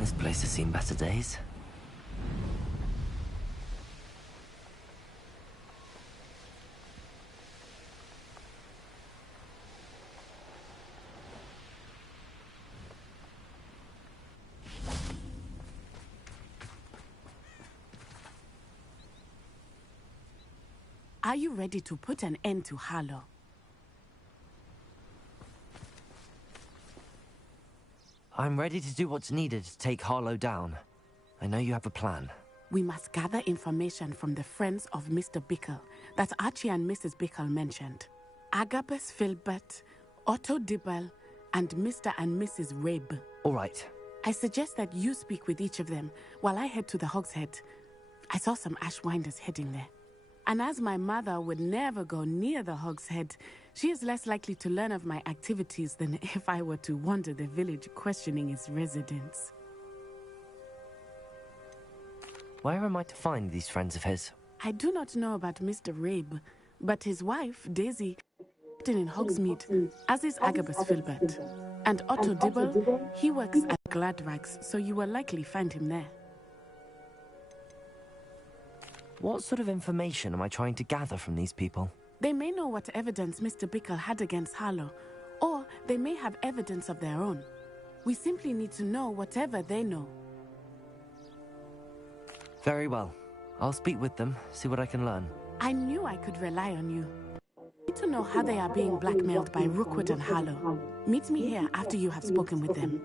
This place has seen better days. Are you ready to put an end to Harlow? I'm ready to do what's needed to take Harlow down. I know you have a plan. We must gather information from the friends of Mr. Bickle that Archie and Mrs. Bickle mentioned. Agabus Filbert, Otto Dibble, and Mr. and Mrs. Rabe. All right. I suggest that you speak with each of them while I head to the Hogshead. I saw some Ashwinders heading there. And as my mother would never go near the Hogshead, she is less likely to learn of my activities than if I were to wander the village questioning its residents. Where am I to find these friends of his? I do not know about Mr. Rabe, but his wife, Daisy, is in Hogsmeade, as is Agabus Filbert. And Otto Dibble, he works at Gladrags, so you will likely find him there. What sort of information am I trying to gather from these people? They may know what evidence Mr. Bickle had against Harlow, or they may have evidence of their own. We simply need to know whatever they know. Very well. I'll speak with them, see what I can learn. I knew I could rely on you. I need to know how they are being blackmailed by Rookwood and Harlow. Meet me here after you have spoken with them.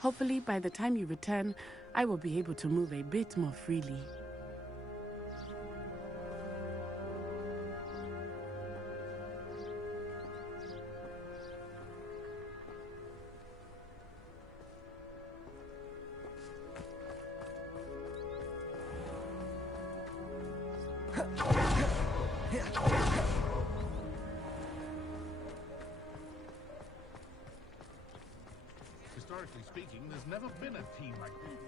Hopefully, by the time you return, I will be able to move a bit more freely. Historically speaking, there's never been a team like this.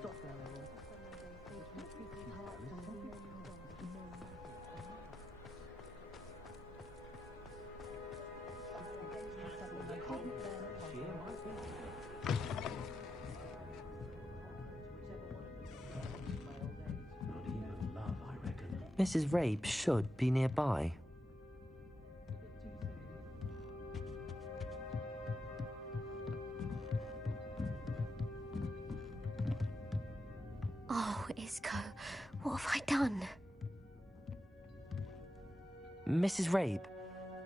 Mrs. Rabe should be nearby. Oh, Isco, what have I done? Mrs. Rabe,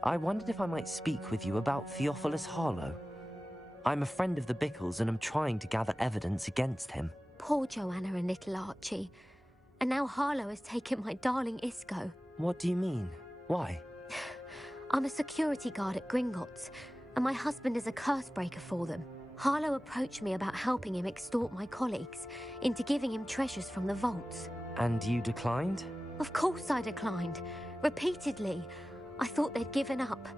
I wondered if I might speak with you about Theophilus Harlow. I'm a friend of the Bickles and am trying to gather evidence against him. Poor Joanna and little Archie. And now Harlow has taken my darling Isco. What do you mean? Why? I'm a security guard at Gringotts, and my husband is a curse breaker for them. Harlow approached me about helping him extort my colleagues into giving him treasures from the vaults. And you declined? Of course I declined. Repeatedly. I thought they'd given up,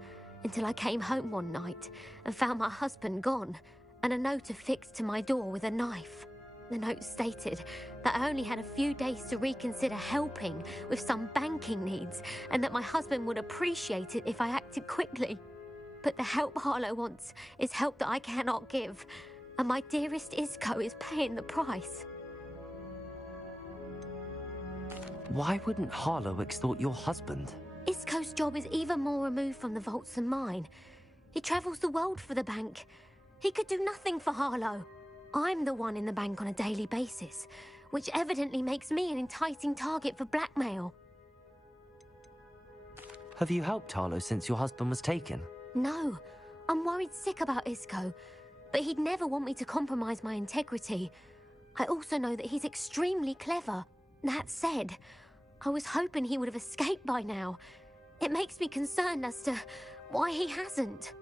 until I came home one night and found my husband gone, and a note affixed to my door with a knife. The note stated that I only had a few days to reconsider helping with some banking needs, and that my husband would appreciate it if I acted quickly. But the help Harlow wants is help that I cannot give, and my dearest Isco is paying the price. Why wouldn't Harlow extort your husband? Isco's job is even more removed from the vaults than mine. He travels the world for the bank. He could do nothing for Harlow. I'm the one in the bank on a daily basis, which evidently makes me an enticing target for blackmail. Have you helped Harlow since your husband was taken? No, I'm worried sick about Isco, but he'd never want me to compromise my integrity. I also know that he's extremely clever. That said, I was hoping he would have escaped by now. It makes me concerned as to why he hasn't.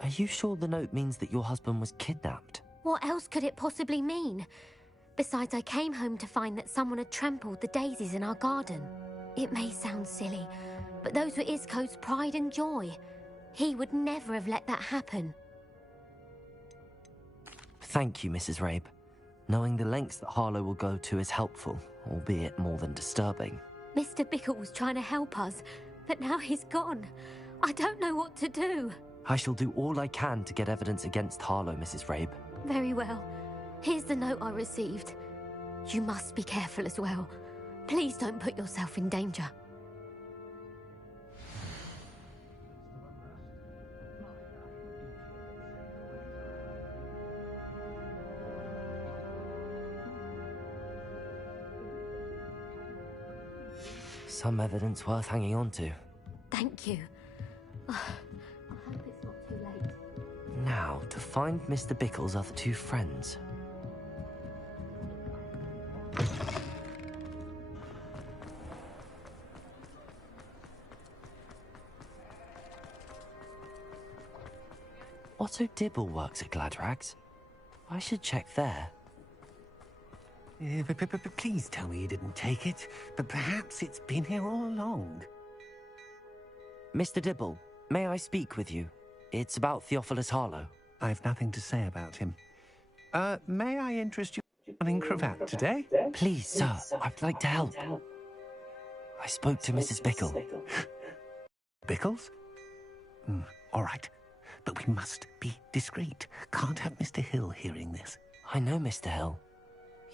Are you sure the note means that your husband was kidnapped? What else could it possibly mean? Besides, I came home to find that someone had trampled the daisies in our garden. It may sound silly, but those were Isco's pride and joy. He would never have let that happen. Thank you, Mrs. Rabe. Knowing the lengths that Harlow will go to is helpful, albeit more than disturbing. Mr. Bickle was trying to help us, but now he's gone. I don't know what to do. I shall do all I can to get evidence against Harlow, Mrs. Rabe. Very well. Here's the note I received. You must be careful as well. Please don't put yourself in danger. Some evidence worth hanging on to. Thank you. I hope it's not too late. Now, to find Mr. Bickle's other two friends. Otto Dibble works at Gladrags. I should check there. Please tell me you didn't take it, but perhaps it's been here all along. Mr. Dibble, may I speak with you? It's about Theophilus Harlow. I've nothing to say about him. May I interest you in cravat today? Please, sir, I'd like to help. I spoke to Mrs. Bickle. Bickles? All right, but we must be discreet. Can't have Mr. Hill hearing this. I know Mr. Hill.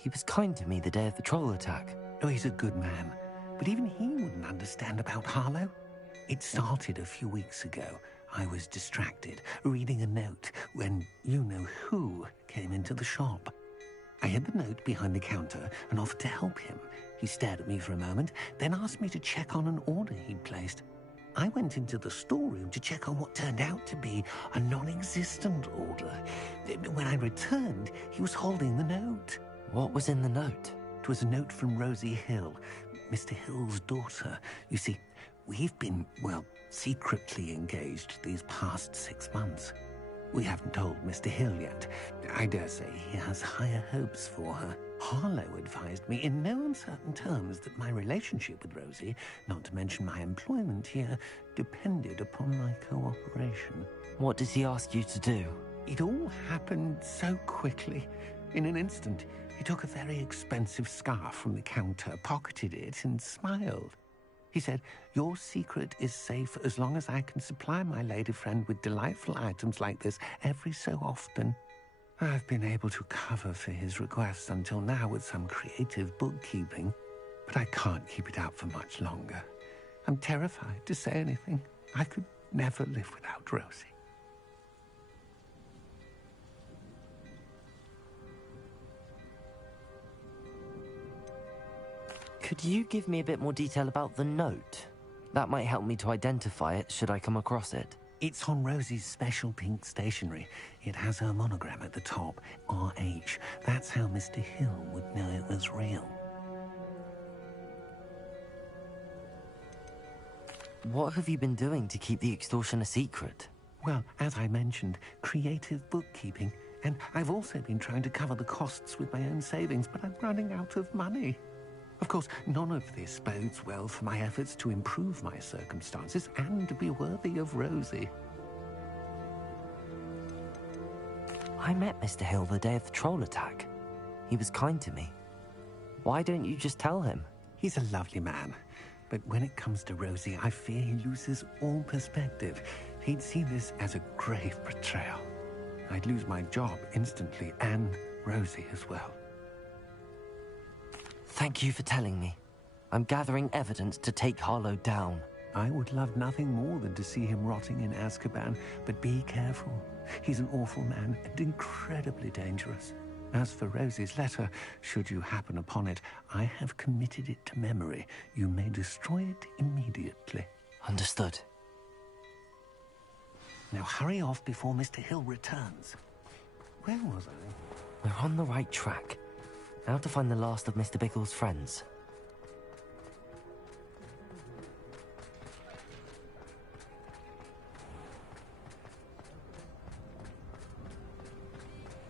He was kind to me the day of the troll attack. Oh, he's a good man, but even he wouldn't understand about Harlow. It started a few weeks ago. I was distracted, reading a note, when you-know-who came into the shop. I hid the note behind the counter and offered to help him. He stared at me for a moment, then asked me to check on an order he'd placed. I went into the storeroom to check on what turned out to be a non-existent order. When I returned, he was holding the note. What was in the note? It was a note from Rosie Hill, Mr. Hill's daughter. You see, we've been, well, secretly engaged these past 6 months. We haven't told Mr. Hill yet. I dare say he has higher hopes for her. Harlow advised me in no uncertain terms that my relationship with Rosie, not to mention my employment here, depended upon my cooperation. What does he ask you to do? It all happened so quickly. In an instant, he took a very expensive scarf from the counter, pocketed it, and smiled. He said, "Your secret is safe as long as I can supply my lady friend with delightful items like this every so often." I've been able to cover for his requests until now with some creative bookkeeping, but I can't keep it out for much longer. I'm terrified to say anything. I could never live without Rosie. Could you give me a bit more detail about the note? That might help me to identify it should I come across it. It's on Rosie's special pink stationery. It has her monogram at the top, RH. That's how Mr. Hill would know it was real. What have you been doing to keep the extortion a secret? Well, as I mentioned, creative bookkeeping. And I've also been trying to cover the costs with my own savings, but I'm running out of money. Of course, none of this bodes well for my efforts to improve my circumstances and to be worthy of Rosie. I met Mr. Hill the day of the troll attack. He was kind to me. Why don't you just tell him? He's a lovely man, but when it comes to Rosie, I fear he loses all perspective. He'd see this as a grave betrayal. I'd lose my job instantly, and Rosie as well. Thank you for telling me. I'm gathering evidence to take Harlow down. I would love nothing more than to see him rotting in Azkaban, but be careful. He's an awful man and incredibly dangerous. As for Rosie's letter, should you happen upon it, I have committed it to memory. You may destroy it immediately. Understood. Now hurry off before Mr. Hill returns. Where was I? We're on the right track. Now to find the last of Mr. Bickle's friends.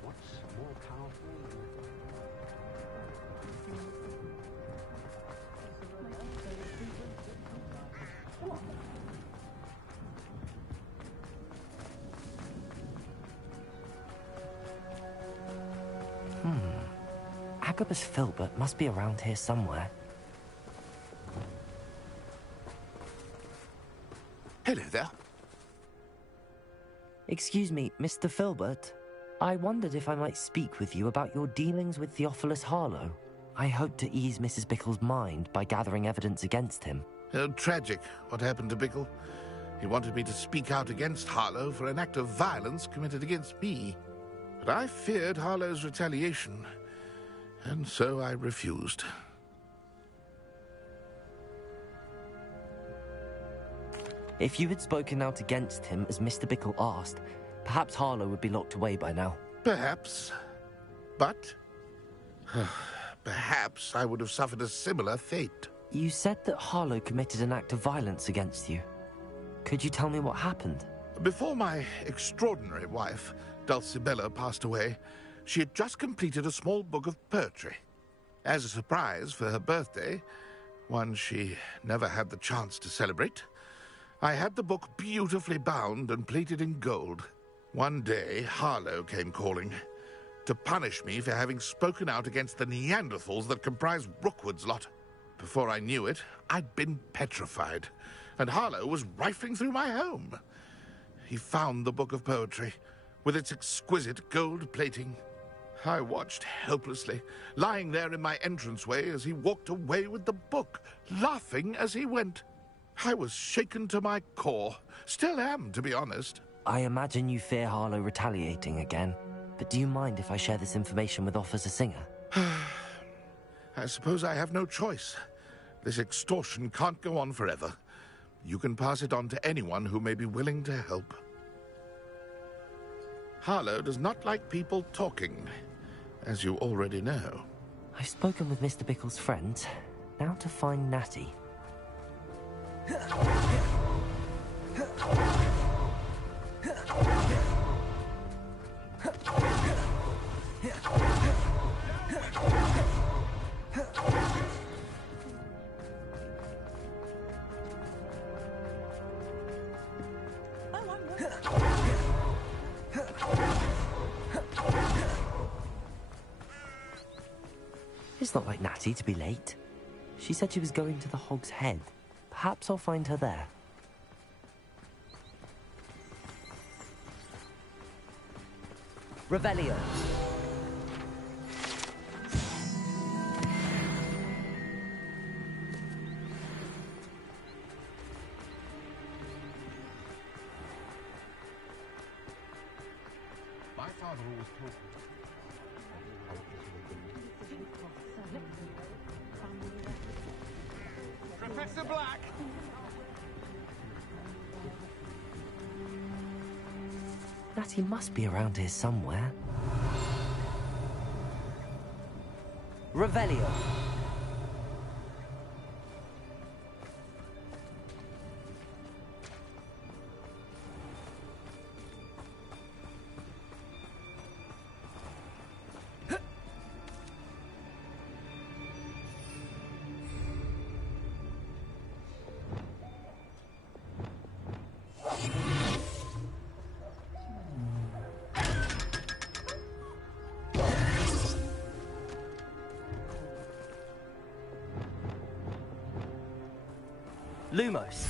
What's more powerful Agabus Filbert must be around here somewhere. Hello there. Excuse me, Mr. Filbert. I wondered if I might speak with you about your dealings with Theophilus Harlow. I hope to ease Mrs. Bickle's mind by gathering evidence against him. Tragic, what happened to Bickle. He wanted me to speak out against Harlow for an act of violence committed against me. But I feared Harlow's retaliation, and so I refused. If you had spoken out against him as Mr. Bickle asked, perhaps Harlow would be locked away by now. Perhaps. But perhaps I would have suffered a similar fate. You said that Harlow committed an act of violence against you. Could you tell me what happened? Before my extraordinary wife, Dulcibella, passed away, she had just completed a small book of poetry. As a surprise for her birthday, one she never had the chance to celebrate, I had the book beautifully bound and plated in gold. One day, Harlow came calling to punish me for having spoken out against the Neanderthals that comprise Rookwood's lot. Before I knew it, I'd been petrified, and Harlow was rifling through my home. He found the book of poetry, with its exquisite gold plating. I watched helplessly, lying there in my entranceway as he walked away with the book, laughing as he went. I was shaken to my core. Still am, to be honest. I imagine you fear Harlow retaliating again, but do you mind if I share this information with Officer Singer? I suppose I have no choice. This extortion can't go on forever. You can pass it on to anyone who may be willing to help. Harlow does not like people talking, as you already know. I've spoken with Mr. Bickle's friends. Now to find Natty. It's not like Natty to be late. She said she was going to the Hog's Head. Perhaps I'll find her there. Revelio. My father always told me. Professor Black! Natty must be around here somewhere. Revelio. Lumos.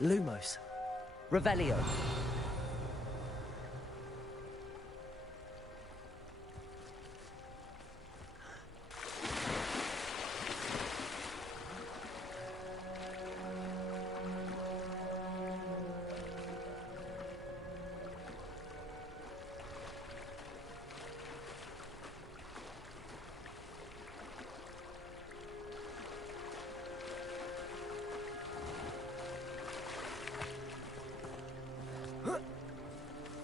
Lumos. Revelio.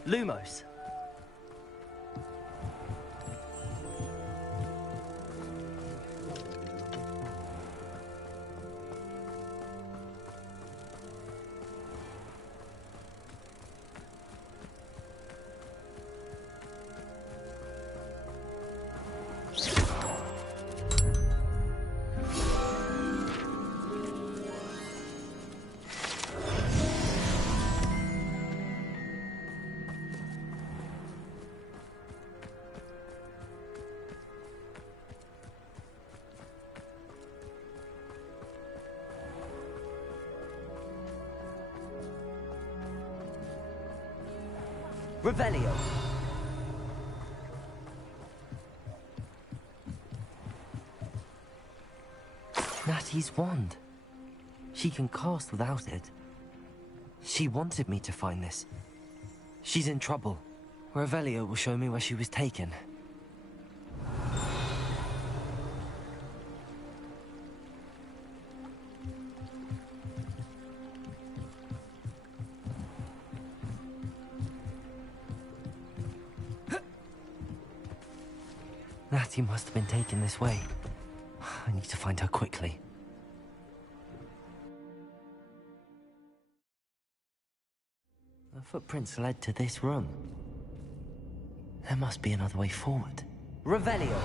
Lumos. Revelio. Natty's wand. She can cast without it. She wanted me to find this. She's in trouble. Revelio will show me where she was taken. Natty must have been taken this way. I need to find her quickly. The footprints led to this room. There must be another way forward. Revelio!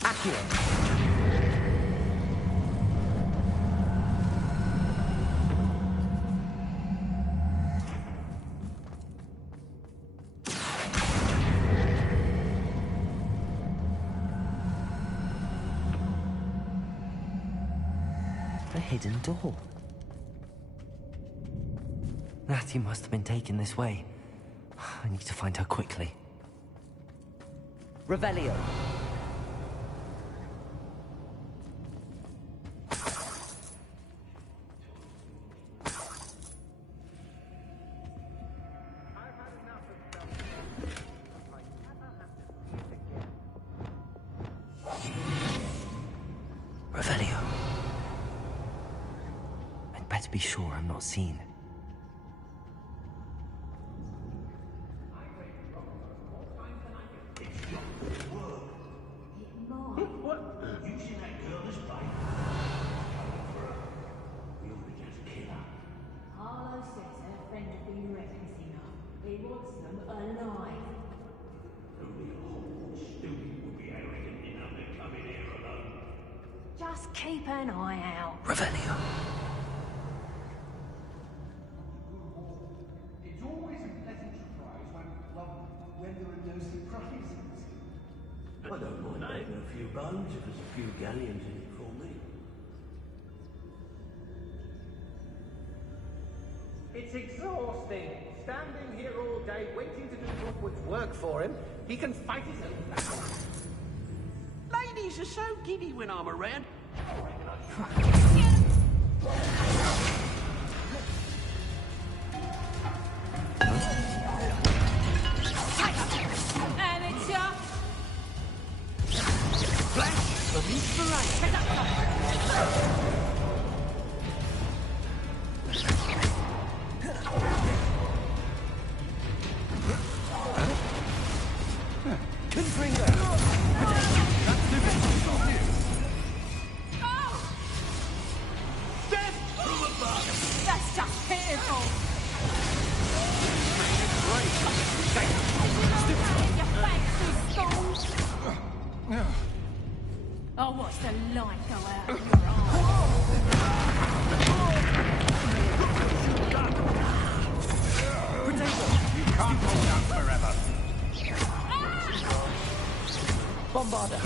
Accio! A hidden door. Natty must have been taken this way. I need to find her quickly. Revelio. Revelio. I'd better be sure I'm not seen. Just keep an eye out. Revelio. It's always a pleasant surprise when there are no surprises. I don't mind taking a few bones if there's a few galleons in it for me. It's exhausting. Standing here all day waiting to do Hogwarts work for him. He can fight his own battles. Ladies are so giddy when I'm around. Amateur! Flash of inspiration. That's just pitiful! Get your fancy schools! Oh, watch the light go out of your eyes! You can't hold out forever. Bombarda.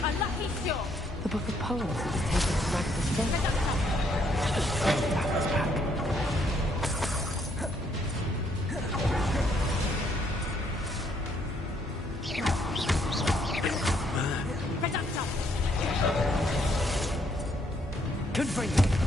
A lucky shot! The book of poems that was taken. Confringo!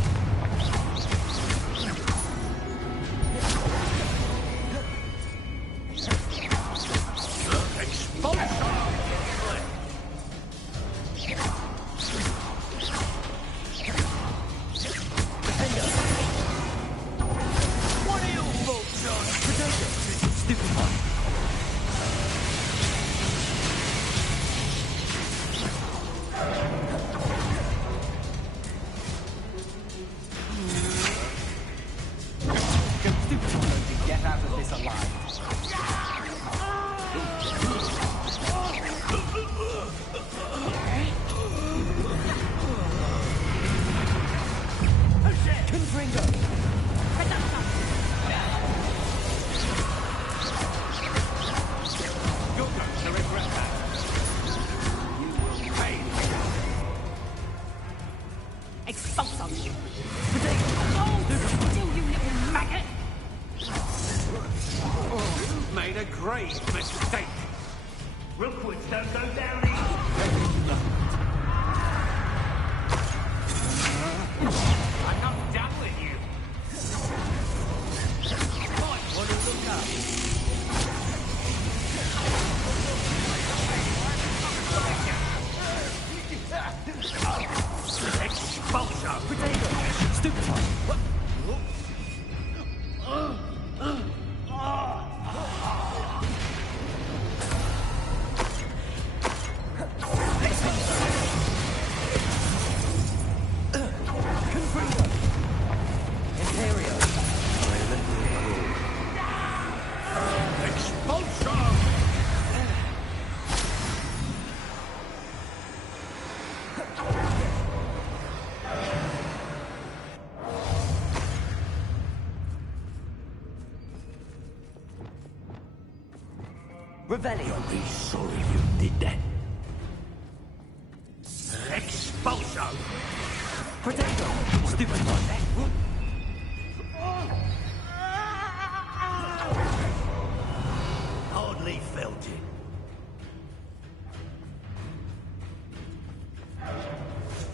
Revelio. You'll be sorry you did that. Expulso! Protego! Stupid one. Hardly felt it.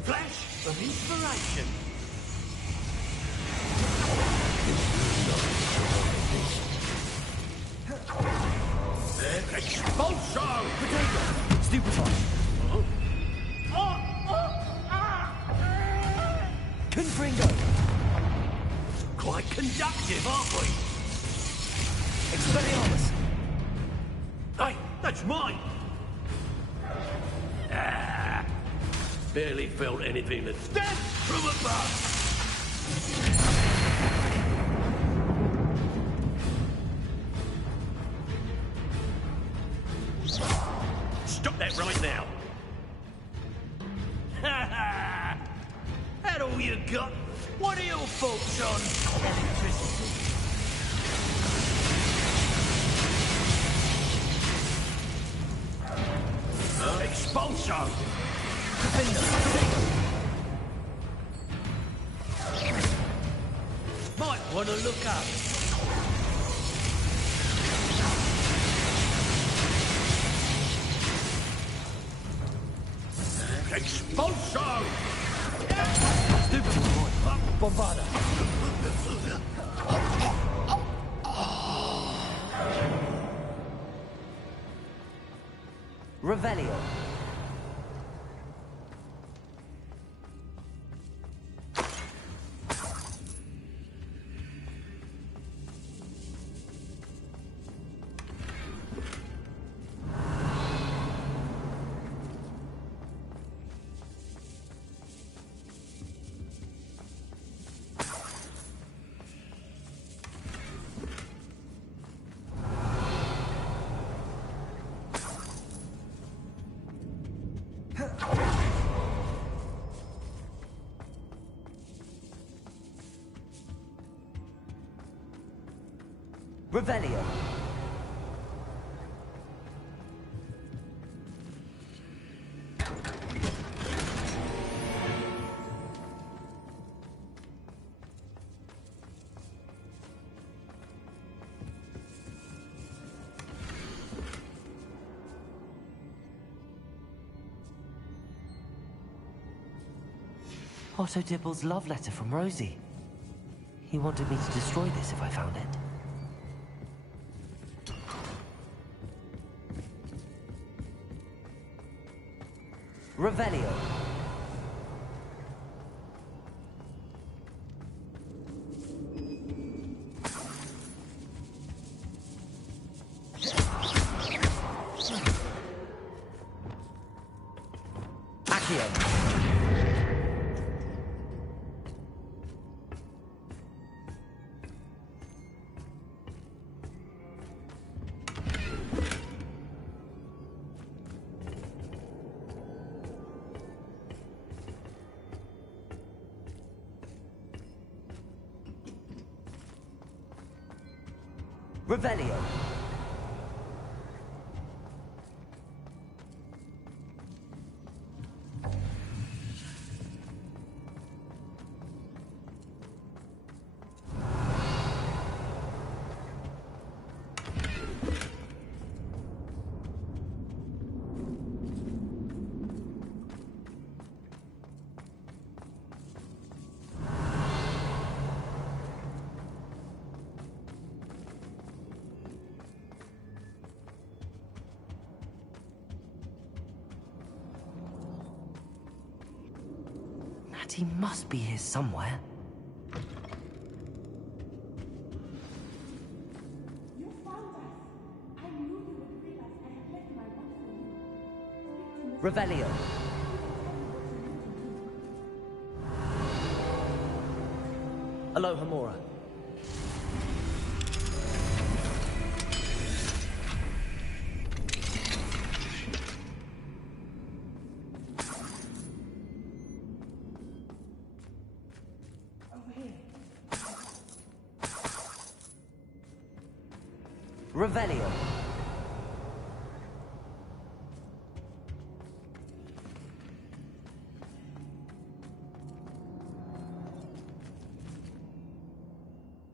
Flash of inspiration. Expulso! Protego! Stupid one. Confringo! Quite conductive, aren't we? Expelliarmus! Hey, that's mine! Ah, barely felt anything that stabbed from above! Stop that right now! Ha ha! That all you got? What are your thoughts on electricity? Expulso! Might want to look up. Expulso! Stupid boy. Bombarda. Revelio. Revelio. Otto Dibble's love letter from Rosie. He wanted me to destroy this if I found it. Revelio. Revelio. He must be here somewhere. You found us. I knew you would realize I had left my wand for you. Revelio. Alohomora. Revelio.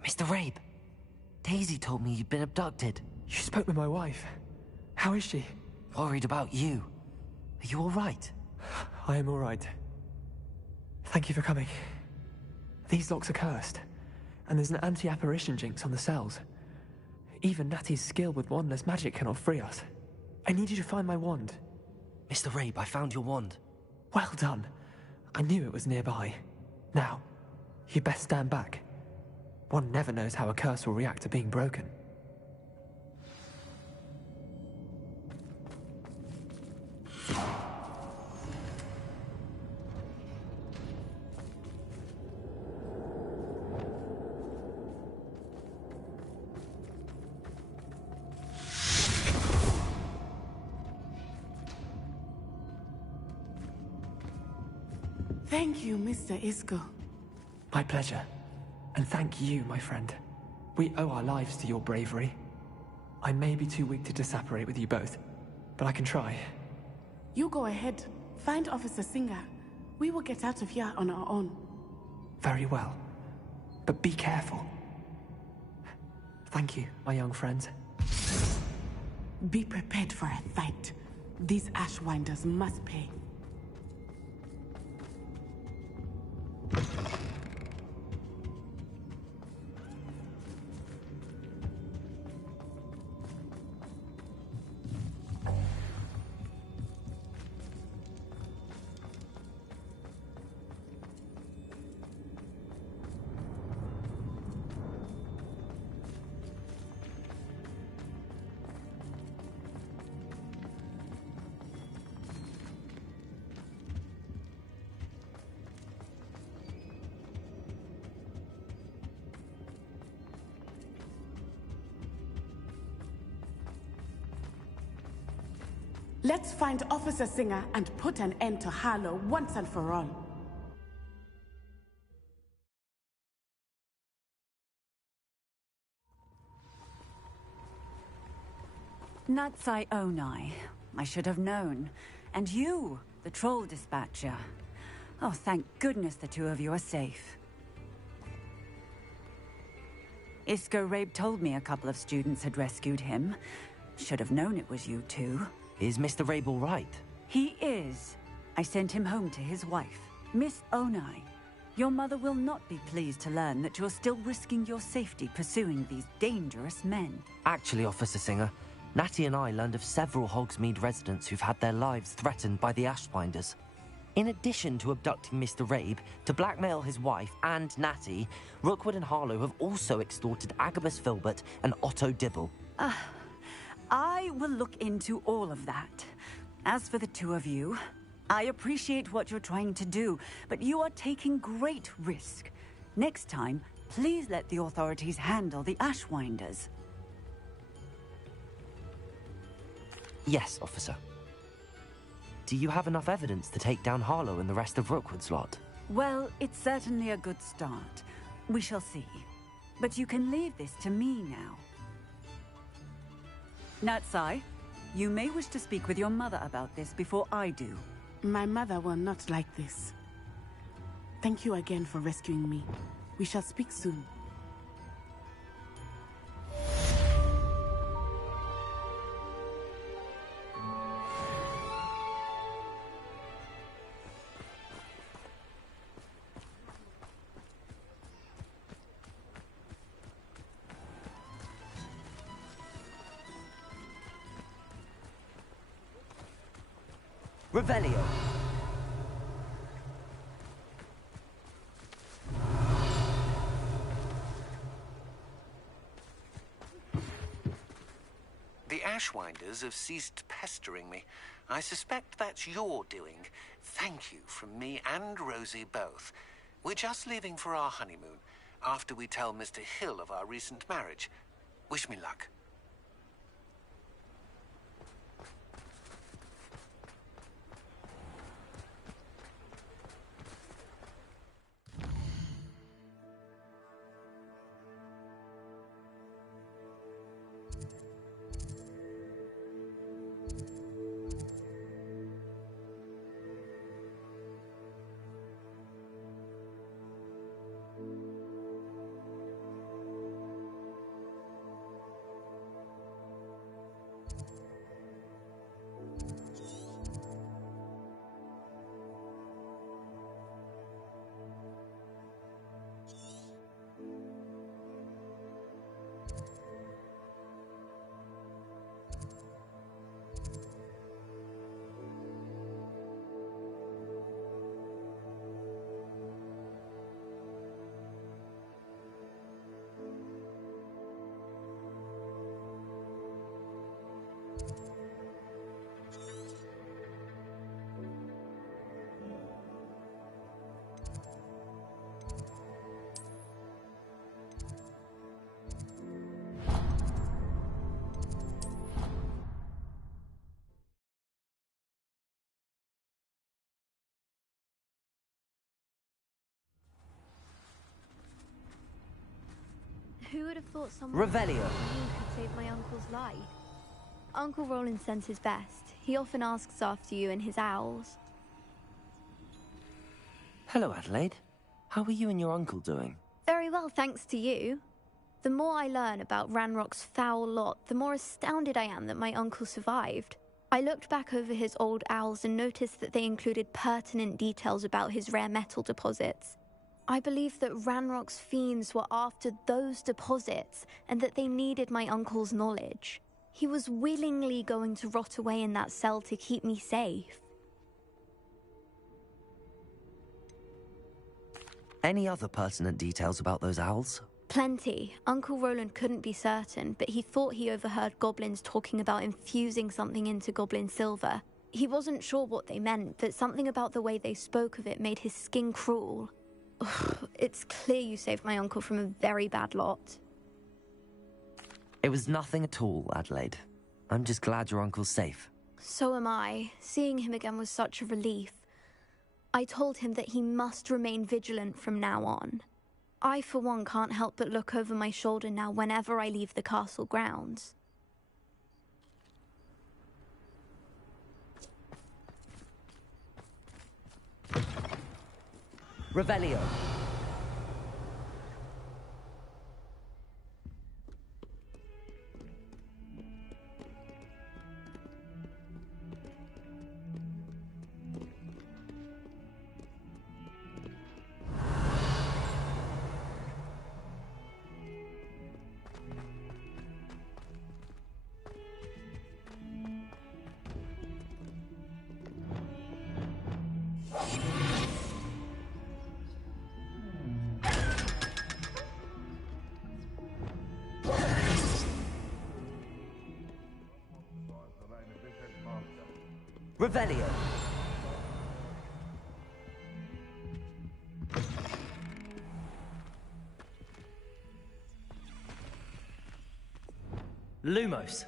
Mr. Rabe, Daisy told me you'd been abducted. You spoke with my wife. How is she? Worried about you. Are you all right? I am all right. Thank you for coming. These locks are cursed, and there's an anti-apparition jinx on the cells. Even Natty's skill with wandless magic cannot free us. I need you to find my wand. Mr. Rabe, I found your wand. Well done. I knew it was nearby. Now, you best stand back. One never knows how a curse will react to being broken. Thank you, Mr. Isco. My pleasure. And thank you, my friend. We owe our lives to your bravery. I may be too weak to disapparate with you both, but I can try. You go ahead. Find Officer Singer. We will get out of here on our own. Very well. But be careful. Thank you, my young friends. Be prepared for a fight. These Ashwinders must pay. Let's find Officer Singer and put an end to Harlow once and for all. Natsai Onai. I should have known. And you, the troll dispatcher. Oh, thank goodness the two of you are safe. Isco Rabe told me a couple of students had rescued him. Should have known it was you two. Is Mr. Rabe all right? He is. I sent him home to his wife, Miss Onai. Your mother will not be pleased to learn that you're still risking your safety pursuing these dangerous men. Actually, Officer Singer, Natty and I learned of several Hogsmeade residents who've had their lives threatened by the Ashbinders. In addition to abducting Mr. Rabe to blackmail his wife and Natty, Rookwood and Harlow have also extorted Agabus Filbert and Otto Dibble. I will look into all of that. As for the two of you, I appreciate what you're trying to do, but you are taking great risk. Next time, please let the authorities handle the Ashwinders. Yes, officer. Do you have enough evidence to take down Harlow and the rest of Rookwood's lot? Well, it's certainly a good start. We shall see. But you can leave this to me now. Natsai, you may wish to speak with your mother about this before I do. My mother will not like this. Thank you again for rescuing me. We shall speak soon. Revelio. The Ashwinders have ceased pestering me. I suspect that's your doing. Thank you from me and Rosie both. We're just leaving for our honeymoon, after we tell Mr. Hill of our recent marriage. Wish me luck. Who would have thought someone Revelio. like me could save my uncle's life? Uncle Roland sends his best. He often asks after you and his owls. Hello, Adelaide. How are you and your uncle doing? Very well, thanks to you. The more I learn about Ranrock's foul lot, the more astounded I am that my uncle survived. I looked back over his old owls and noticed that they included pertinent details about his rare metal deposits. I believe that Ranrock's fiends were after those deposits and that they needed my uncle's knowledge. He was willingly going to rot away in that cell to keep me safe. Any other pertinent details about those owls? Plenty. Uncle Roland couldn't be certain, but he thought he overheard goblins talking about infusing something into goblin silver. He wasn't sure what they meant, but something about the way they spoke of it made his skin crawl. It's clear you saved my uncle from a very bad lot. It was nothing at all, Adelaide. I'm just glad your uncle's safe. So am I. Seeing him again was such a relief. I told him that he must remain vigilant from now on. I, for one, can't help but look over my shoulder now whenever I leave the castle grounds. Revelio. Revelio. Lumos.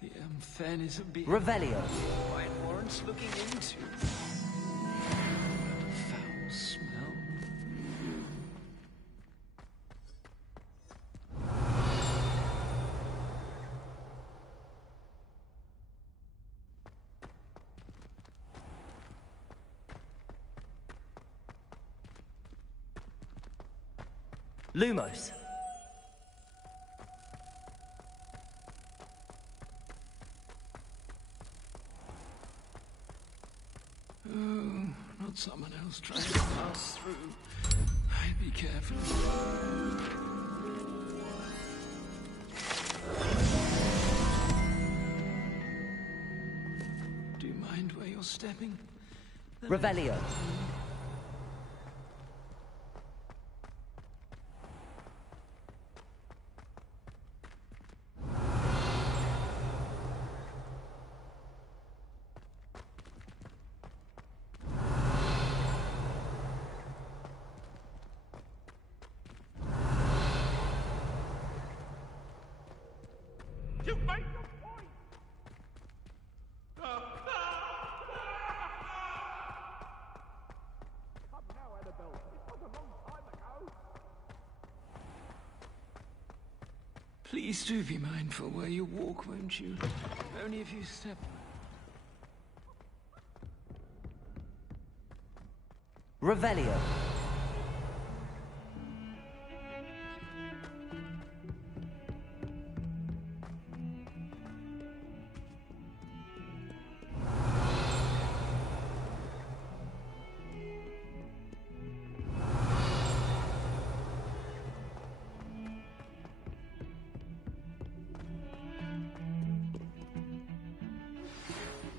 The unfairness of being... Revelio. Quite warrants looking into. Foul smell. Lumos. Oh, not someone else trying to pass through. I'd be careful. Do you mind where you're stepping? Revelio. You made your point! Come now, Annabelle. It was a long time ago. Please do be mindful where you walk, won't you? Only if you step... Revelio.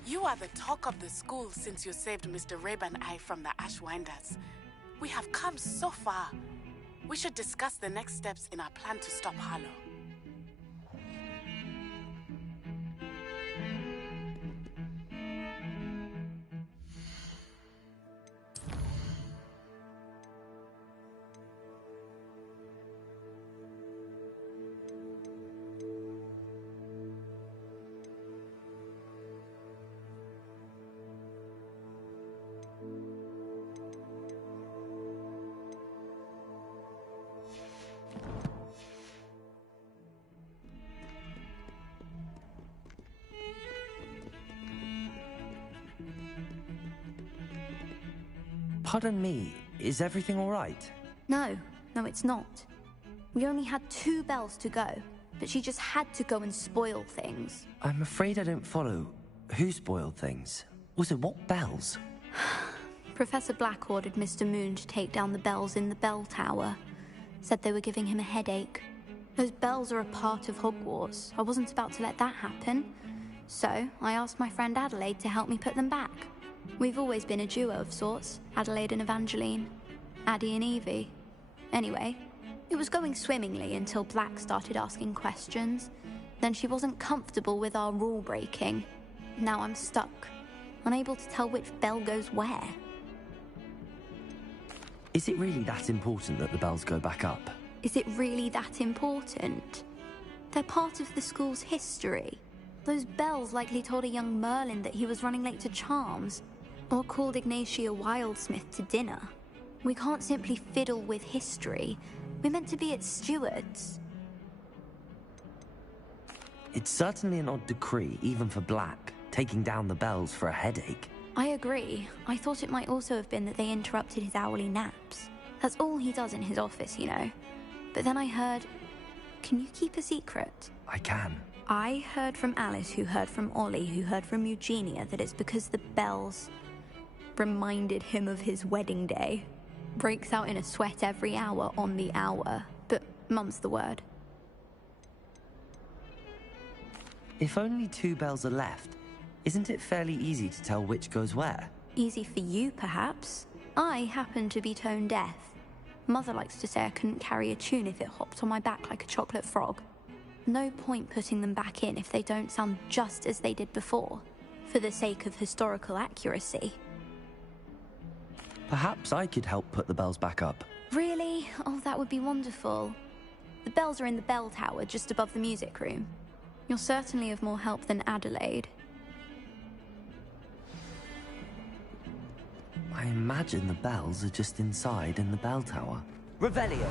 You are the talk of the school since you saved Mr. Rabe and I from the Ashwinders. We have come so far. We should discuss the next steps in our plan to stop Harlow. Pardon me, is everything all right? No, it's not. We only had 2 bells to go, but she just had to go and spoil things. I'm afraid I don't follow. Who spoiled things? Also, what bells? Professor Black ordered Mr. Moon to take down the bells in the bell tower. Said they were giving him a headache. Those bells are a part of Hogwarts. I wasn't about to let that happen. So, I asked my friend Adelaide to help me put them back. We've always been a duo of sorts, Adelaide and Evangeline. Addie and Evie. Anyway, it was going swimmingly until Black started asking questions. Then she wasn't comfortable with our rule breaking. Now I'm stuck, unable to tell which bell goes where. Is it really that important that the bells go back up? Is it really that important? They're part of the school's history. Those bells likely told a young Merlin that he was running late to Charms, or called Ignatia Wildsmith to dinner. We can't simply fiddle with history. We're meant to be its stewards. It's certainly an odd decree, even for Black, taking down the bells for a headache. I agree. I thought it might also have been that they interrupted his hourly naps. That's all he does in his office, you know. But then I heard... Can you keep a secret? I can. I heard from Alice, who heard from Ollie, who heard from Eugenia, that it's because the bells reminded him of his wedding day. Breaks out in a sweat every hour on the hour, but mum's the word. If only 2 bells are left, Isn't it fairly easy to tell which goes where? Easy for you, perhaps. I happen to be tone deaf. Mother likes to say I couldn't carry a tune if it hopped on my back like a chocolate frog. No point putting them back in if they don't sound just as they did before, for the sake of historical accuracy. Perhaps I could help put the bells back up. Really? Oh, that would be wonderful. The bells are in the bell tower just above the music room. You're certainly of more help than Adelaide. I imagine the bells are just inside in the bell tower. Revelio.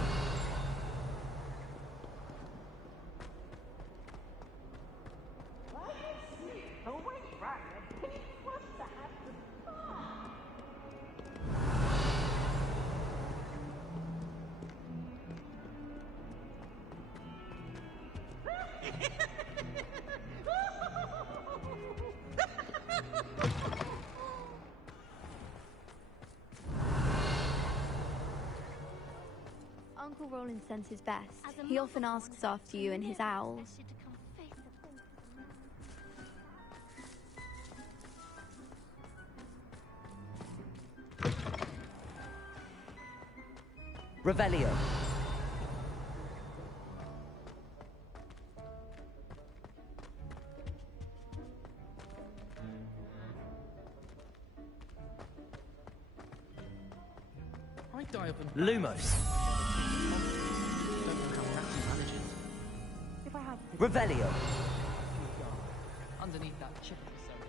Uncle Roland sends his best. He often asks after you and his owls. Revelio. I die of Lumos. If I had Revelio. underneath that chip of a soda.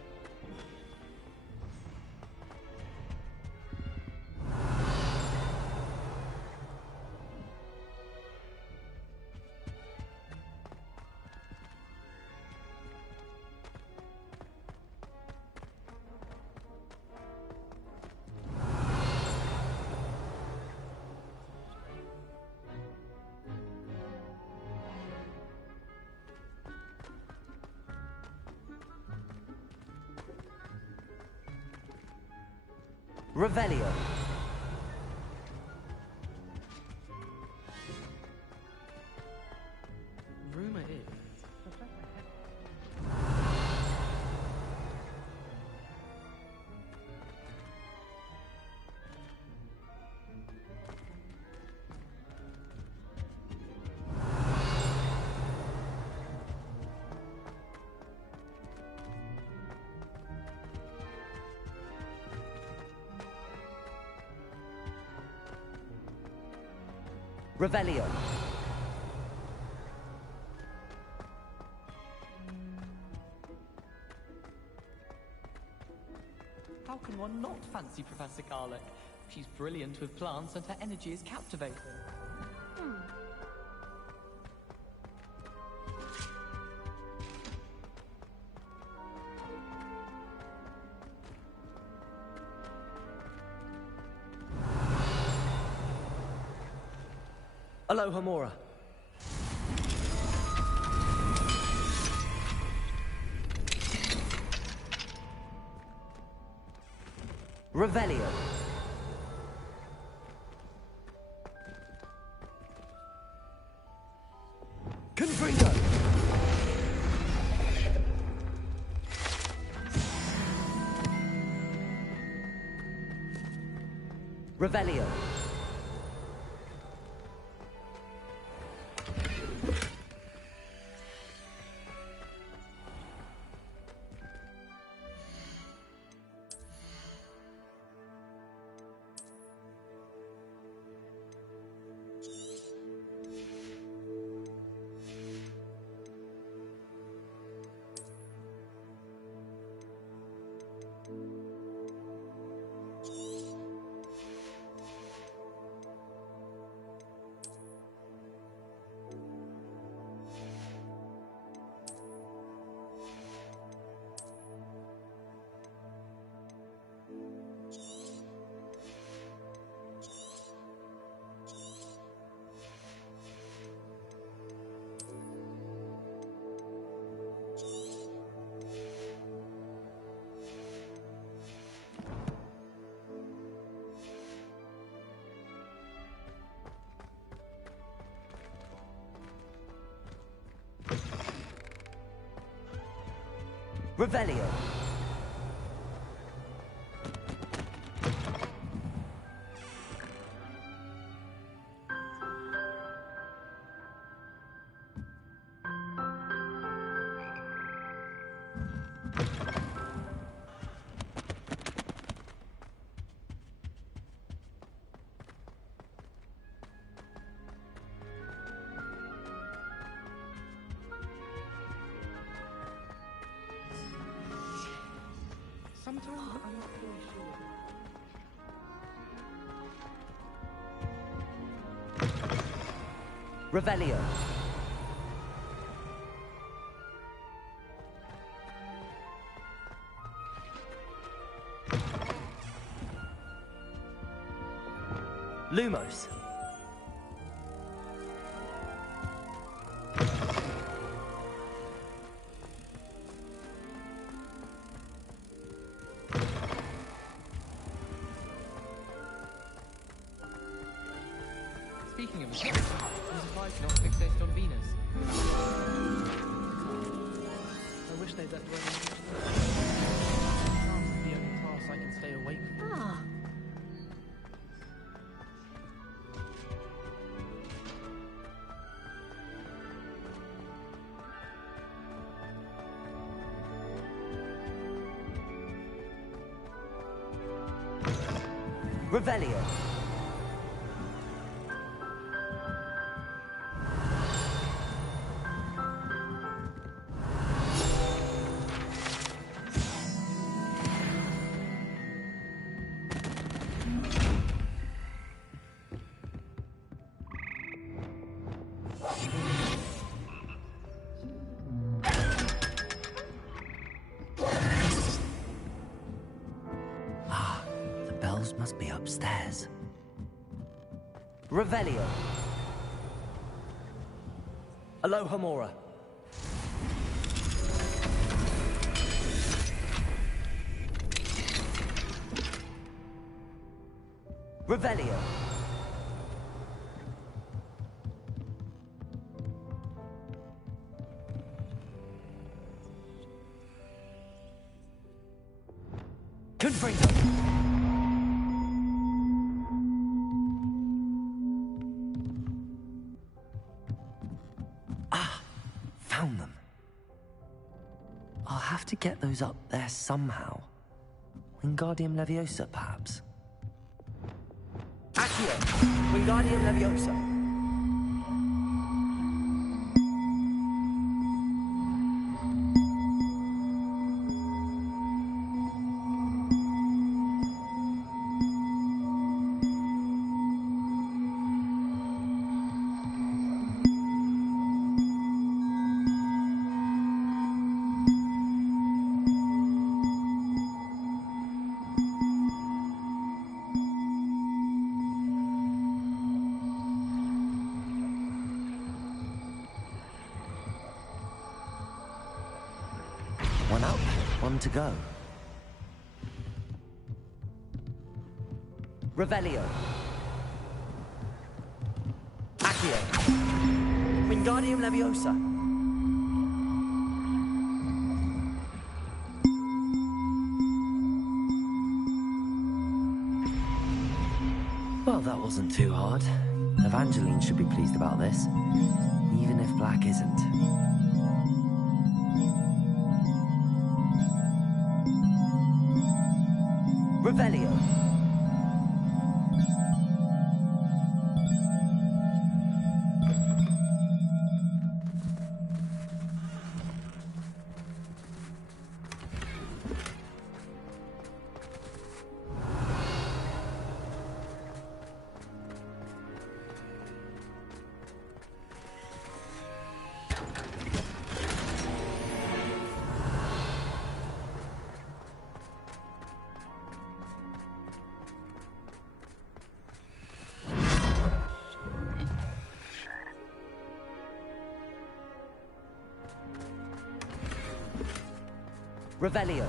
Revelio. Rumor is. Revelio. How can one not fancy Professor Garlick? She's brilliant with plants and her energy is captivating. Aloha Mora. Revelio. Confringo. Revelio. Revelio. Sometimes I'm not really sure. Revelio. Lumos. Speaking of which, I'm surprised you're not fixated on Venus. I wish they'd let the only class I can stay awake for. Revelio. Must be upstairs. Revelio. Alohomora. Revelio. Confringo. Found them. I'll have to get those up there somehow. Wingardium Leviosa, perhaps? Accio. Wingardium Leviosa. One up, one to go. Revelio. Accio. Wingardium Leviosa. Well, that wasn't too hard. Evangeline should be pleased about this, even if Black isn't. Revelio. Revelio.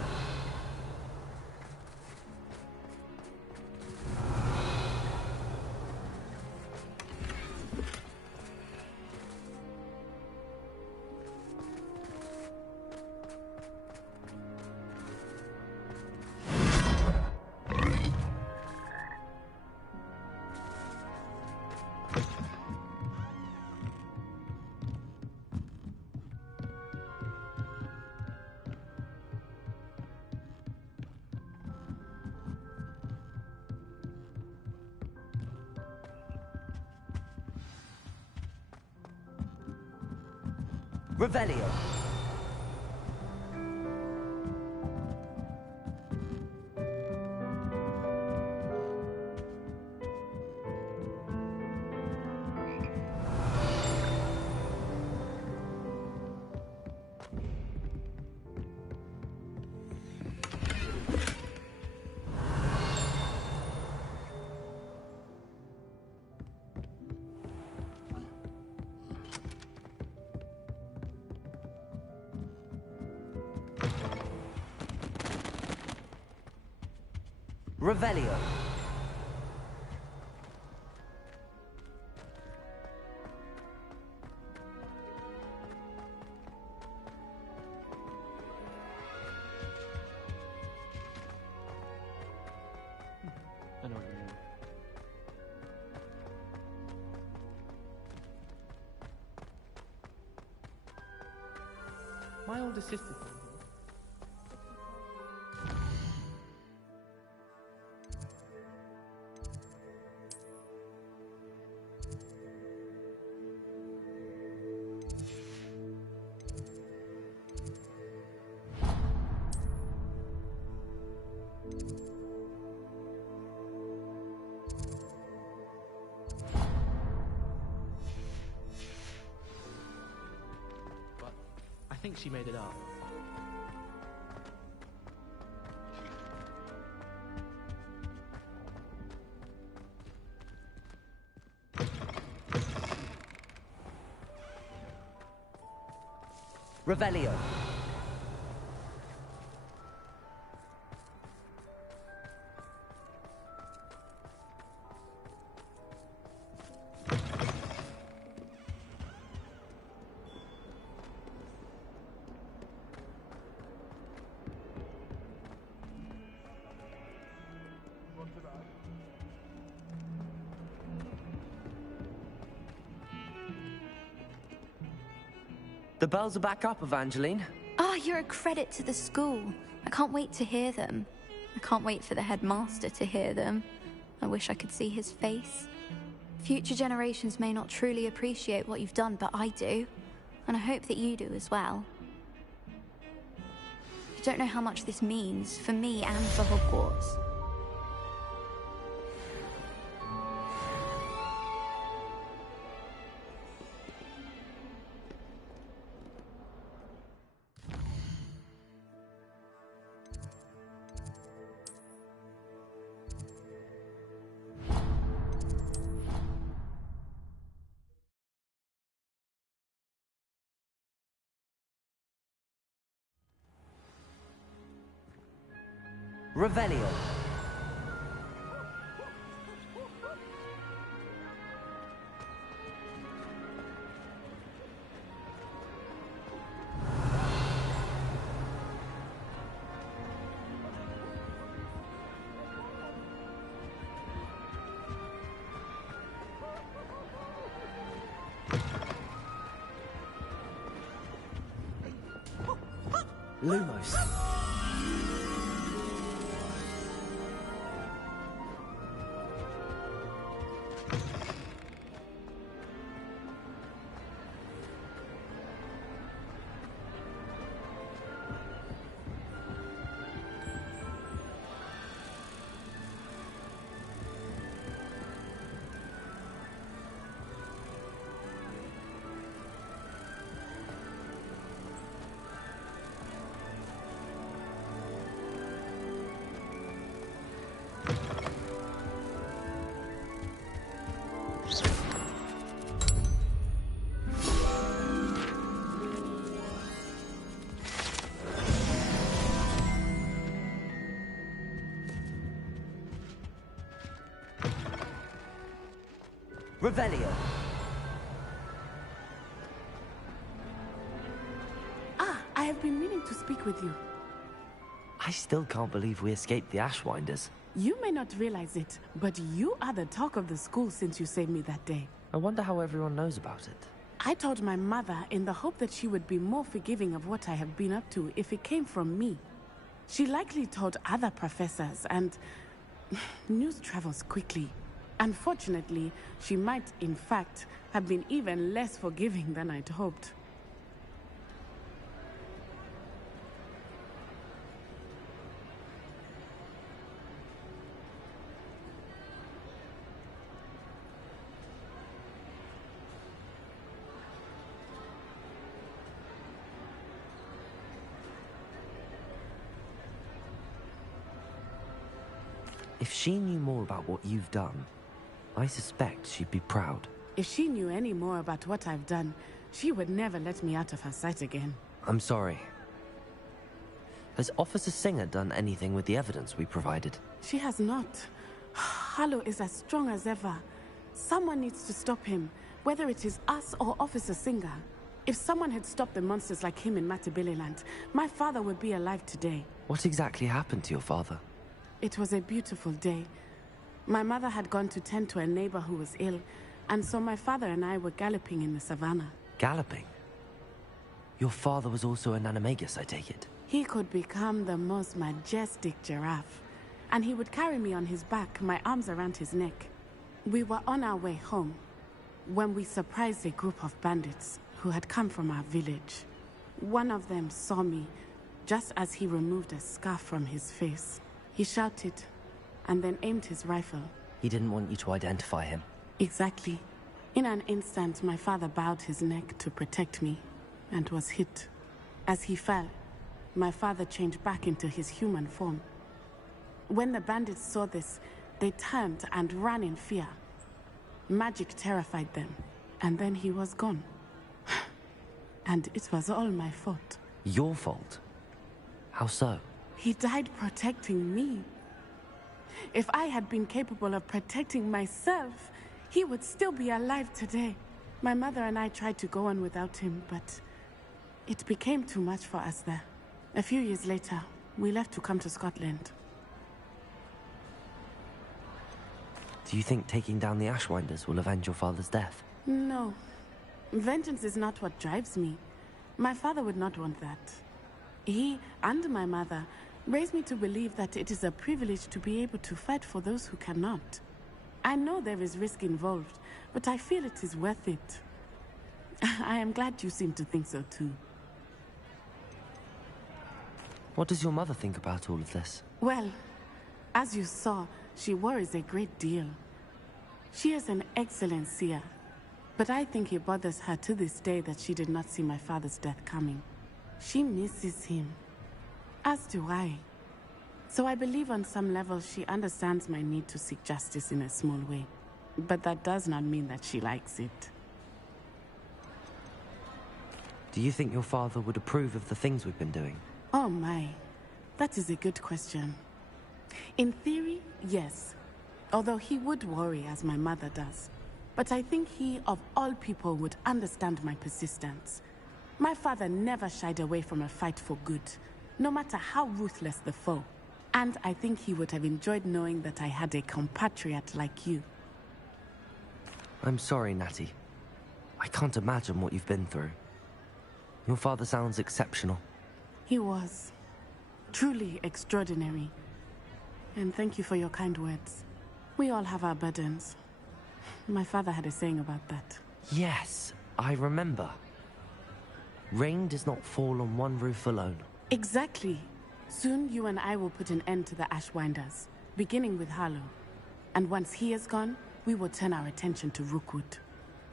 Revelio. Revelio. I know what you mean. My older sister came here. I think she made it up. Revelio. The bells are back up, Evangeline. Oh, you're a credit to the school. I can't wait to hear them. I can't wait for the headmaster to hear them. I wish I could see his face. Future generations may not truly appreciate what you've done, but I do. And I hope that you do as well. You don't know how much this means for me and for Hogwarts. Revelio. Lumos. Revelio. Ah, I have been meaning to speak with you. I still can't believe we escaped the Ashwinders. You may not realize it, but you are the talk of the school since you saved me that day. I wonder how everyone knows about it. I told my mother in the hope that she would be more forgiving of what I have been up to if it came from me. She likely told other professors, and news travels quickly. Unfortunately, she might, in fact, have been even less forgiving than I'd hoped. If she knew more about what you've done, I suspect she'd be proud. If she knew any more about what I've done, she would never let me out of her sight again. I'm sorry. Has Officer Singer done anything with the evidence we provided? She has not. Harlow is as strong as ever. Someone needs to stop him, whether it is us or Officer Singer. If someone had stopped the monsters like him in Matabeleland, my father would be alive today. What exactly happened to your father? It was a beautiful day. My mother had gone to tend to a neighbor who was ill, and so my father and I were galloping in the savannah. Galloping? Your father was also an animagus, I take it? He could become the most majestic giraffe, and he would carry me on his back, my arms around his neck. We were on our way home when we surprised a group of bandits who had come from our village. One of them saw me just as he removed a scarf from his face. He shouted and then aimed his rifle. He didn't want you to identify him. Exactly. In an instant, my father bowed his neck to protect me and was hit. As he fell, my father changed back into his human form. When the bandits saw this, they turned and ran in fear. Magic terrified them, and then he was gone. And it was all my fault. Your fault? How so? He died protecting me. If I had been capable of protecting myself, he would still be alive today. My mother and I tried to go on without him, but it became too much for us there. A few years later, we left to come to Scotland. Do you think taking down the Ashwinders will avenge your father's death? No. Vengeance is not what drives me. My father would not want that. He and my mother raised me to believe that it is a privilege to be able to fight for those who cannot. I know there is risk involved, but I feel it is worth it. I am glad you seem to think so too. What does your mother think about all of this? Well, as you saw, she worries a great deal. She is an excellent seer, but I think it bothers her to this day that she did not see my father's death coming. She misses him, as do I. So I believe on some level she understands my need to seek justice in a small way. But that does not mean that she likes it. Do you think your father would approve of the things we've been doing? Oh my, that is a good question. In theory, yes. Although he would worry as my mother does. But I think he, of all people, would understand my persistence. My father never shied away from a fight for good, no matter how ruthless the foe. And I think he would have enjoyed knowing that I had a compatriot like you. I'm sorry, Natty. I can't imagine what you've been through. Your father sounds exceptional. He was. Truly extraordinary. And thank you for your kind words. We all have our burdens. My father had a saying about that. Yes, I remember. Rain does not fall on one roof alone. Exactly. Soon you and I will put an end to the Ashwinders, beginning with Harlow. And once he is gone, we will turn our attention to Rookwood.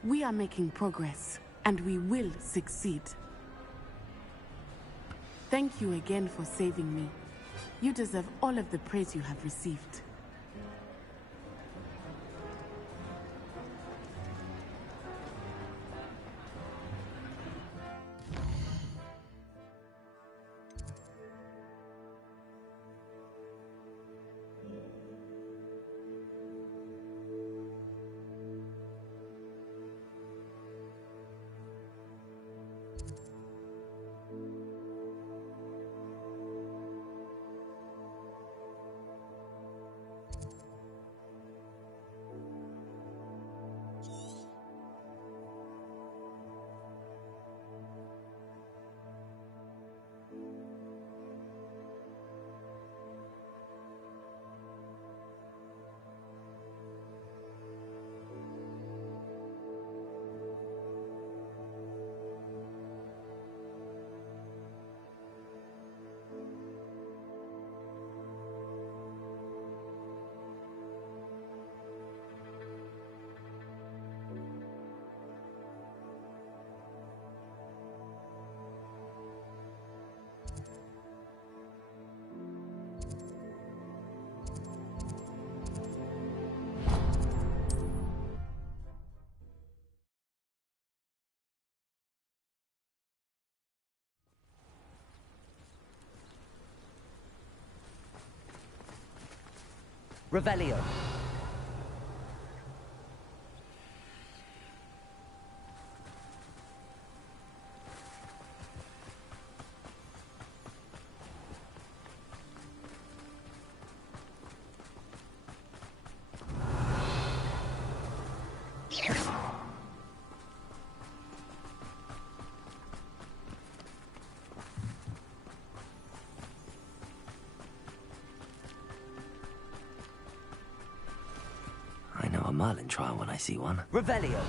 We are making progress, and we will succeed. Thank you again for saving me. You deserve all of the praise you have received. Revelio. I know a Merlin trial when I see one. Revelio.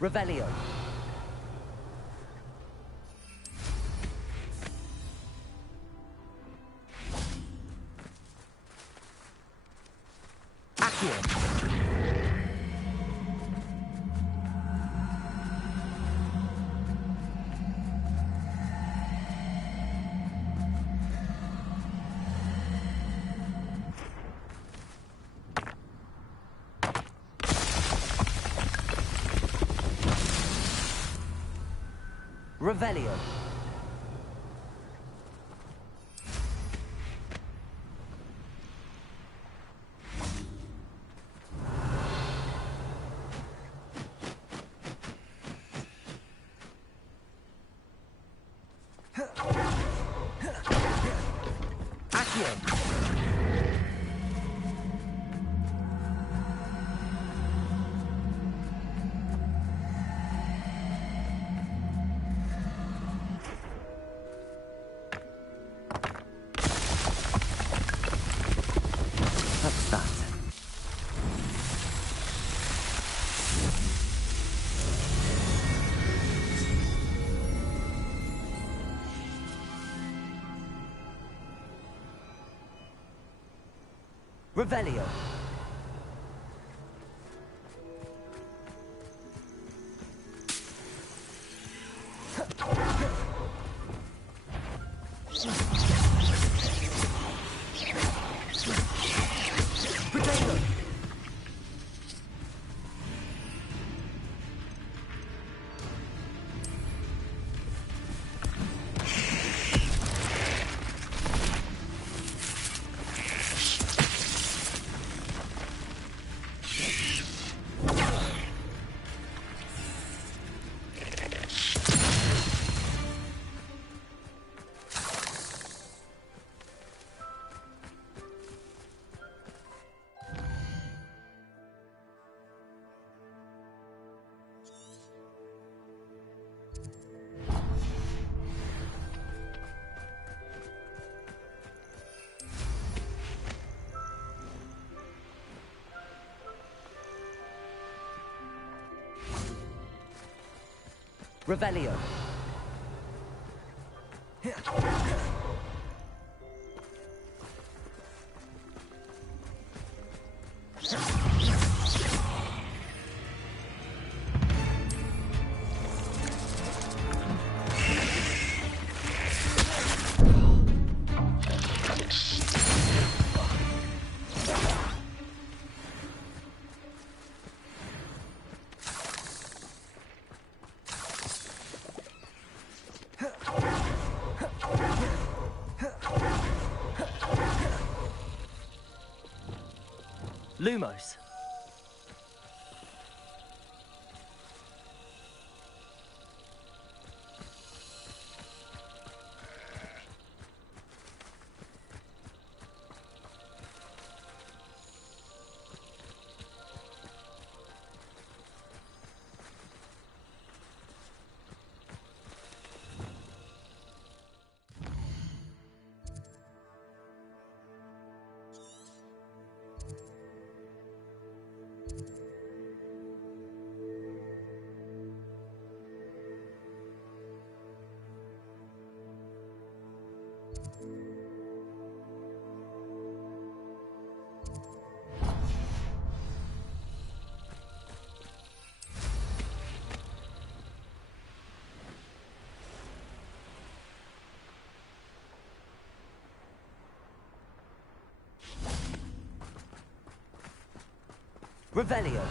Revelio. Revelio. What's that? Revelio. Revelio. Lumos. Revelio.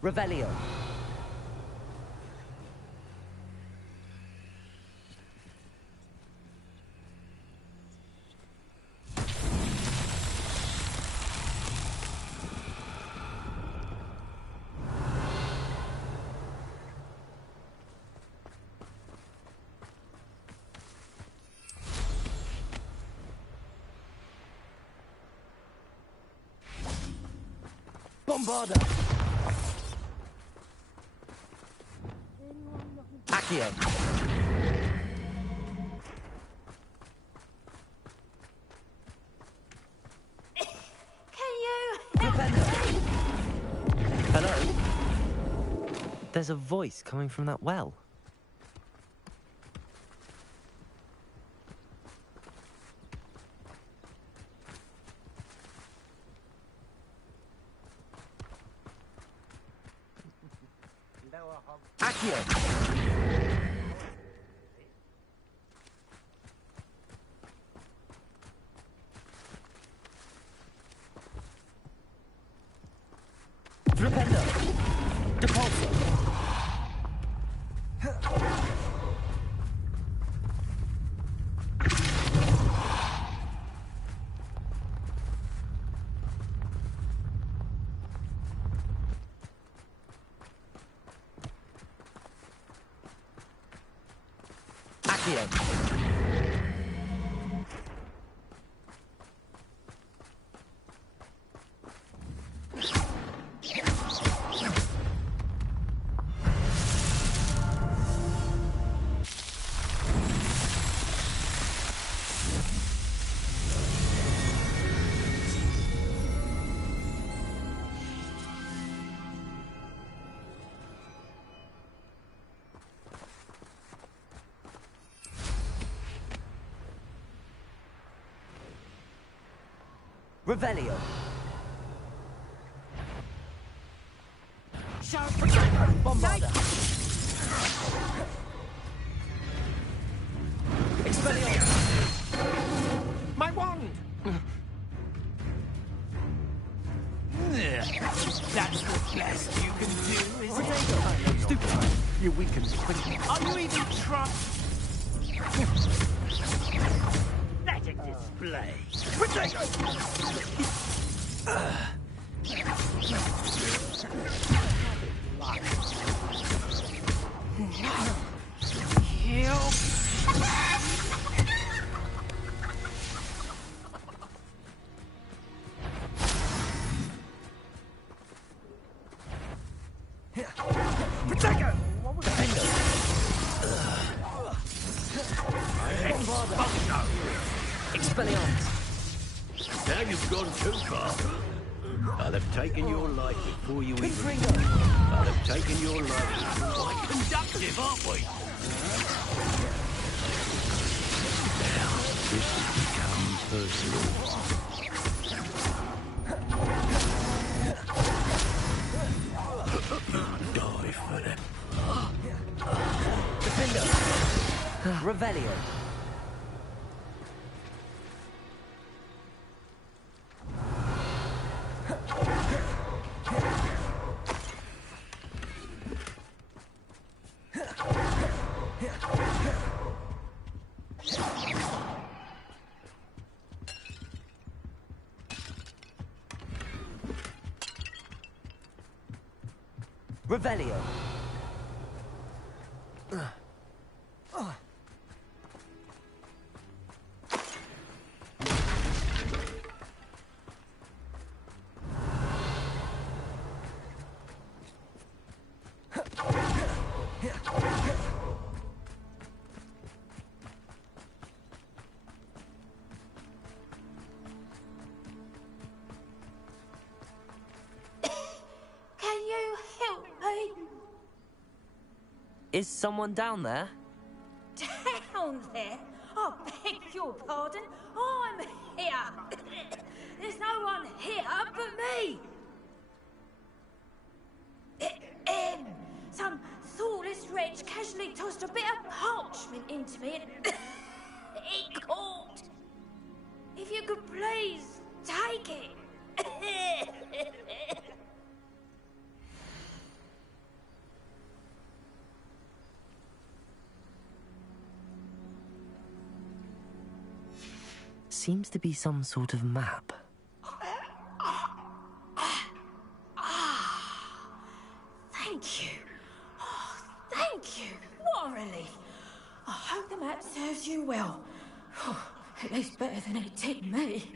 Revelio. Bombarda. Accio. Hello? There's a voice coming from that well. Accio. Flipendo. Depulso. Accio. Revelio. Bombarda. Expelliarmus. My wand! That's the best you can do, is it? Stupid. You weaken quickly. Are you even trying? Let it display. Potato! Potato! Expelliarmus. Now you've gone too far. I'll have taken your life before you even... I'll have taken your life. Quite conductive, aren't we? Now, this has become personal. Die for them. Defendo. Revelio. Revelio. Can you help me? Is someone down there? Down there? I beg your pardon. I'm here. There's no one here but me. Some thoughtless wretch casually tossed a bit of parchment into me and it caught. If you could please take it. Seems to be some sort of map. Thank you. Oh, thank you. What a relief. I hope the map serves you well. At least better than it did me.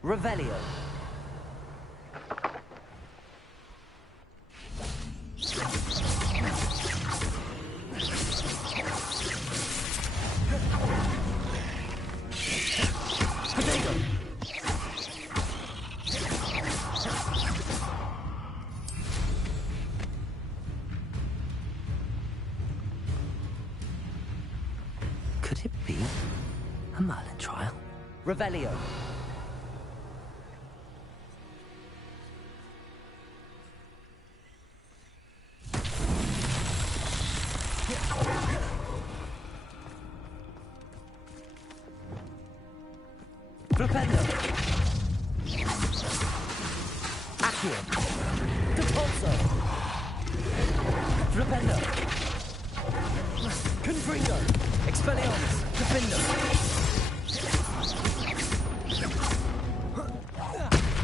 Revelio. Could it be a Merlin trial? Revelio. Flipendo. Accio. Depulso. Flipendo. Confringo. Expelliarmus. Defindo.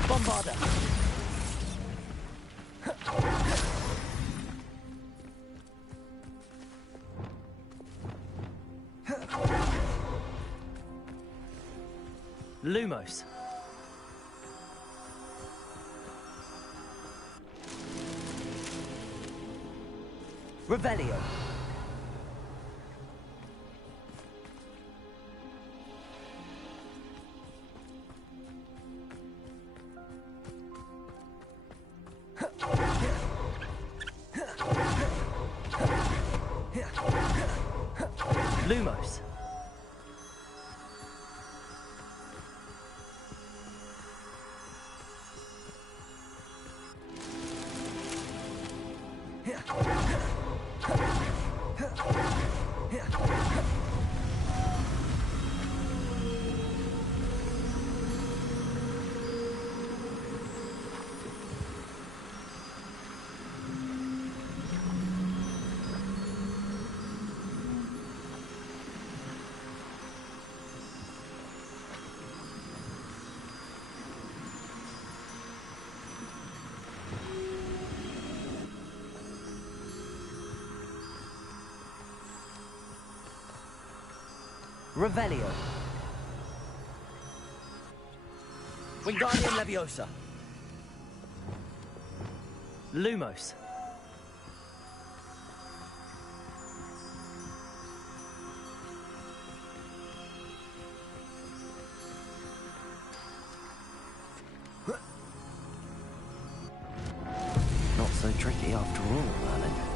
Bombarda. Lumos. Revelio. Lumos. Revelio. Wingardium Leviosa. Lumos. tricky after all, Merlin.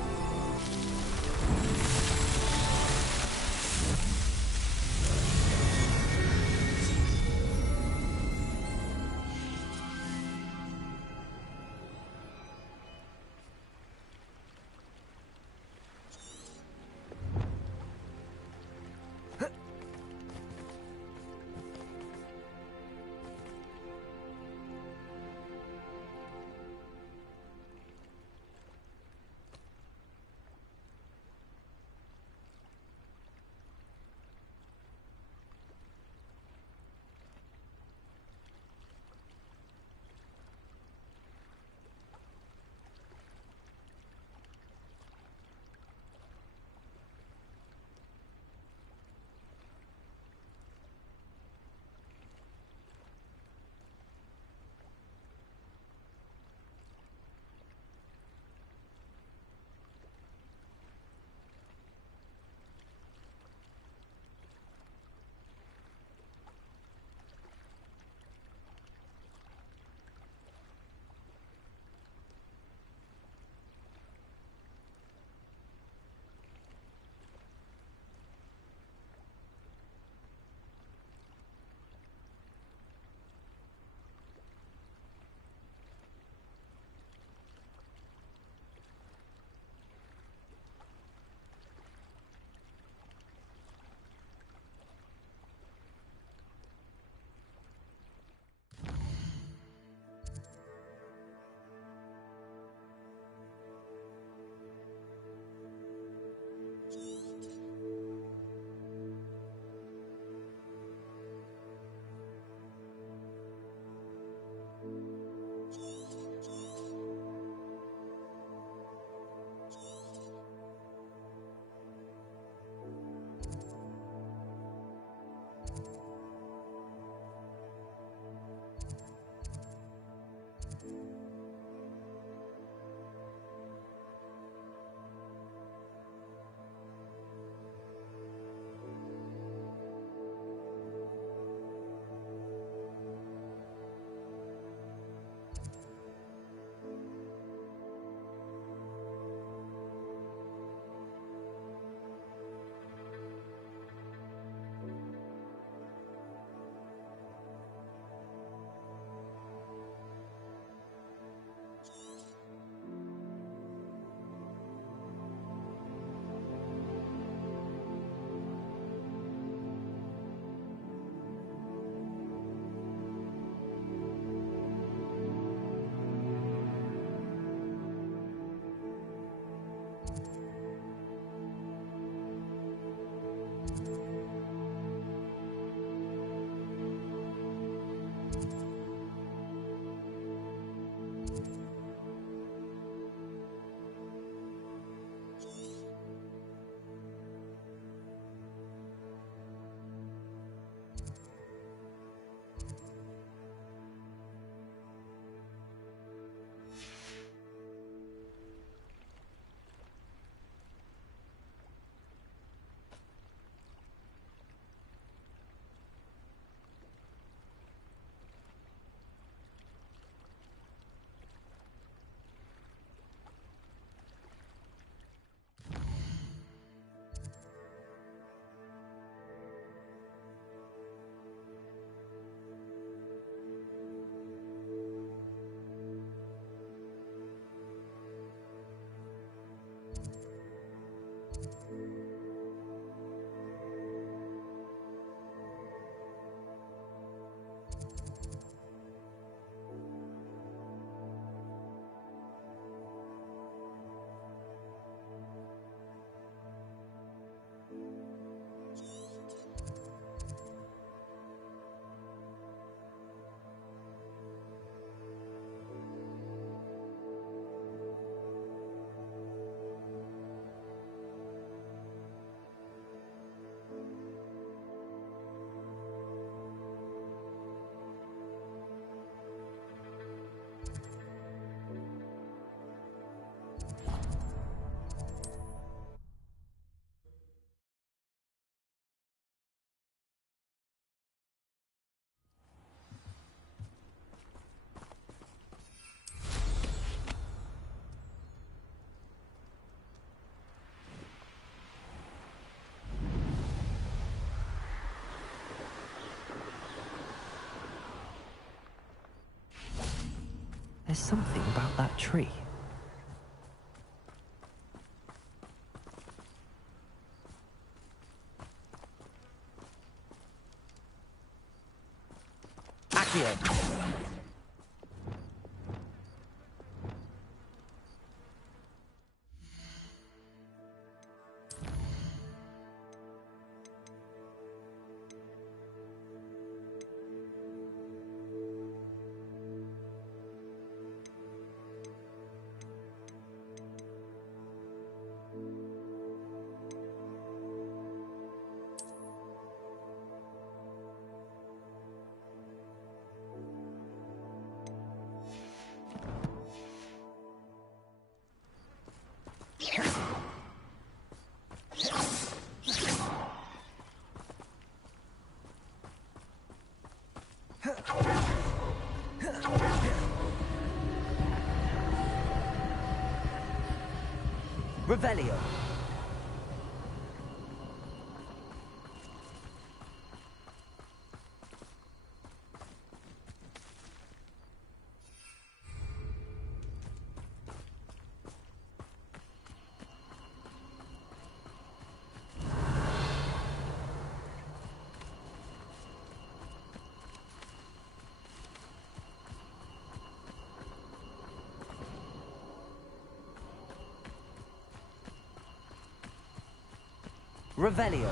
There's something about that tree. Accio. Revelio. Revelio.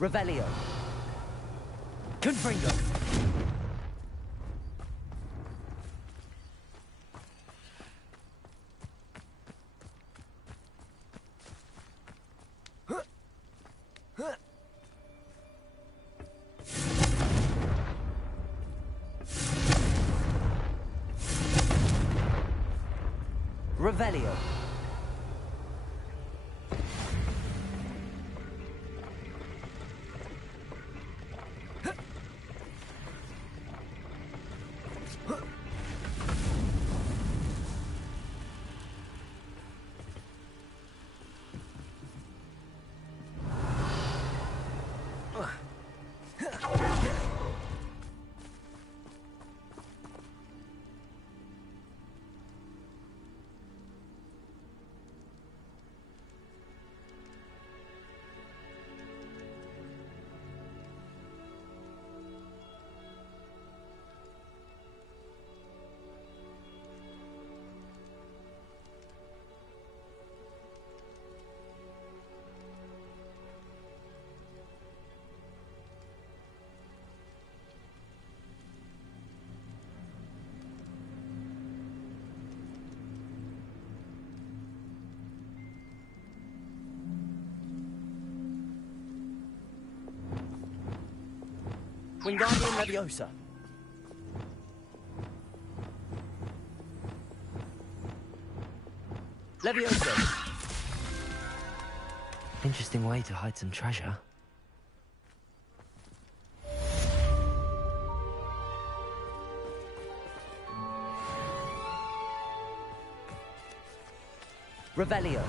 Revelio. Confringo. Revelio. Wingardium Leviosa. Leviosa. Interesting way to hide some treasure. Revelio.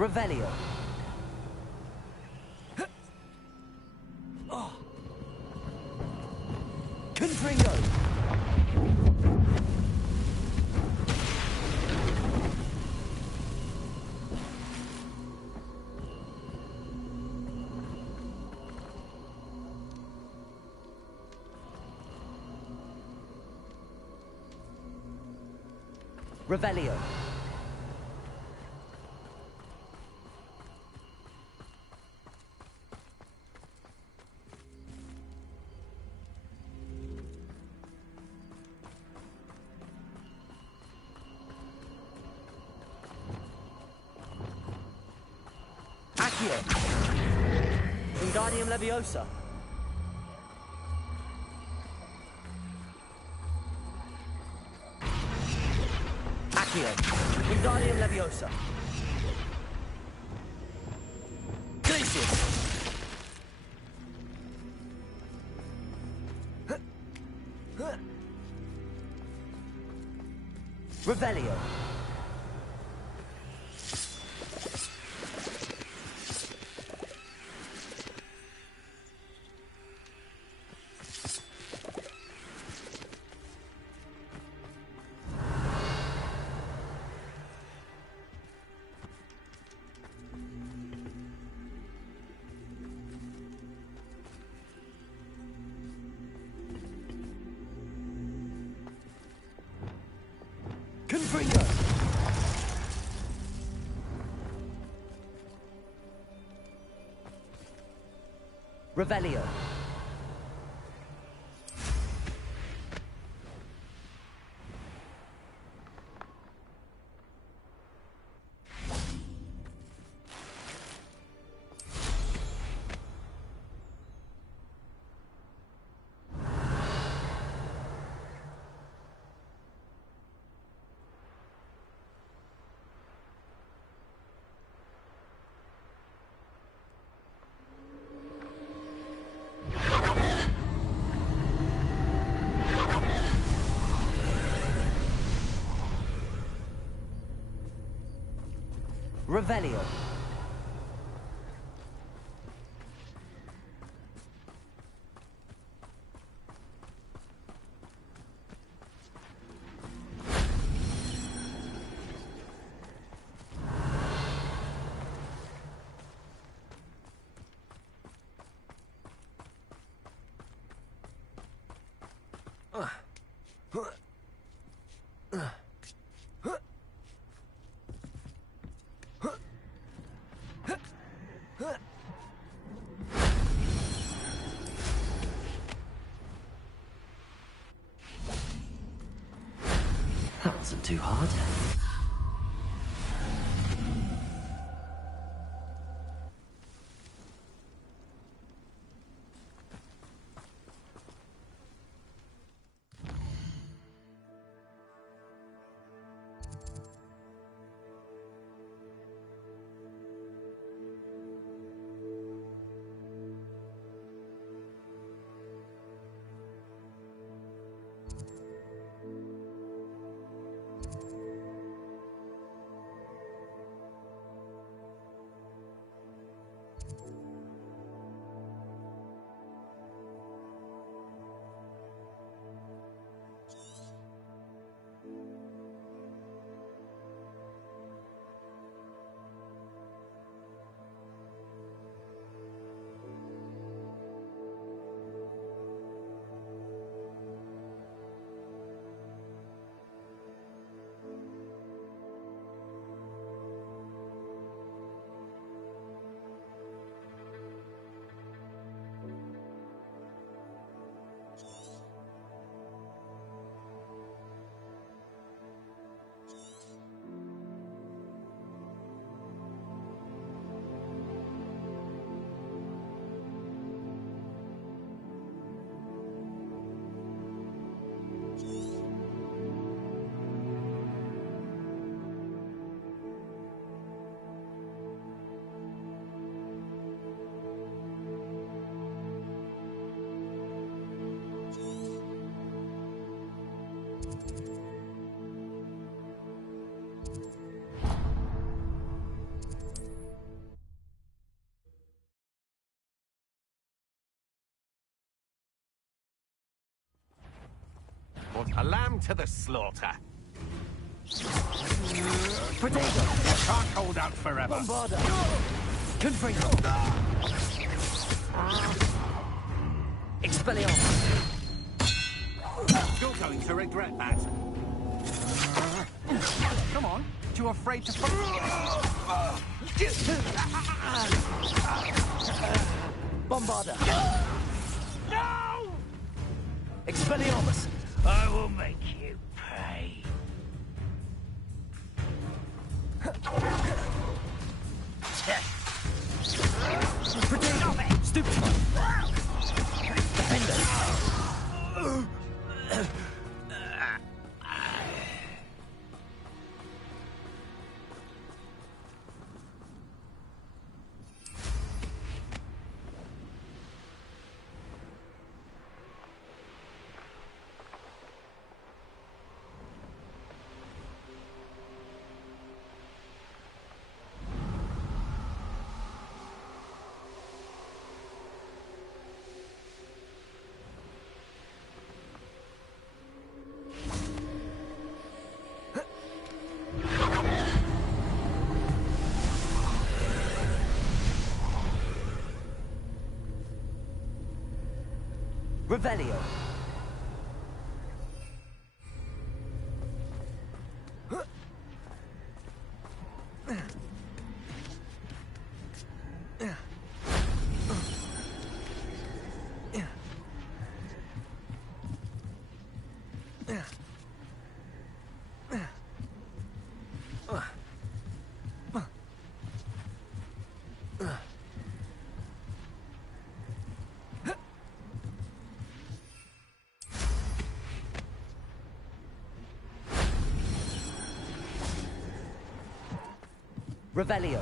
Revelio. Confringo. Revelio. Accio. Wingardium Leviosa. Accio. Wingardium Leviosa. Glacius. Revelio. Confringo. Revelio. Revelio. That wasn't too hard. A lamb to the slaughter. Protego! Can't hold out forever. Bombarda! Confringo! Expelliarmus! You're going to regret that. Come on. Too afraid to Bombarda! No! Expelliarmus! I will make you pay. Protego! Stupid! Defender! Revelio. Revelio.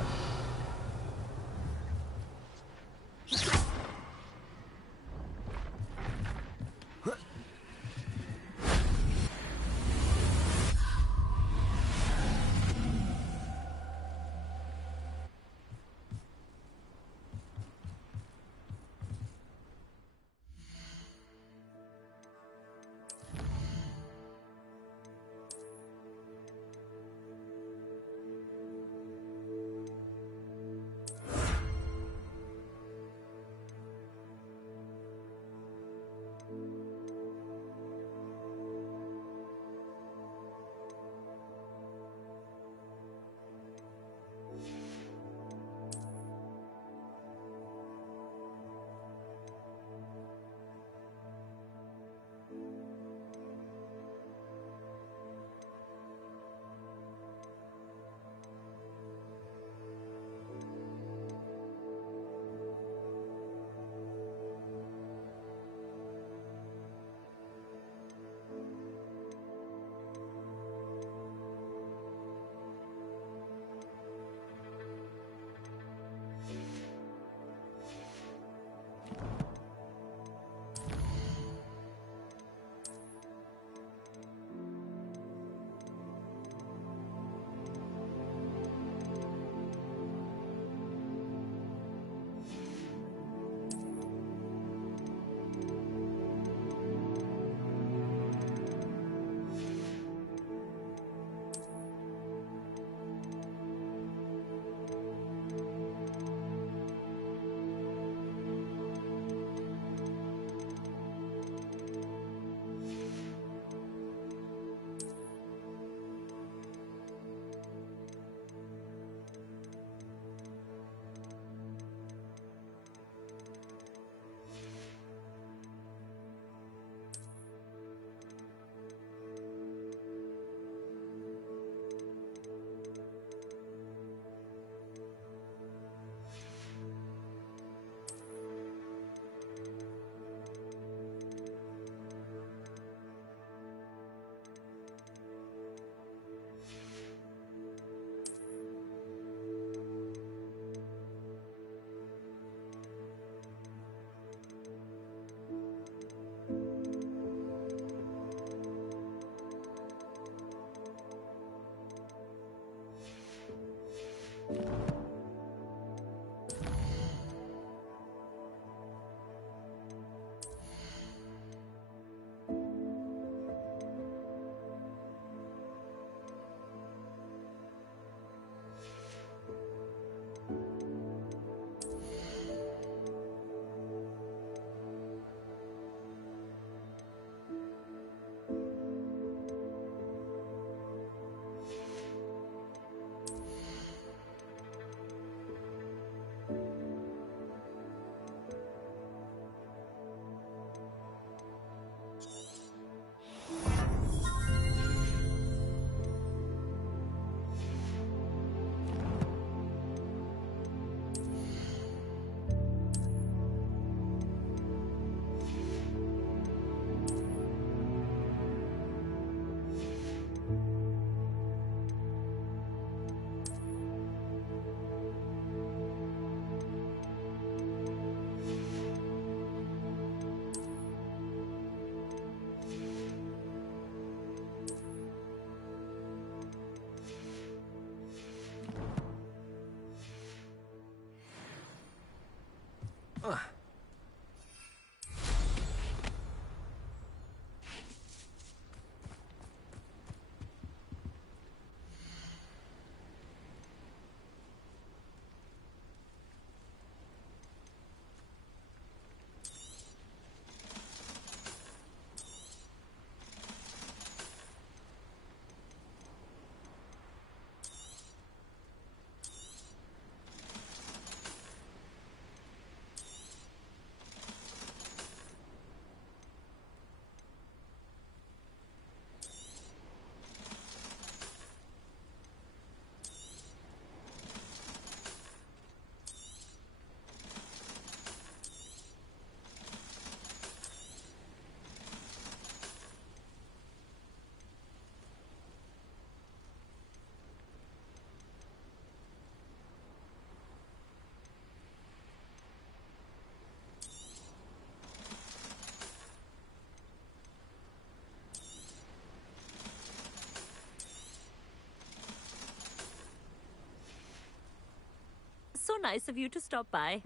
So nice of you to stop by.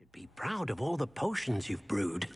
You'd be proud of all the potions you've brewed.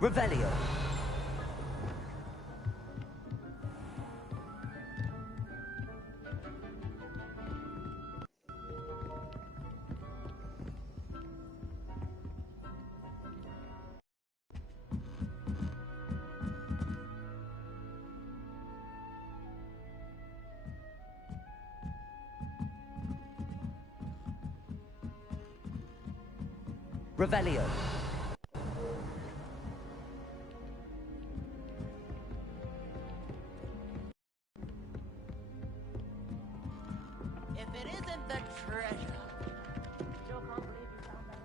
Revelio. Revelio. If it isn't the treasure. Still can't believe you found that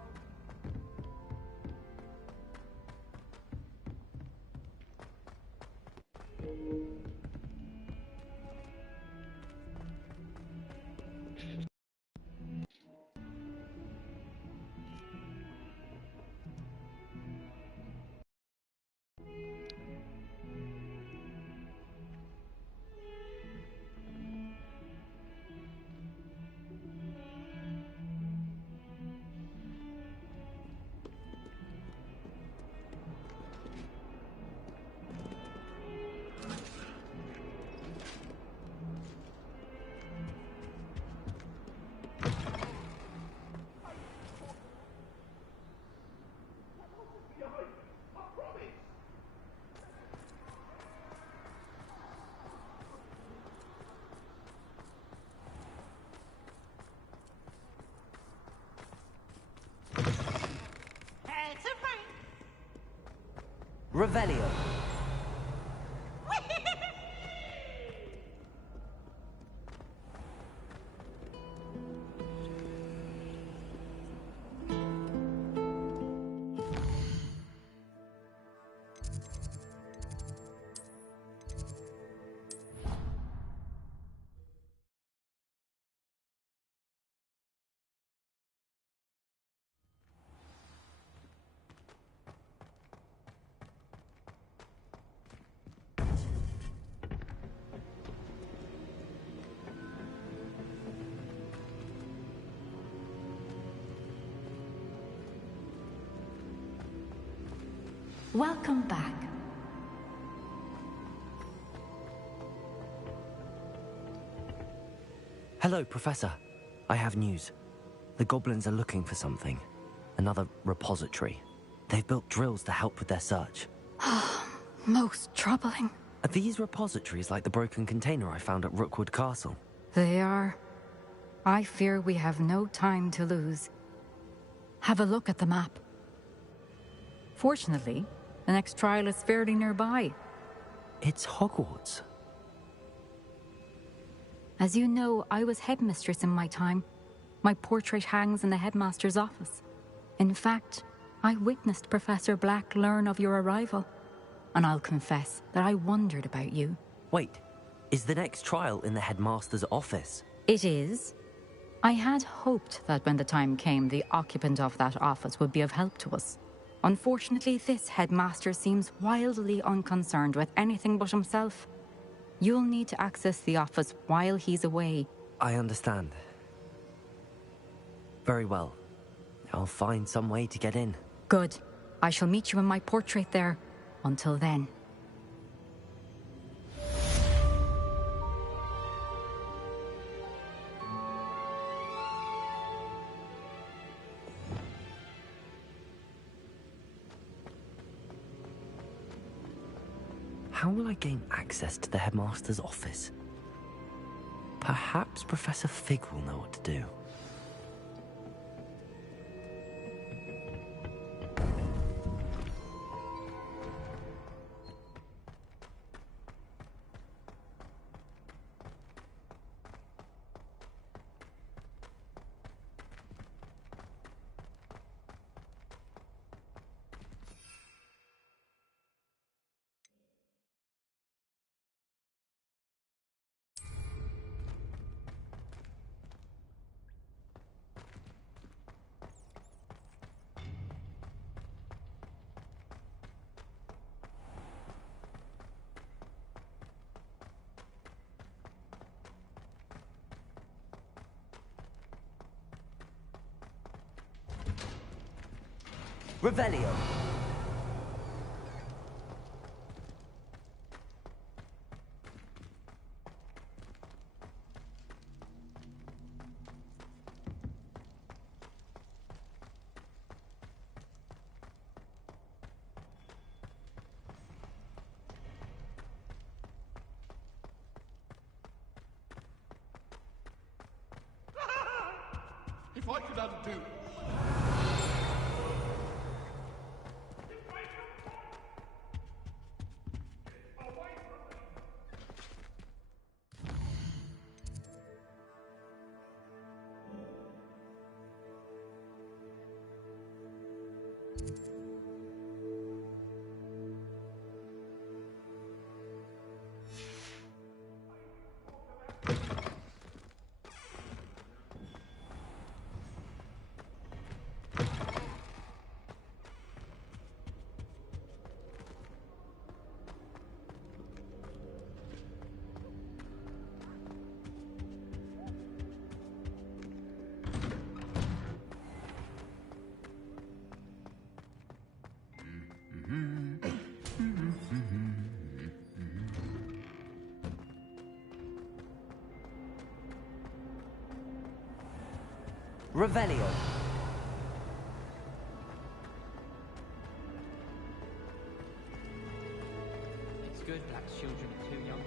Revelio. Welcome back. Hello, Professor. I have news. The goblins are looking for something. Another repository. They've built drills to help with their search. Most troubling. Are these repositories like the broken container I found at Rookwood Castle? They are. I fear we have no time to lose. Have a look at the map. Fortunately, the next trial is fairly nearby. It's Hogwarts. As you know, I was headmistress in my time. My portrait hangs in the headmaster's office. In fact, I witnessed Professor Black learn of your arrival. And I'll confess that I wondered about you. Wait, is the next trial in the headmaster's office? It is. I had hoped that when the time came, the occupant of that office would be of help to us. Unfortunately, this headmaster seems wildly unconcerned with anything but himself. You'll need to access the office while he's away. I understand. Very well. I'll find some way to get in. Good. I shall meet you in my portrait there. Until then. How will I gain access to the headmaster's office? Perhaps Professor Fig will know what to do. Revelio. if I could undo... Revelio. It's good that children are too young.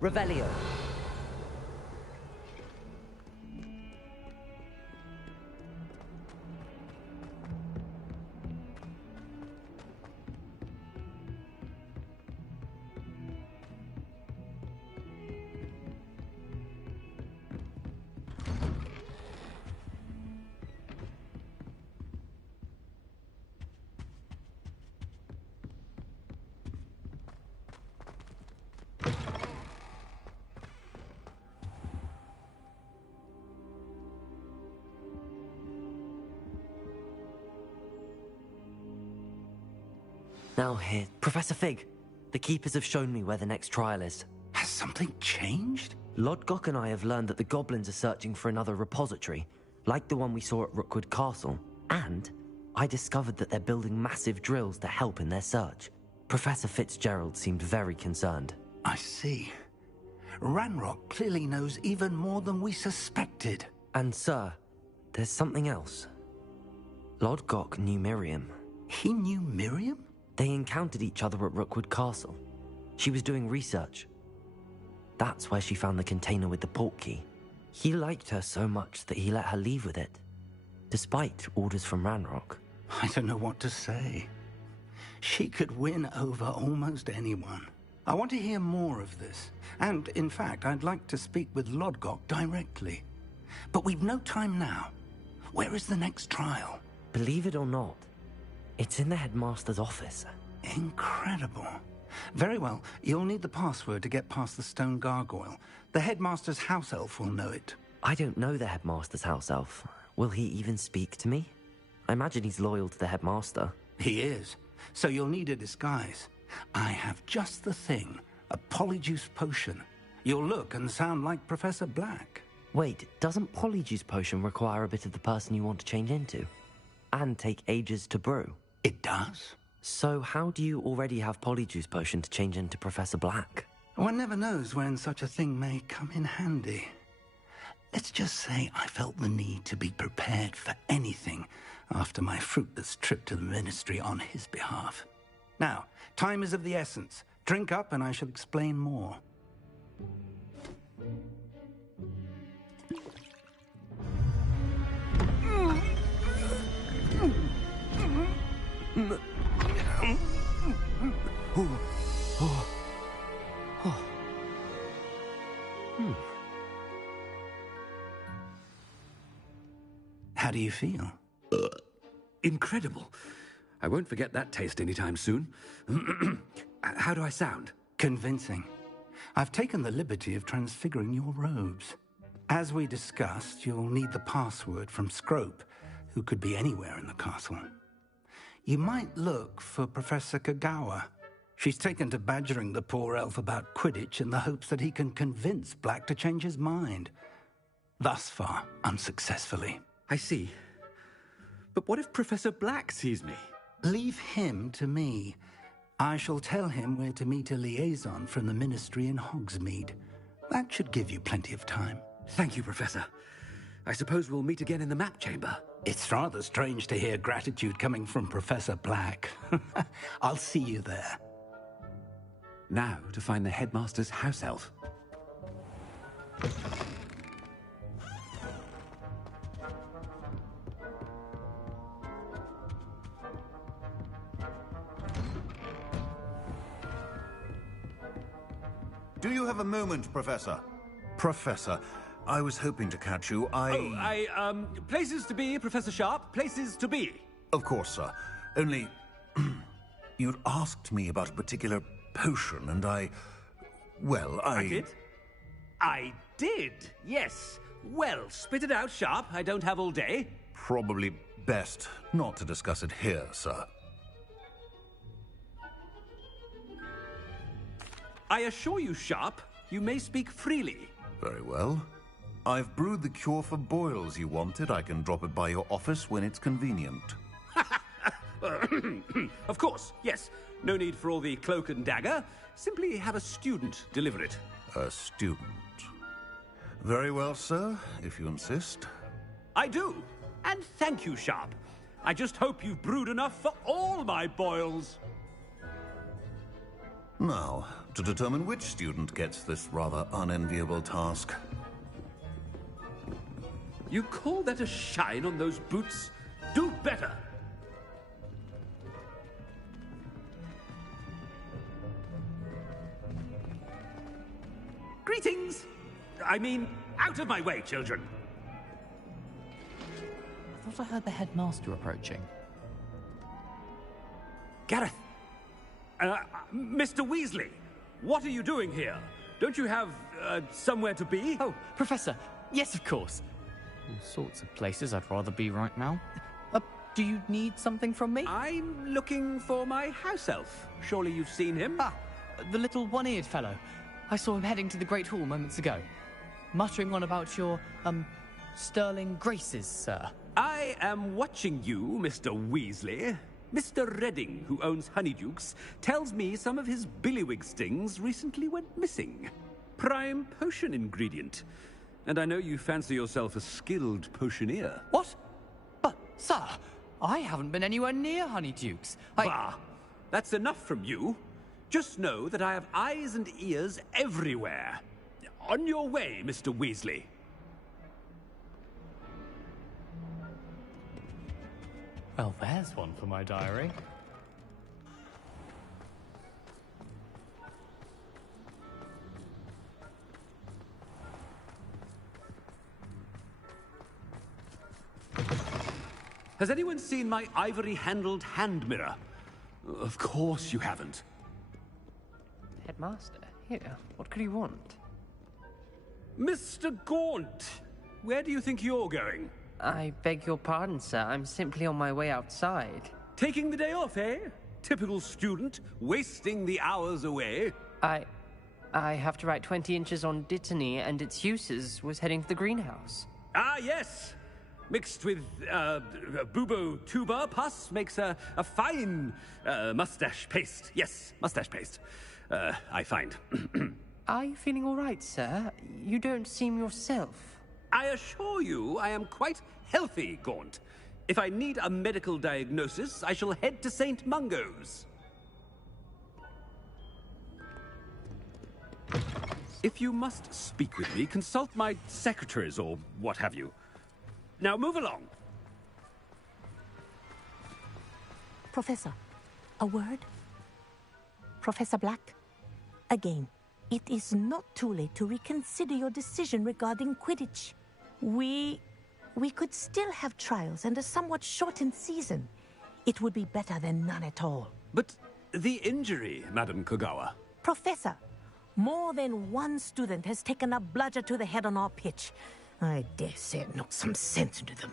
Revelio. Now here, Professor Fig. The Keepers have shown me where the next trial is. Has something changed? Lodgok and I have learned that the goblins are searching for another repository, like the one we saw at Rookwood Castle. And I discovered that they're building massive drills to help in their search. Professor Fitzgerald seemed very concerned. I see. Ranrock clearly knows even more than we suspected. And sir, there's something else. Lodgok knew Miriam. He knew Miriam? They encountered each other at Rookwood Castle. She was doing research. That's where she found the container with the portkey. He liked her so much that he let her leave with it, despite orders from Ranrock. I don't know what to say. She could win over almost anyone. I want to hear more of this. And, in fact, I'd like to speak with Lodgok directly. But we've no time now. Where is the next trial? Believe it or not, it's in the headmaster's office. Incredible. Very well. You'll need the password to get past the stone gargoyle. The headmaster's house elf will know it. I don't know the headmaster's house elf. Will he even speak to me? I imagine he's loyal to the headmaster. He is. So you'll need a disguise. I have just the thing. A polyjuice potion. You'll look and sound like Professor Black. Wait, doesn't polyjuice potion require a bit of the person you want to change into? And take ages to brew? It does. So how do you already have polyjuice potion to change into Professor Black? One never knows when such a thing may come in handy. Let's just say I felt the need to be prepared for anything after my fruitless trip to the Ministry on his behalf. Now, time is of the essence. Drink up and I shall explain more. How do you feel? Incredible. I won't forget that taste anytime soon. How do I sound? Convincing. I've taken the liberty of transfiguring your robes. As we discussed, you'll need the password from Scrope, who could be anywhere in the castle. You might look for Professor Kagawa. She's taken to badgering the poor elf about Quidditch in the hopes that he can convince Black to change his mind. Thus far, unsuccessfully. I see. But what if Professor Black sees me? Leave him to me. I shall tell him where to meet a liaison from the Ministry in Hogsmeade. That should give you plenty of time. Thank you, Professor. I suppose we'll meet again in the map chamber. It's rather strange to hear gratitude coming from Professor Black. I'll see you there. Now to find the headmaster's house elf. Do you have a moment, Professor? Professor, I was hoping to catch you. Places to be, Professor Sharp. Places to be. Of course, sir. Only, you'd asked me about a particular potion, and I did? I did, yes. Well, spit it out, Sharp. I don't have all day. Probably best not to discuss it here, sir. I assure you, Sharp, you may speak freely. Very well. I've brewed the cure for boils you wanted. I can drop it by your office when it's convenient. Of course, yes. No need for all the cloak and dagger. Simply have a student deliver it. A student. Very well, sir, if you insist. I do. And thank you, Sharp. I just hope you've brewed enough for all my boils. Now, to determine which student gets this rather unenviable task. You call that a shine on those boots? Do better! Greetings! I mean, out of my way, children! I thought I heard the headmaster approaching. Gareth! Mr. Weasley, what are you doing here? Don't you have, somewhere to be? Oh, Professor, yes, of course. All sorts of places I'd rather be right now. Do you need something from me? I'm looking for my house elf. Surely you've seen him? Ah, the little one-eared fellow. I saw him heading to the Great Hall moments ago. Muttering on about your, sterling graces, sir. I am watching you, Mr. Weasley. Mr. Redding, who owns Honeydukes, tells me some of his billywig stings recently went missing. Prime potion ingredient. And I know you fancy yourself a skilled potioneer. What? But, sir, I haven't been anywhere near Honeydukes. Bah! That's enough from you. Just know that I have eyes and ears everywhere. On your way, Mr. Weasley. Well, there's one for my diary. Has anyone seen my ivory-handled hand mirror? Of course you haven't. Headmaster, here, what could he want? Mr. Gaunt, where do you think you're going? I beg your pardon, sir. I'm simply on my way outside. Taking the day off, eh? Typical student, wasting the hours away. I have to write 20 inches on Dittany and its uses. Was heading to the greenhouse. Ah, yes. Mixed with, bubo tuber pus makes a fine, mustache paste. Yes, mustache paste. I find. Are you feeling all right, sir? You don't seem yourself. I assure you I am quite healthy, Gaunt. If I need a medical diagnosis, I shall head to St. Mungo's. If you must speak with me, consult my secretaries or what have you. Now move along. Professor, a word? Professor Black, again, it is not too late to reconsider your decision regarding Quidditch. We could still have trials and a somewhat shortened season. It would be better than none at all. But the injury, Madam Kogawa. Professor, more than one student has taken a bludger to the head on our pitch. I dare say it knocked some sense into them.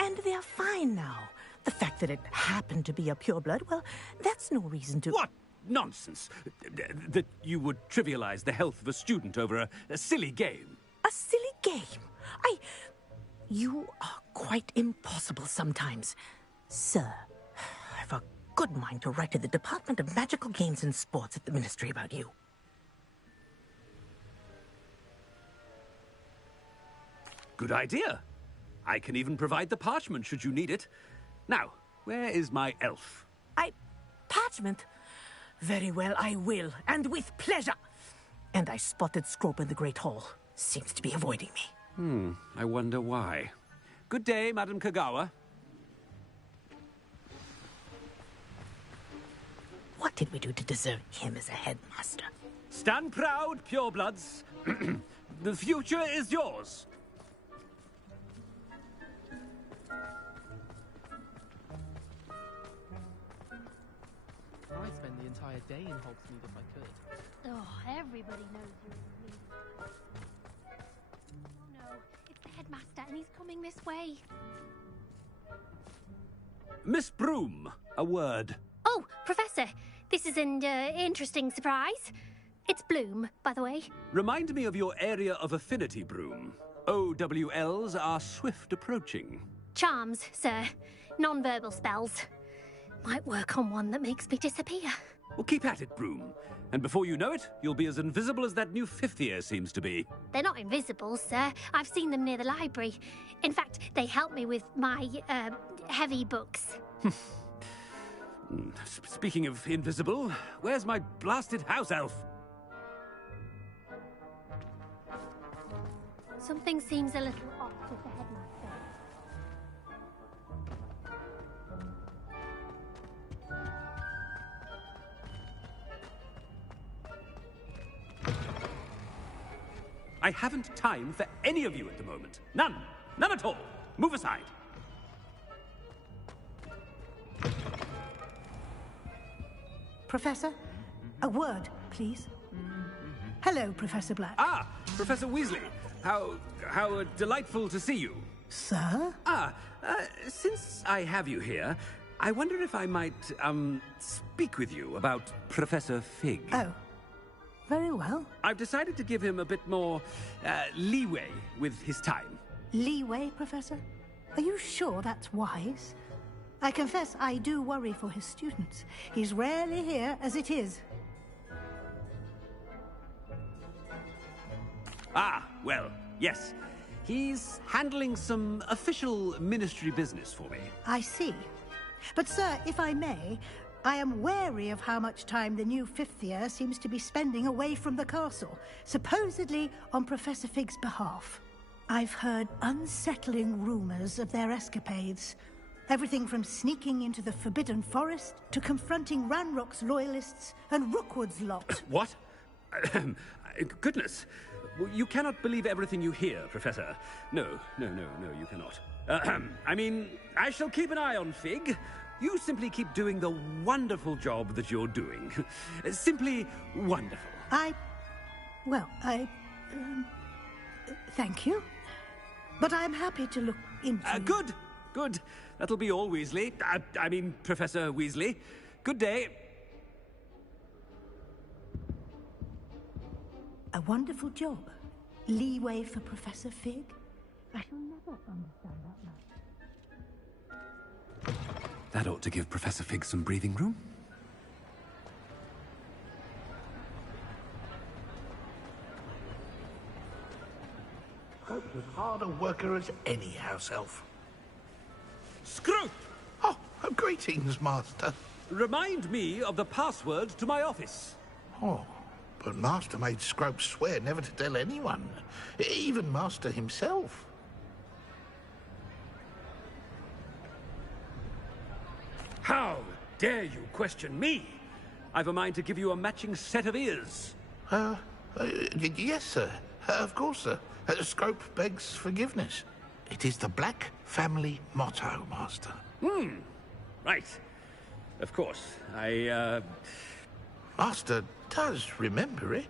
And they're fine now. The fact that it happened to be a pureblood, well, that's no reason to... What nonsense! That you would trivialize the health of a student over a silly game. A silly game? You are quite impossible sometimes. Sir, I've a good mind to write to the Department of Magical Games and Sports at the Ministry about you. Good idea. I can even provide the parchment should you need it. Now, where is my elf? Parchment? Very well, I will, and with pleasure. And I spotted Scrope in the Great Hall. Seems to be avoiding me. I wonder why. Good day, Madam Kagawa. What did we do to deserve him as a headmaster? Stand proud, purebloods. The future is yours. I'd spend the entire day in Hogsmeade if I could. Oh, everybody knows you're the leader. Oh no, it's the headmaster and he's coming this way. Miss Broom, a word. Oh, Professor, this is an interesting surprise. It's Bloom, by the way. Remind me of your area of affinity, Broom. OWLs are swift approaching. Charms, sir. Non-verbal spells. Might work on one that makes me disappear. Well, keep at it, Broom. And before you know it, you'll be as invisible as that new fifth year seems to be. They're not invisible, sir. I've seen them near the library. In fact, they help me with my, heavy books. Speaking of invisible, where's my blasted house elf? Something seems a little off with the headmaster. I haven't time for any of you at the moment. None. None at all. Move aside. Professor, a word, please. Hello, Professor Black. Ah, Professor Weasley. How delightful to see you. Sir? Since I have you here, I wonder if I might, speak with you about Professor Fig. Oh. Very well. I've decided to give him a bit more, leeway with his time. Leeway, Professor? Are you sure that's wise? I confess I do worry for his students. He's rarely here as it is. Ah, well, yes. He's handling some official ministry business for me. I see. But, sir, if I may, I am wary of how much time the new fifth year seems to be spending away from the castle, supposedly on Professor Fig's behalf. I've heard unsettling rumors of their escapades. Everything from sneaking into the Forbidden Forest to confronting Ranrock's loyalists and Rookwood's lot. What? Goodness. You cannot believe everything you hear, Professor. No, you cannot. I mean, I shall keep an eye on Fig. You simply keep doing the wonderful job that you're doing. Simply wonderful. Thank you. But I'm happy to look into... Good. That'll be all, Weasley. I mean, Professor Weasley. Good day. A wonderful job. Leeway for Professor Fig. I shall never understand that much. That ought to give Professor Fig some breathing room. Scrope's as hard a worker as any house elf. Scrope! Oh, greetings, Master. Remind me of the password to my office. Oh, but Master made Scrope swear never to tell anyone, even Master himself. How dare you question me? I've a mind to give you a matching set of ears. Yes, sir. Of course, sir. Scrope begs forgiveness. It is the Black family motto, Master. Right. Of course. Master does remember it.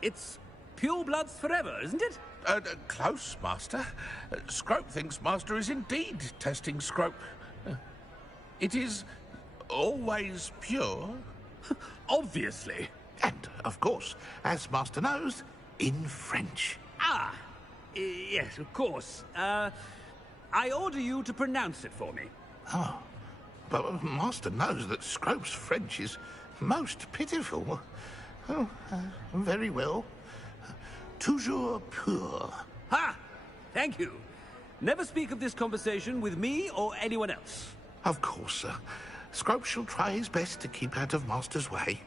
It's pure bloods forever, isn't it? Close, Master. Scrope thinks Master is indeed testing Scrope. It is always pure. Obviously. And, of course, as Master knows, in French. Ah, yes, of course. I order you to pronounce it for me. Oh, but Master knows that Scrope's French is most pitiful. Oh, very well. Toujours pur. Ha! Thank you. Never speak of this conversation with me or anyone else. Of course, sir. Scrope shall try his best to keep out of Master's way.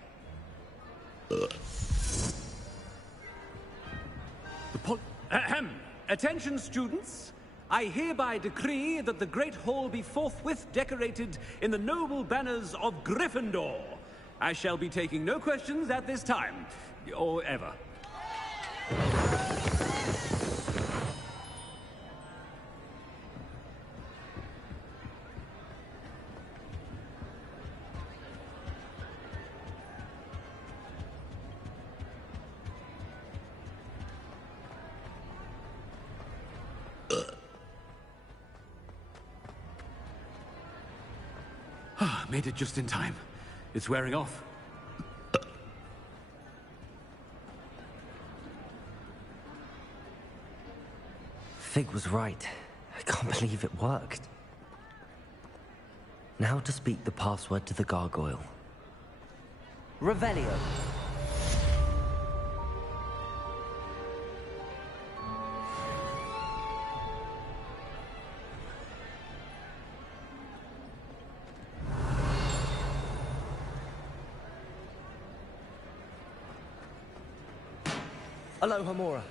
Attention, students. I hereby decree that the Great Hall be forthwith decorated in the noble banners of Gryffindor. I shall be taking no questions at this time, or ever. Made it just in time. It's wearing off. Fig was right. I can't believe it worked. Now to speak the password to the gargoyle. Revelio. Aloha Mora.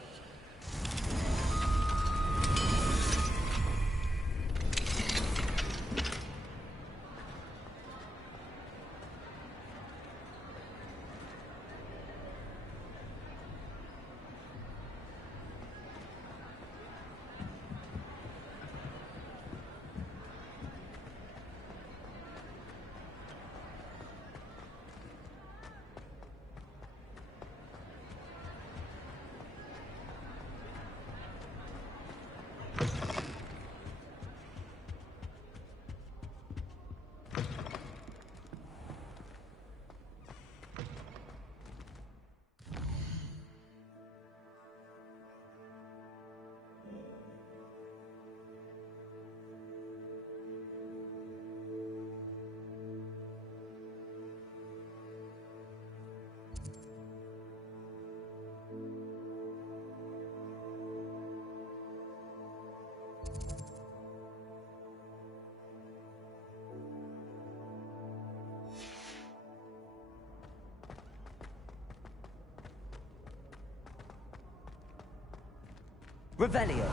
Revelio.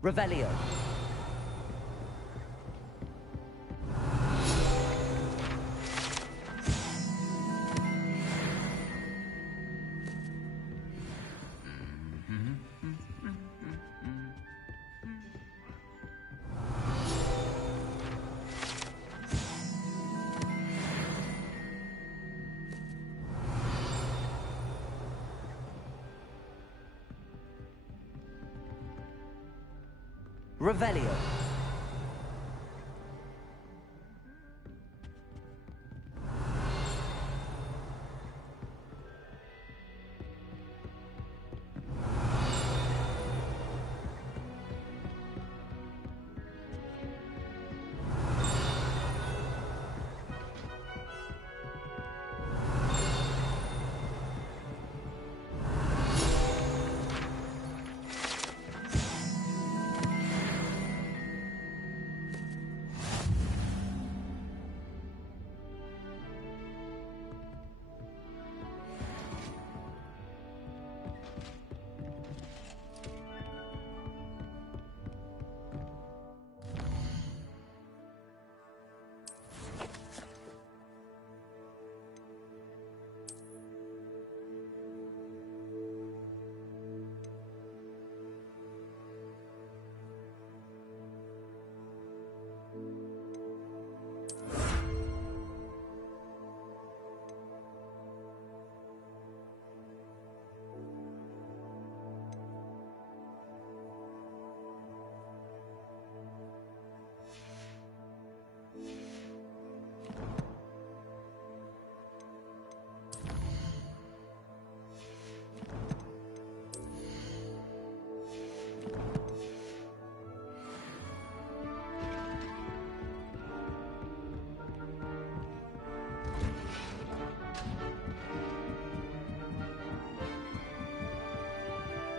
Revelio. Revelio.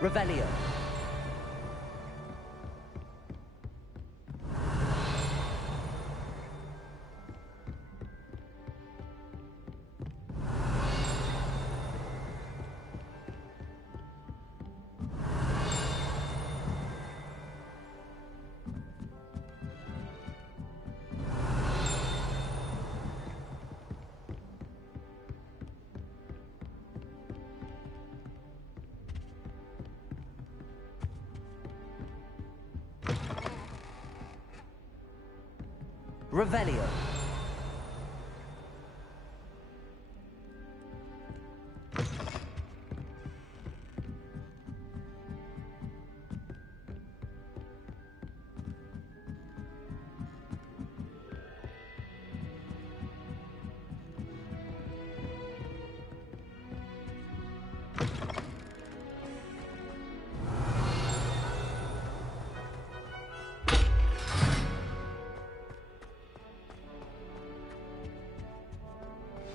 Revelio. Revelio.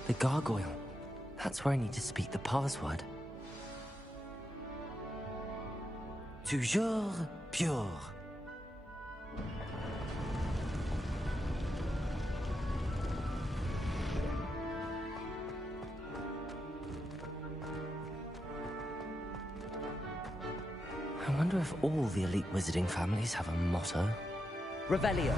The gargoyle. That's where I need to speak the password. Toujours pure. I wonder if all the elite wizarding families have a motto. Revelio.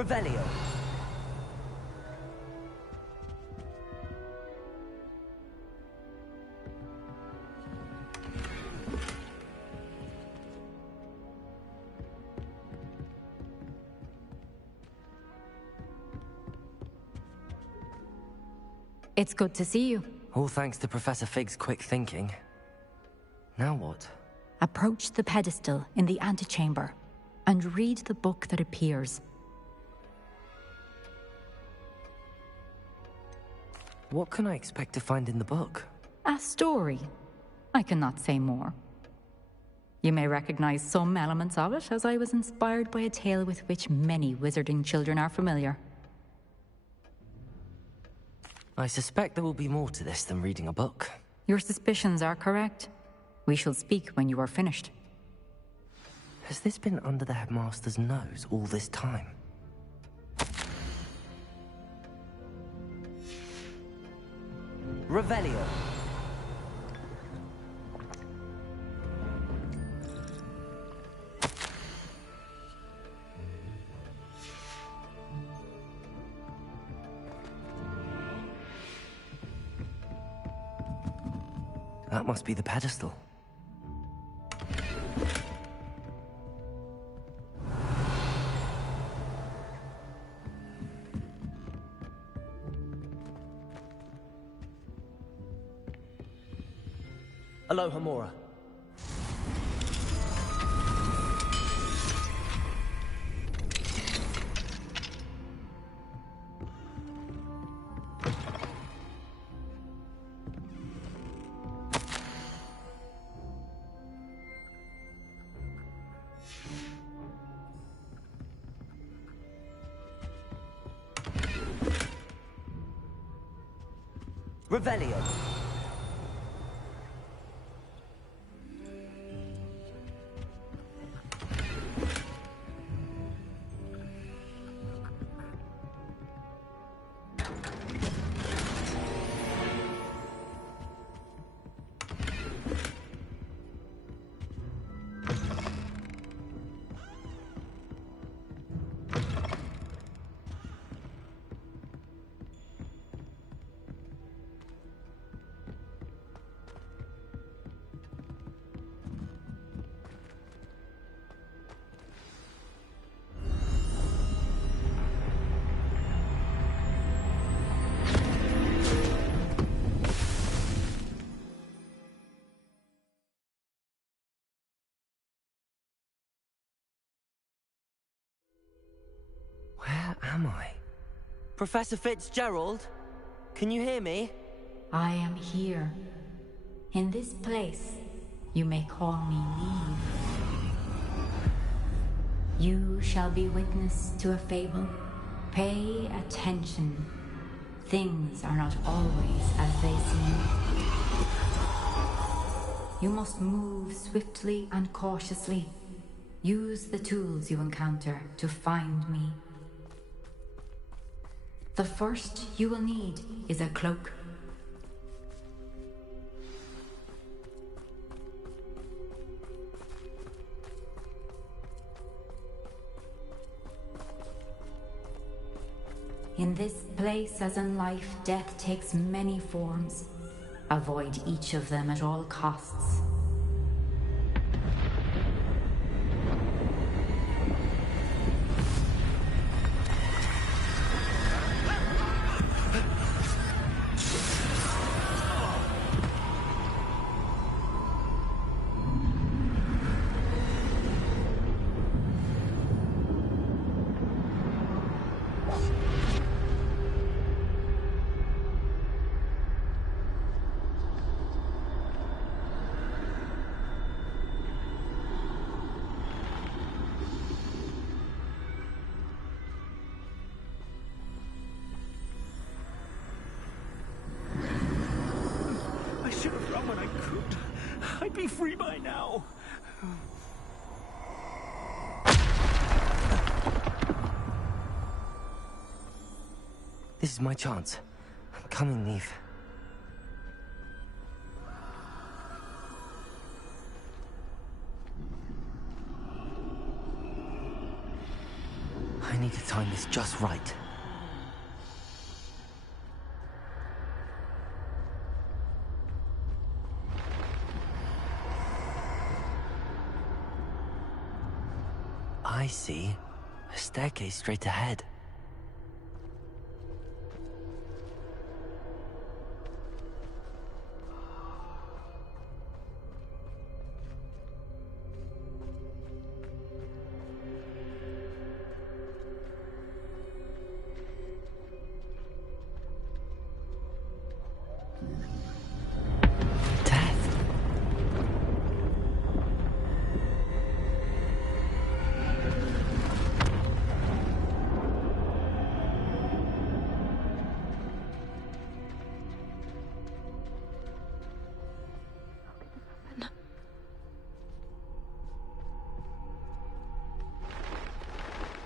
Revelio. It's good to see you. All thanks to Professor Fig's quick thinking. Now what? Approach the pedestal in the antechamber and read the book that appears. What can I expect to find in the book? A story. I cannot say more. You may recognize some elements of it, as I was inspired by a tale with which many wizarding children are familiar. I suspect there will be more to this than reading a book. Your suspicions are correct. We shall speak when you are finished. Has this been under the headmaster's nose all this time? Revelio. Must be the pedestal. Aloha, Mora. Revelio. Where am I? Professor Fitzgerald? Can you hear me? I am here. In this place, you may call me Neve. You shall be witness to a fable. Pay attention. Things are not always as they seem. You must move swiftly and cautiously. Use the tools you encounter to find me. The first you will need is a cloak. In this place, as in life, death takes many forms. Avoid each of them at all costs. I'd be free by now. This is my chance. I'm coming, Neve. I need to time this just right. I see. A staircase straight ahead.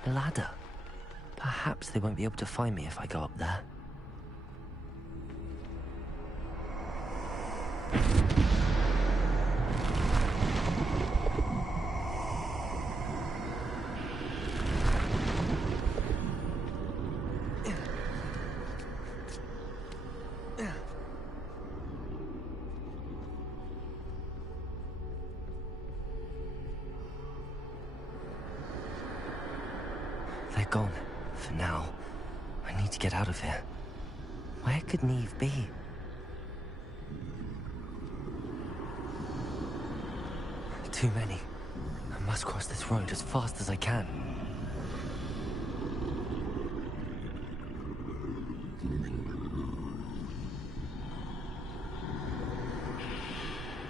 A ladder. Perhaps they won't be able to find me if I go up there. gone. For now. I need to get out of here. Where could Neve be? Too many. I must cross this road as fast as I can.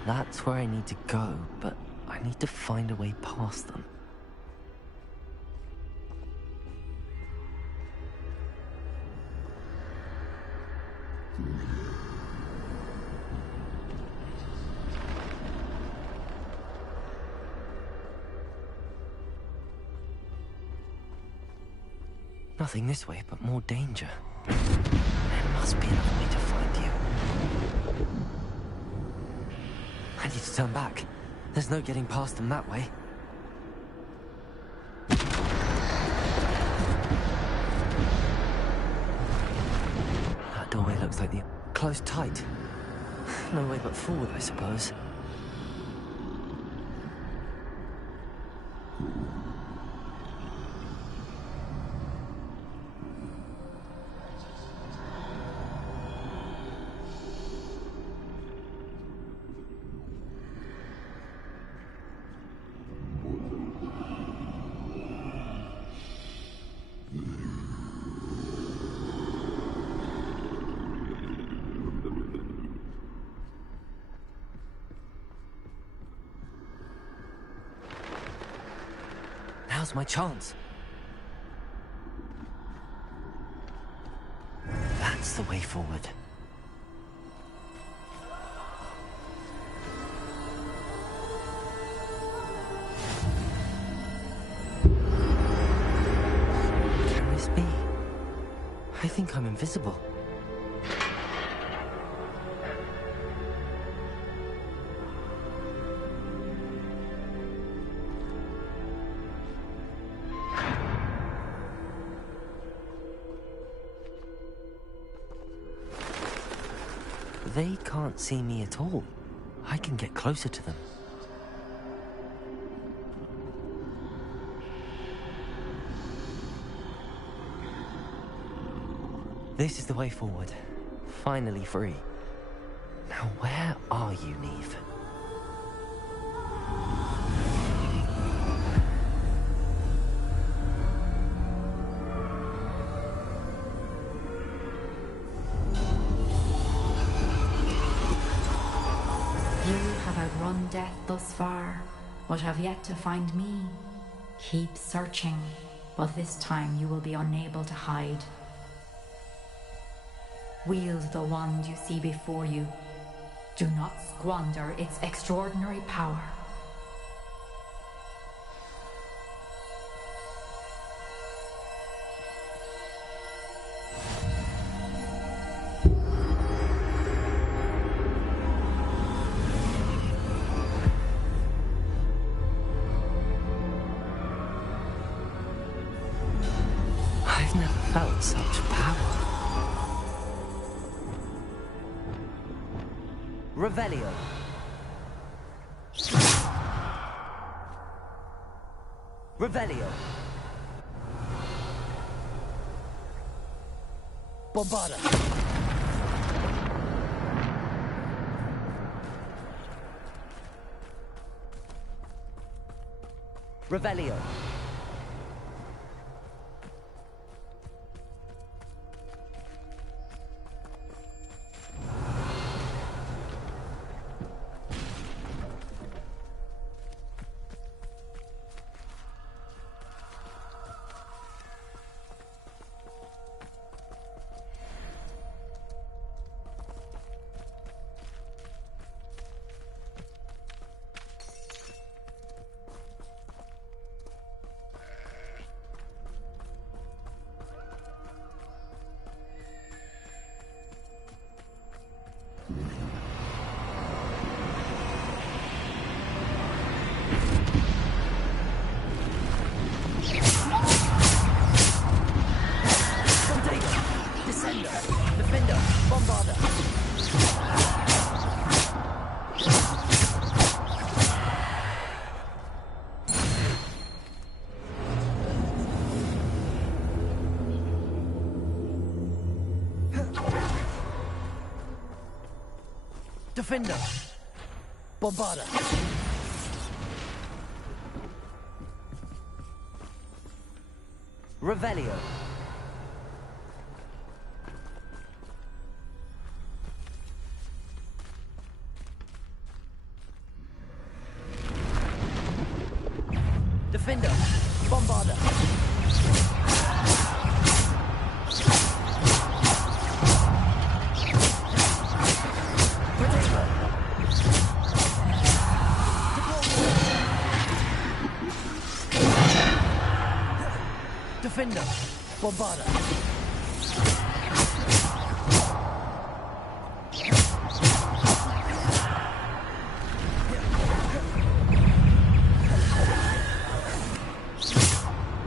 That's where I need to go, but I need to find a way past them. Nothing this way, but more danger. There must be another way to find you. I need to turn back. There's no getting past them that way. That doorway looks like the... closed tight. No way but forward, I suppose. Now's my chance. That's the way forward. Can this be? I think I'm invisible. They can't see me at all. I can get closer to them. This is the way forward. Finally free. Now where are you, Neve? Outrun death thus far, but have yet to find me. Keep searching, but this time you will be unable to hide. Wield the wand you see before you. Do not squander its extraordinary power. Such power. Revelio. Revelio. Bombarda. Revelio. Defender! Bombarder! Revelio! Defender! Bombarder! Defender! Bombarder!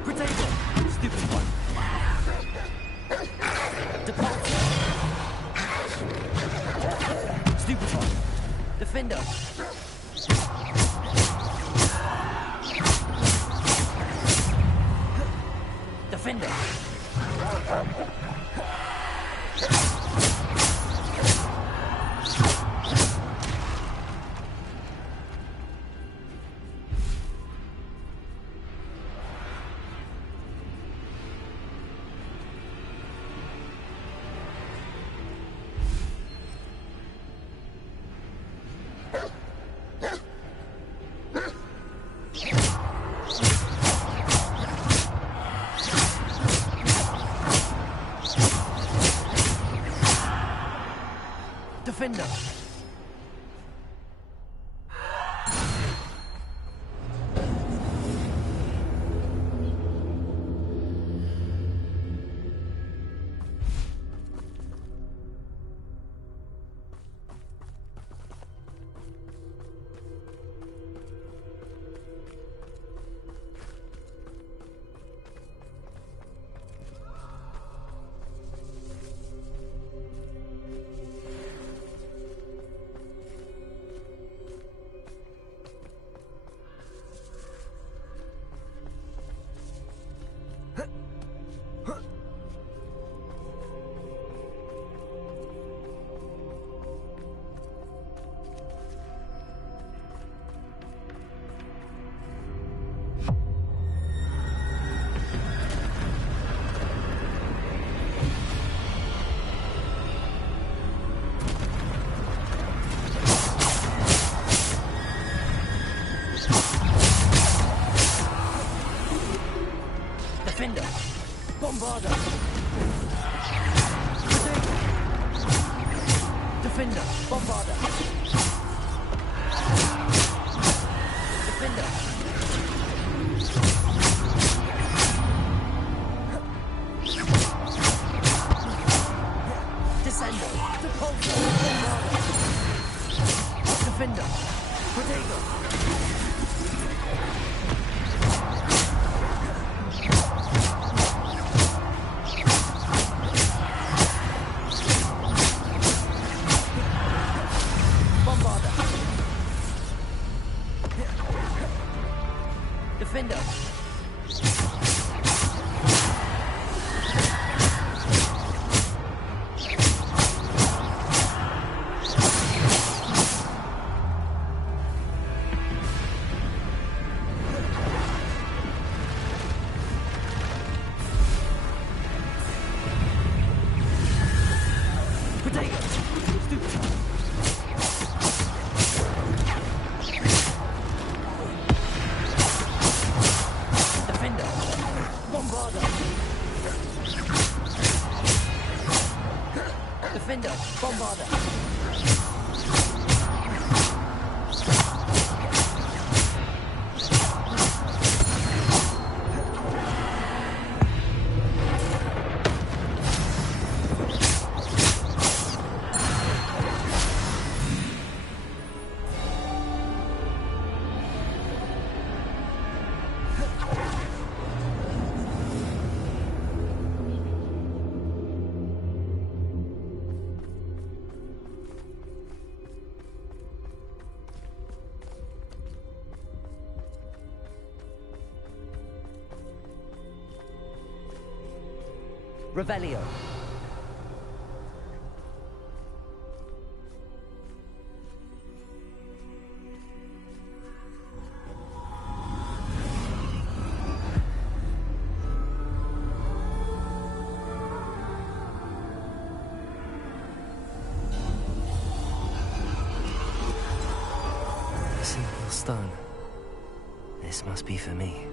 Potato! Stupid one! Depulse! Stupid one! Defender! Defender! Defender! Defender! Bombarder! Defender! Bombarder! Defender! Descender! Depulsor! Bombarder! Defender! Potato! Defender! Potato! Stupid! Defender! Bombarder! Revelio. stone. This must be for me.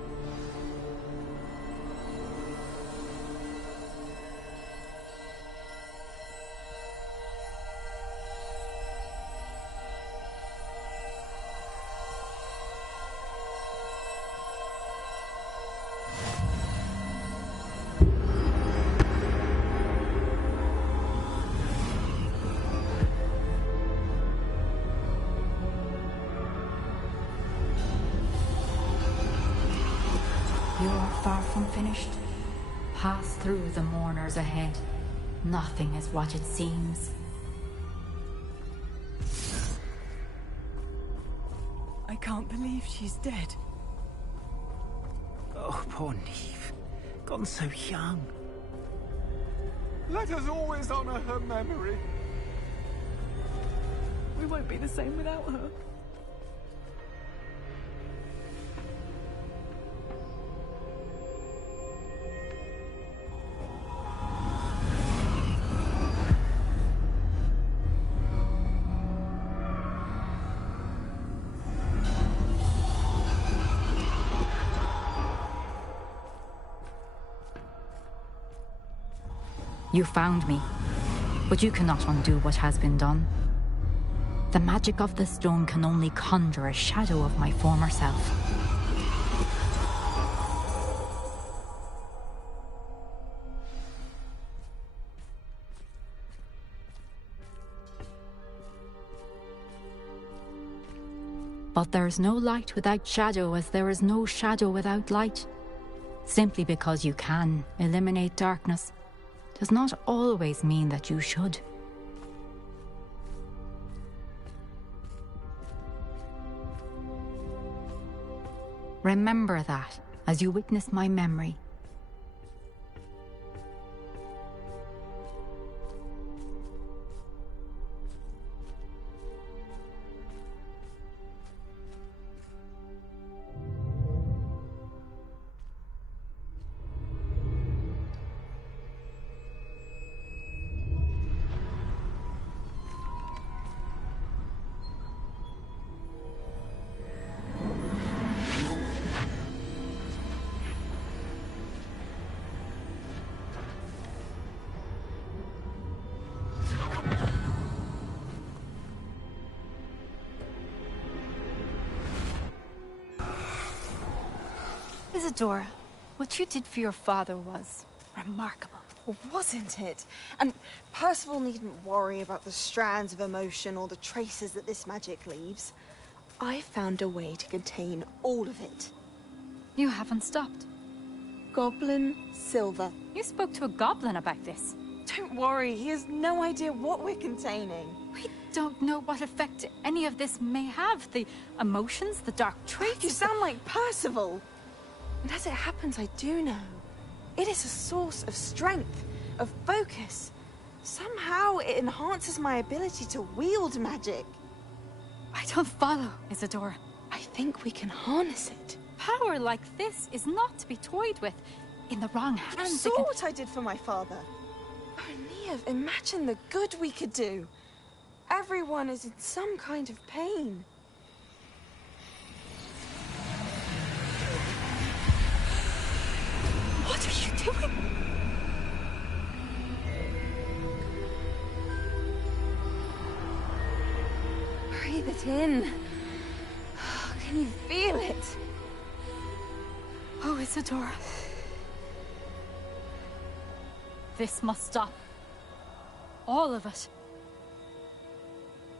You are far from finished. Pass through the mourners ahead. Nothing is what it seems. I can't believe she's dead. Oh, poor Neve. Gone so young. Let us always honor her memory. We won't be the same without her. You found me, but you cannot undo what has been done. The magic of the stone can only conjure a shadow of my former self. But there is no light without shadow, as there is no shadow without light. Simply because you can eliminate darkness does not always mean that you should. Remember that as you witness my memory. Isadora, what you did for your father was remarkable. Well, wasn't it? And Percival needn't worry about the strands of emotion or the traces that this magic leaves. I found a way to contain all of it. You haven't stopped. Goblin Silver. You spoke to a goblin about this. Don't worry, he has no idea what we're containing. We don't know what effect any of this may have. The emotions, the dark traits. You sound like Percival. And as it happens, I do know. It is a source of strength, of focus. Somehow it enhances my ability to wield magic. I don't follow, Isadora. I think we can harness it. Power like this is not to be toyed with. In the wrong hands, You saw what I did for my father. Oh, Neve, imagine the good we could do. Everyone is in some kind of pain. What are you doing? Breathe it in. Can you feel it? Oh, Isadora. This must stop. All of it.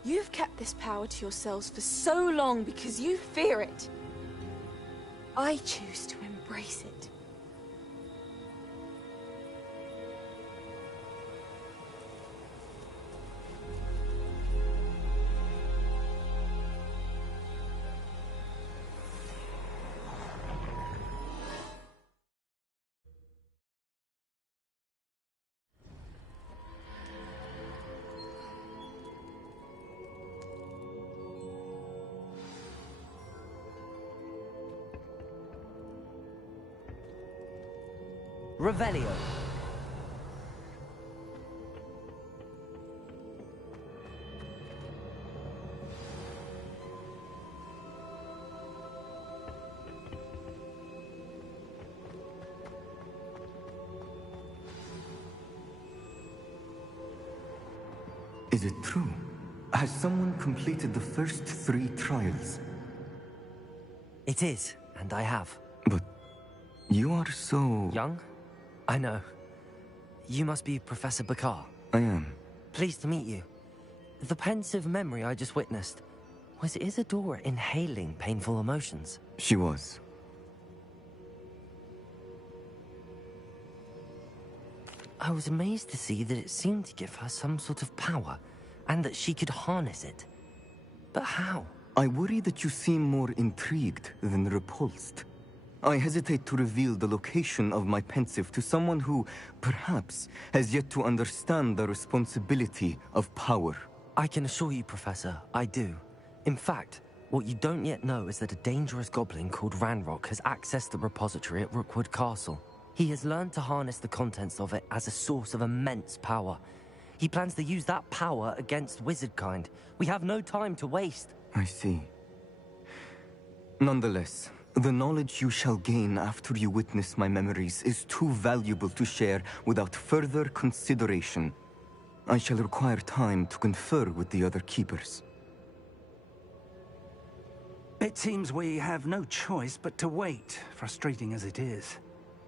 You've kept this power to yourselves for so long because you fear it. I choose to embrace it. Revelio. Is it true? Has someone completed the first 3 trials? It is, and I have. But you are so... Young? I know. You must be Professor Bakar. I am. Pleased to meet you. The pensive memory I just witnessed, was Isadora inhaling painful emotions? She was. I was amazed to see that it seemed to give her some sort of power, and that she could harness it. But how? I worry that you seem more intrigued than repulsed. I hesitate to reveal the location of my pensive to someone who, perhaps, has yet to understand the responsibility of power. I can assure you, Professor, I do. In fact, what you don't yet know is that a dangerous goblin called Ranrock has accessed the repository at Rookwood Castle. He has learned to harness the contents of it as a source of immense power. He plans to use that power against wizardkind. We have no time to waste. I see. Nonetheless, the knowledge you shall gain after you witness my memories is too valuable to share without further consideration. I shall require time to confer with the other keepers. It seems we have no choice but to wait, frustrating as it is.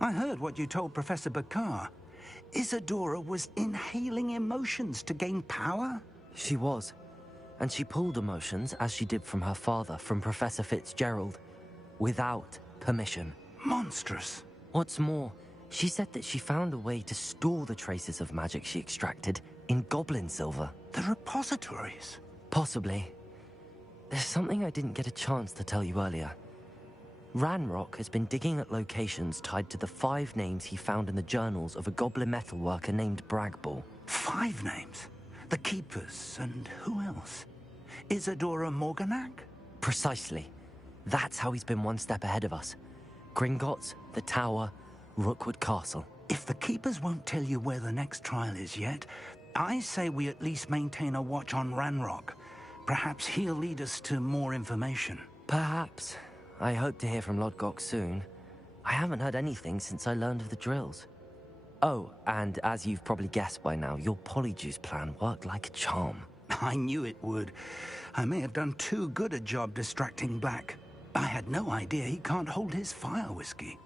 I heard what you told Professor Bakar. Isadora was inhaling emotions to gain power? She was. And she pulled emotions, as she did from her father, from Professor Fitzgerald, without permission. Monstrous. What's more, she said that she found a way to store the traces of magic she extracted in goblin silver. The repositories? Possibly. There's something I didn't get a chance to tell you earlier. Ranrock has been digging at locations tied to the 5 names he found in the journals of a goblin metalworker named Bragball. 5 names? The Keepers, and who else? Isadora Morganac? Precisely. That's how he's been one step ahead of us. Gringotts, the Tower, Rookwood Castle. If the Keepers won't tell you where the next trial is yet, I say we at least maintain a watch on Ranrock. Perhaps he'll lead us to more information. Perhaps. I hope to hear from Lodgok soon. I haven't heard anything since I learned of the drills. Oh, and as you've probably guessed by now, your polyjuice plan worked like a charm. I knew it would. I may have done too good a job distracting Black. I had no idea he can't hold his fire whiskey.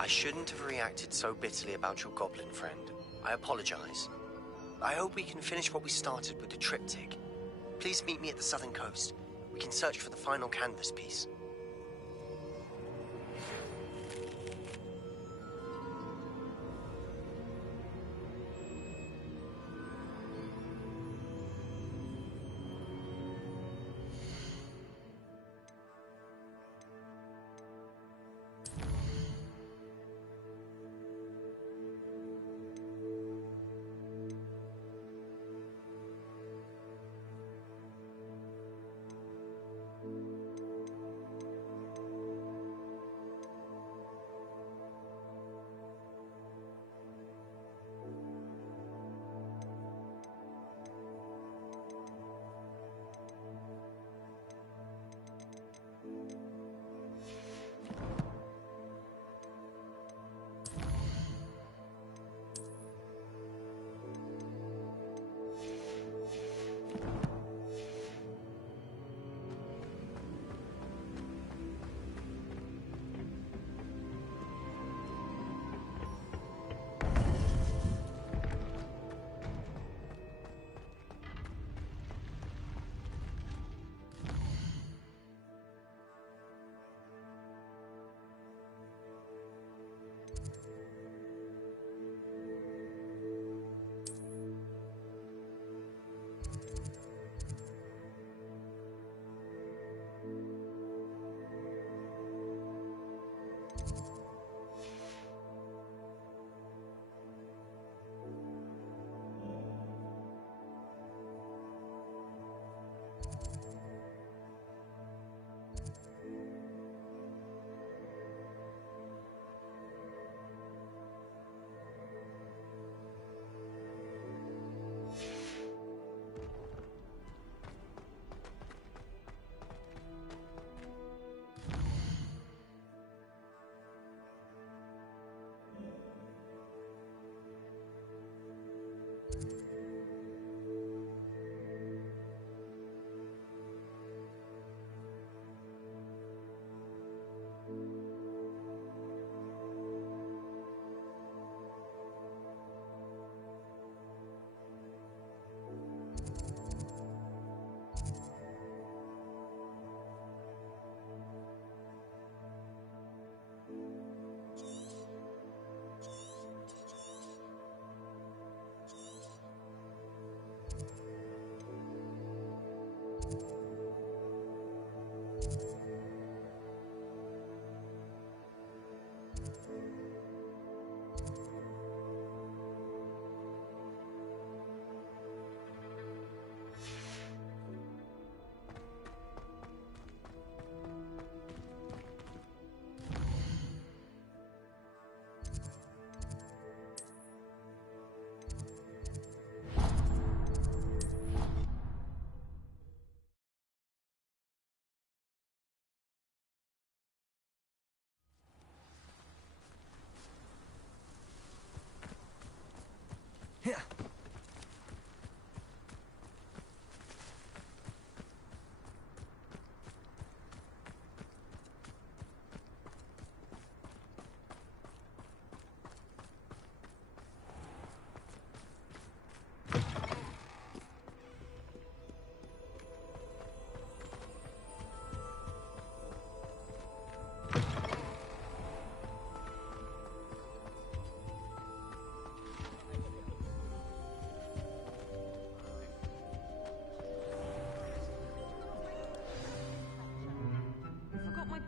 I shouldn't have reacted so bitterly about your goblin friend. I apologize. I hope we can finish what we started with the triptych. Please meet me at the southern coast. We can search for the final canvas piece.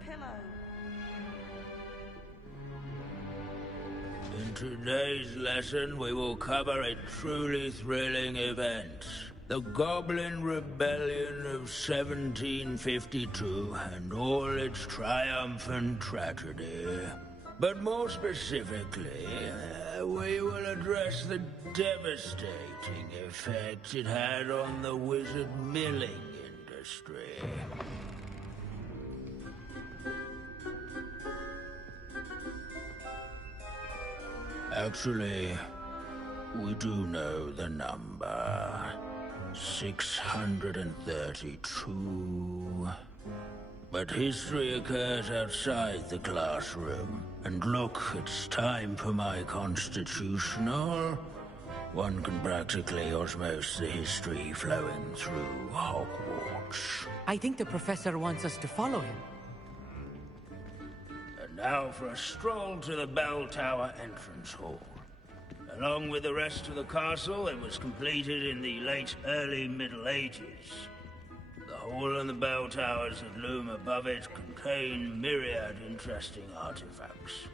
pillow. In today's lesson, we will cover a truly thrilling event. The Goblin Rebellion of 1752 and all its triumphant tragedy. But more specifically, we will address the devastating effect it had on the wizard milling industry. Actually, we do know the number. 632. But history occurs outside the classroom. And look, it's time for my constitutional. One can practically osmose the history flowing through Hogwarts. I think the professor wants us to follow him. And now for a stroll to the bell tower entrance hall. Along with the rest of the castle, it was completed in the early Middle Ages. The hall and the bell towers that loom above it contain myriad interesting artifacts.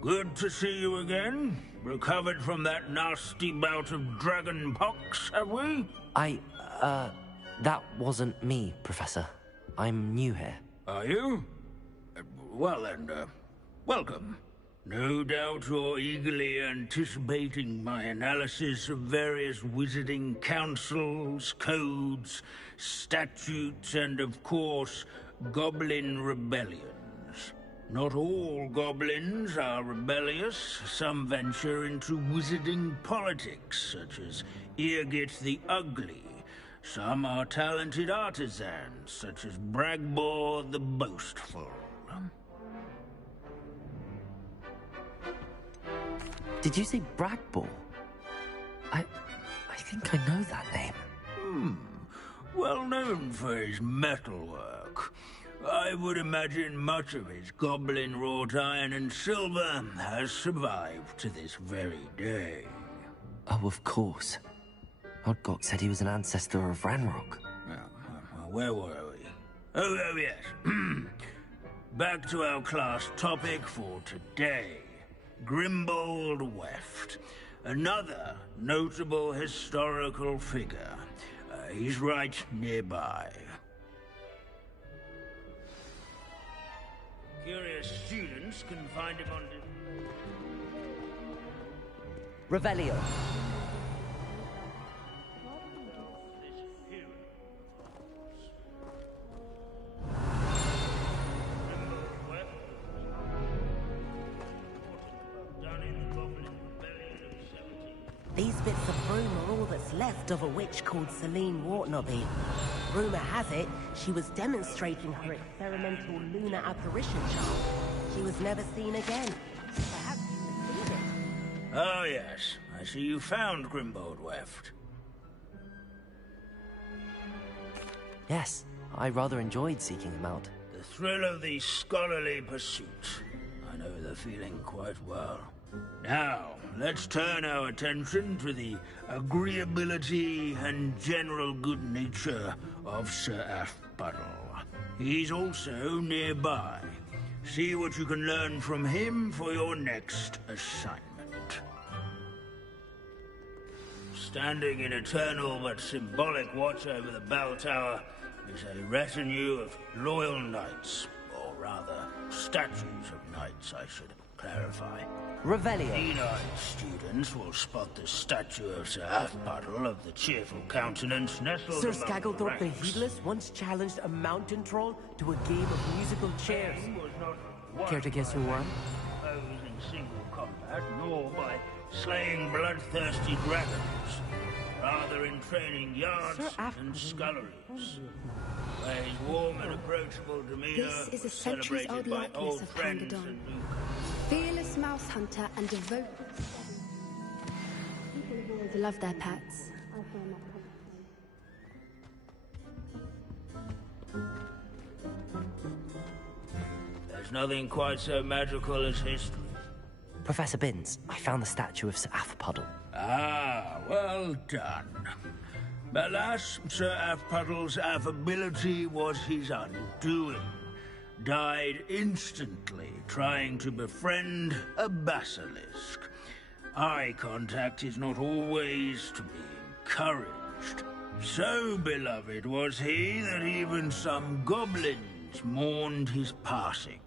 Good to see you again. Recovered from that nasty bout of dragon pox, have we? That wasn't me, Professor. I'm new here. Are you? Well then, welcome. No doubt you're eagerly anticipating my analysis of various wizarding councils, codes, statutes, and of course, goblin rebellions. Not all goblins are rebellious. Some venture into wizarding politics, such as Irgit the Ugly. Some are talented artisans, such as Bragbor the Boastful. Did you say Bragbor? I think I know that name. Well known for his metalwork. I would imagine much of his goblin-wrought iron and silver has survived to this very day. Oh, of course. Odgok said he was an ancestor of Ranrock. Where were we? Oh yes. Back to our class topic for today. Grimbold Weft. Another notable historical figure. He's right nearby. Curious students can find him on... Revelio. These bits of broom are all that's left of a witch called Celine Wartnobby. Rumour has it, she was demonstrating her experimental lunar apparition charm. She was never seen again. Perhaps you could prove it. Oh yes, I see you found Grimbold Weft. Yes, I rather enjoyed seeking him out. The thrill of the scholarly pursuit. I know the feeling quite well. Now, let's turn our attention to the agreeability and general good nature of Sir Aphbuttle. He's also nearby. See what you can learn from him for your next assignment. Standing in eternal but symbolic watch over the bell tower is a retinue of loyal knights, or rather, statues of knights, I should clarify. Revelio. Keen-eyed students will spot the statue of Sir Aphbuttle of the cheerful countenance nestled Sir among Skagglethorpe the ranks. Heedless once challenged a mountain troll to a game of musical chairs. Care to guess who won? Opposed in single combat, nor by slaying bloodthirsty dragons, rather in training yards and sculleries. Where his warm and approachable demeanor This is a was centuries-old celebrated by likeness old of friends Pangadon. and new Fearless mouse hunter and devoted. People always love their pets. There's There's nothing quite so magical as history. Professor Binns, I found the statue of Sir Afpuddle. Ah, well done. Alas, Sir Afpuddle's affability was his undoing. Died instantly trying to befriend a basilisk. Eye contact is not always to be encouraged. So beloved was he that even some goblins mourned his passing.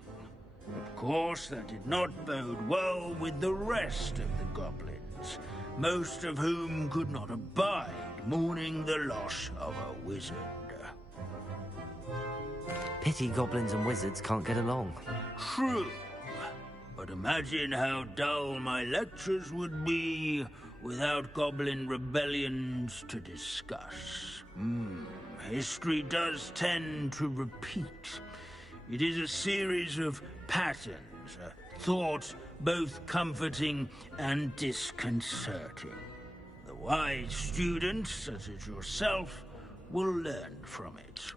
Of course, that did not bode well with the rest of the goblins, most of whom could not abide mourning the loss of a wizard. Pity goblins and wizards can't get along. True. But imagine how dull my lectures would be without goblin rebellions to discuss. History does tend to repeat. It is a series of patterns, a thought both comforting and disconcerting. The wise student, such as yourself, will learn from it.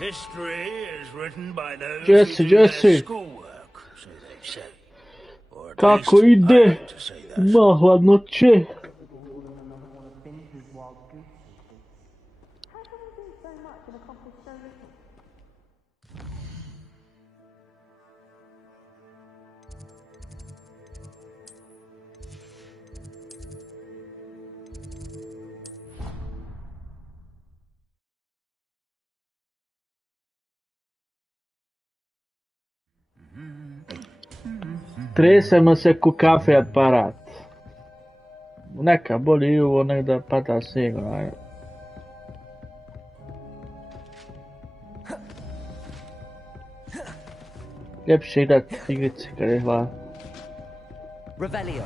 History is written by those who do their schoolwork, so they say. Or at least Kako I ide? like to say that. Ima hladnoće. Tresemo se ko kafe aparat. Neka boli i ovo, nek da pada snijeg. Ljepše igrat igrice kad je hladno. Revelio.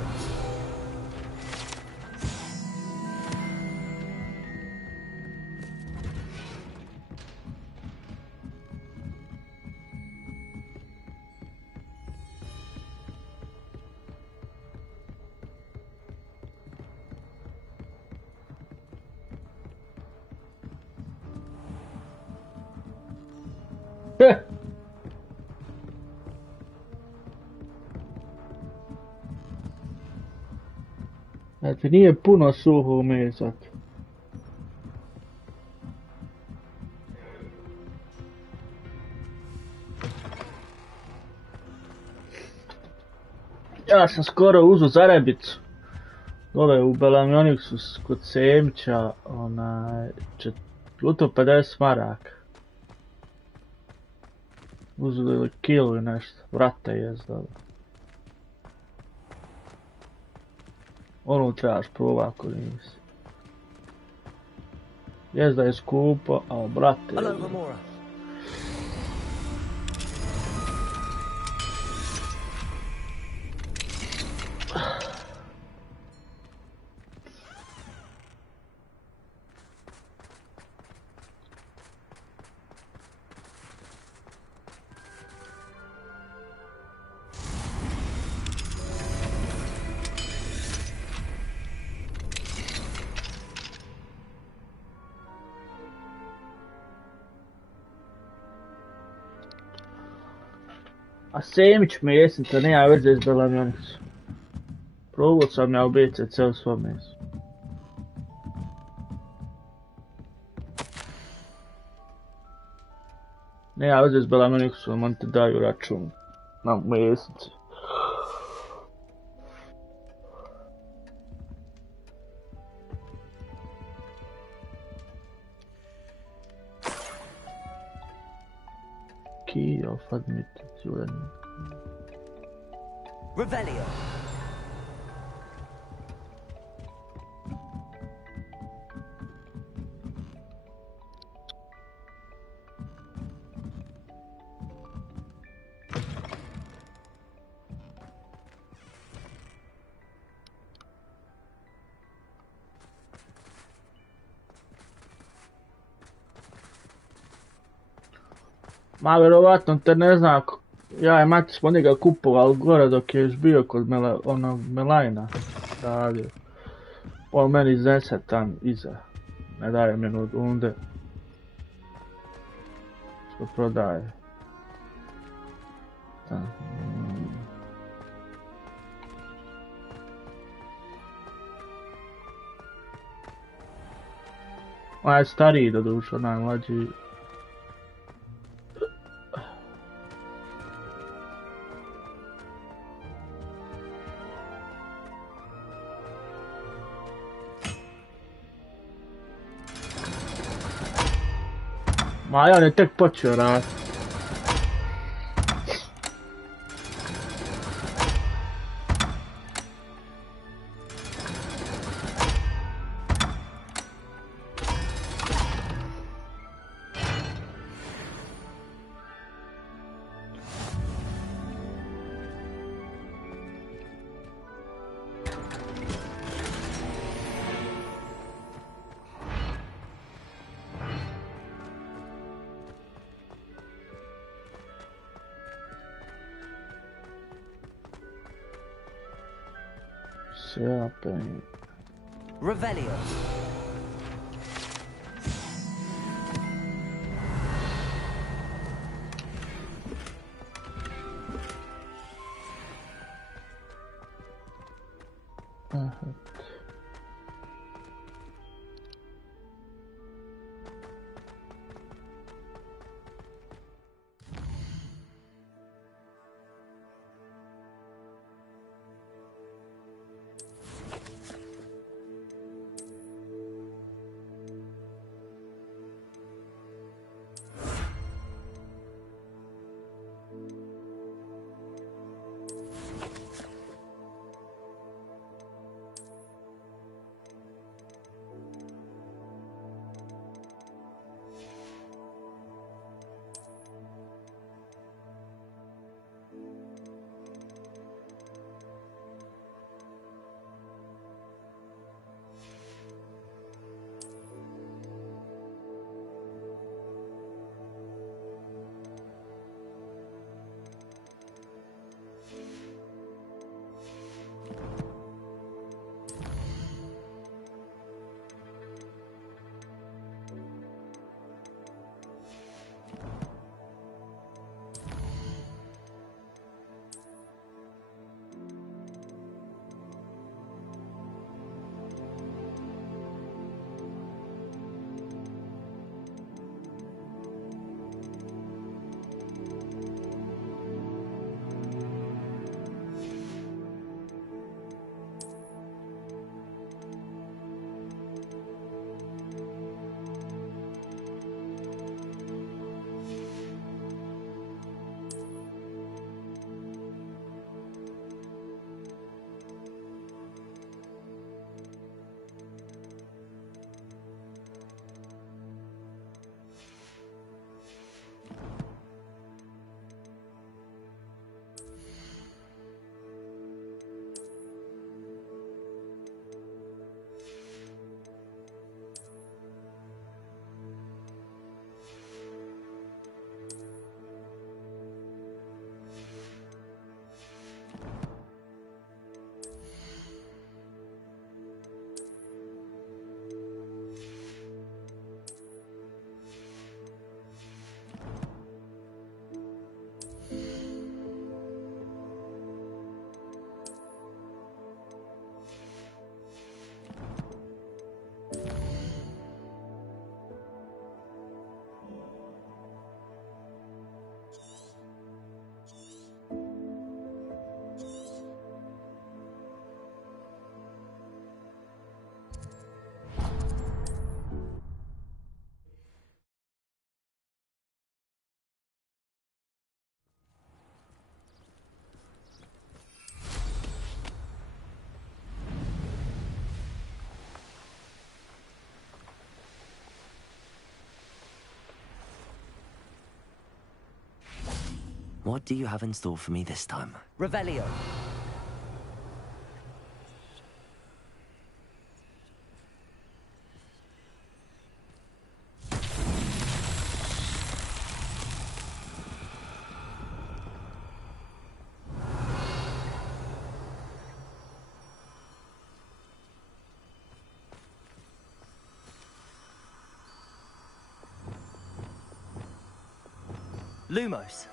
Znači nije puno suhog mesa. Ja sam skoro uzeo zarebicu. Dole u Belamionixu kod Semića, gotovo 50 maraka. Uzeli kilu i nešto, vrata jest dobro. Ono trebaš proba ako nisi. Jest da je skupo, a brate... A Semić mesnica nema veze s Belamionixom. Probao sam ja u BCC u svom mesu. Nema veze s Belamionixom, oni ti daju račun na mesnici. Key of admitted uranium. Revelio. Ma vjerovatno te ne zna, ja i mati smo njega kupovali gore dok je još bio kod Melajna radio. On meni zesetan iza. Ne daje minute. Što prodaje. On je stariji do duša, najmlađi. Ma on je tek počeo raditi. Revelio. What do you have in store for me this time? Revelio. Lumos.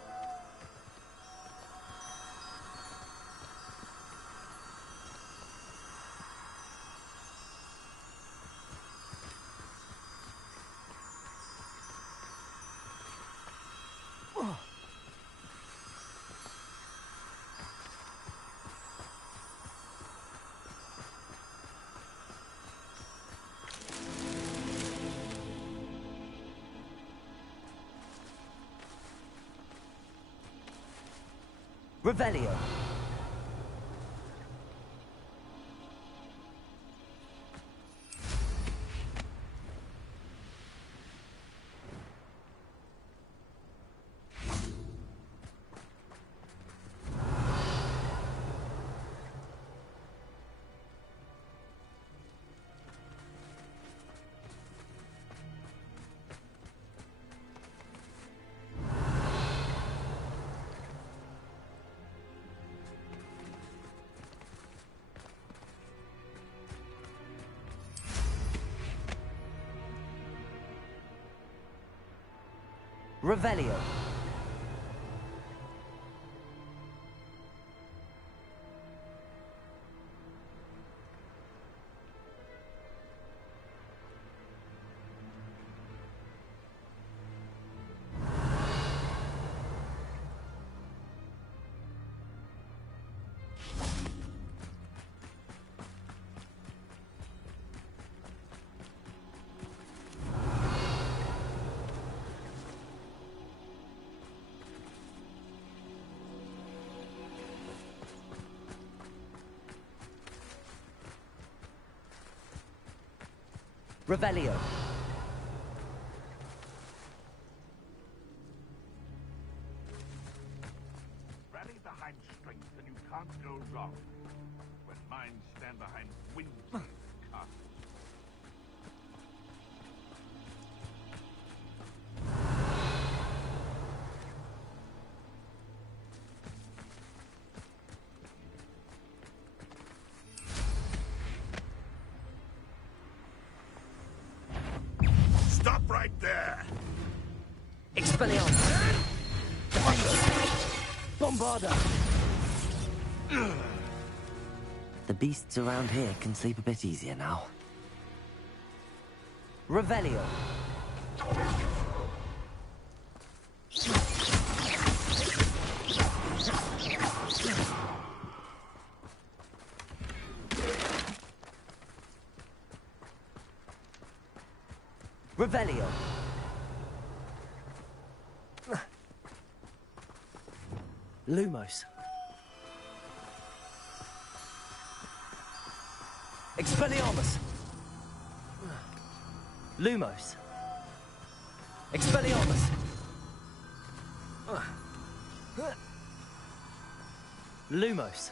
Revelio. Revelio. Revelio. Rally behind strength and you can't go wrong. When minds stand behind wings and castles. Stop right there! Expelliarmus. Bombarda. The beasts around here can sleep a bit easier now. Revelio. Revelio. Lumos. Expelliarmus. Lumos. Expelliarmus. Lumos.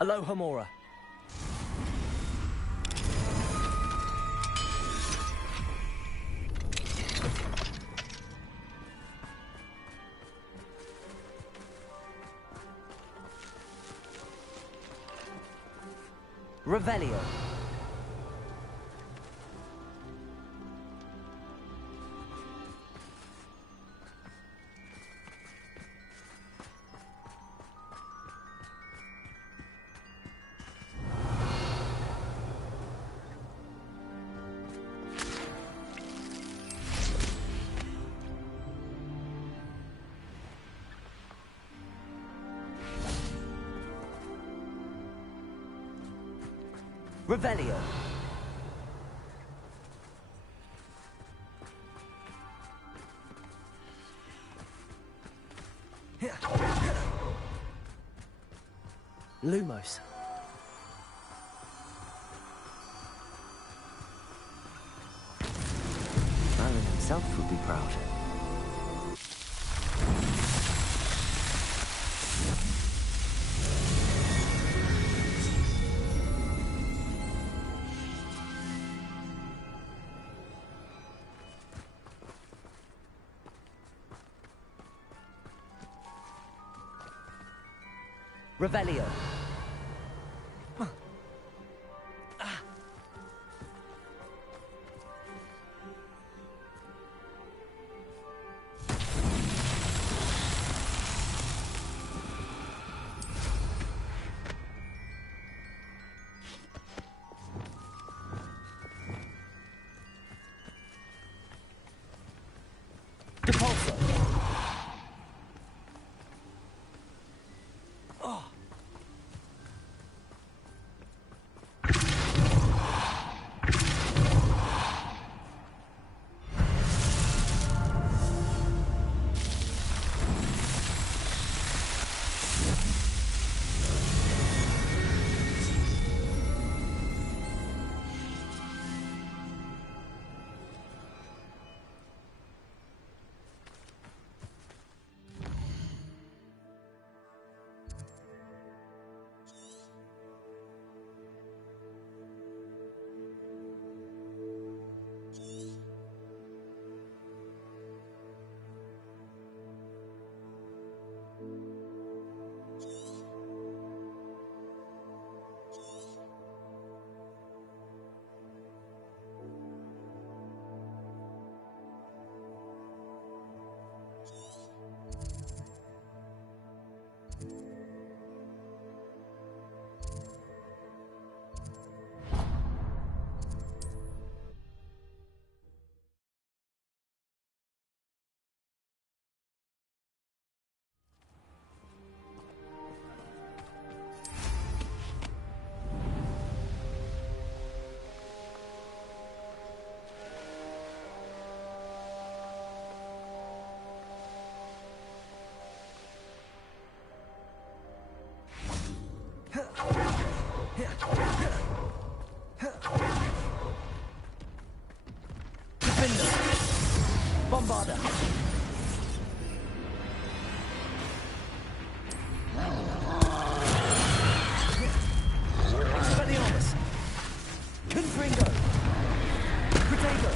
Alohomora. Revelio. Revelio. Lumos. Merlin himself would be proud. Revelio. Depulso. Bombarda. Expelliarmus. Confringo. Protego.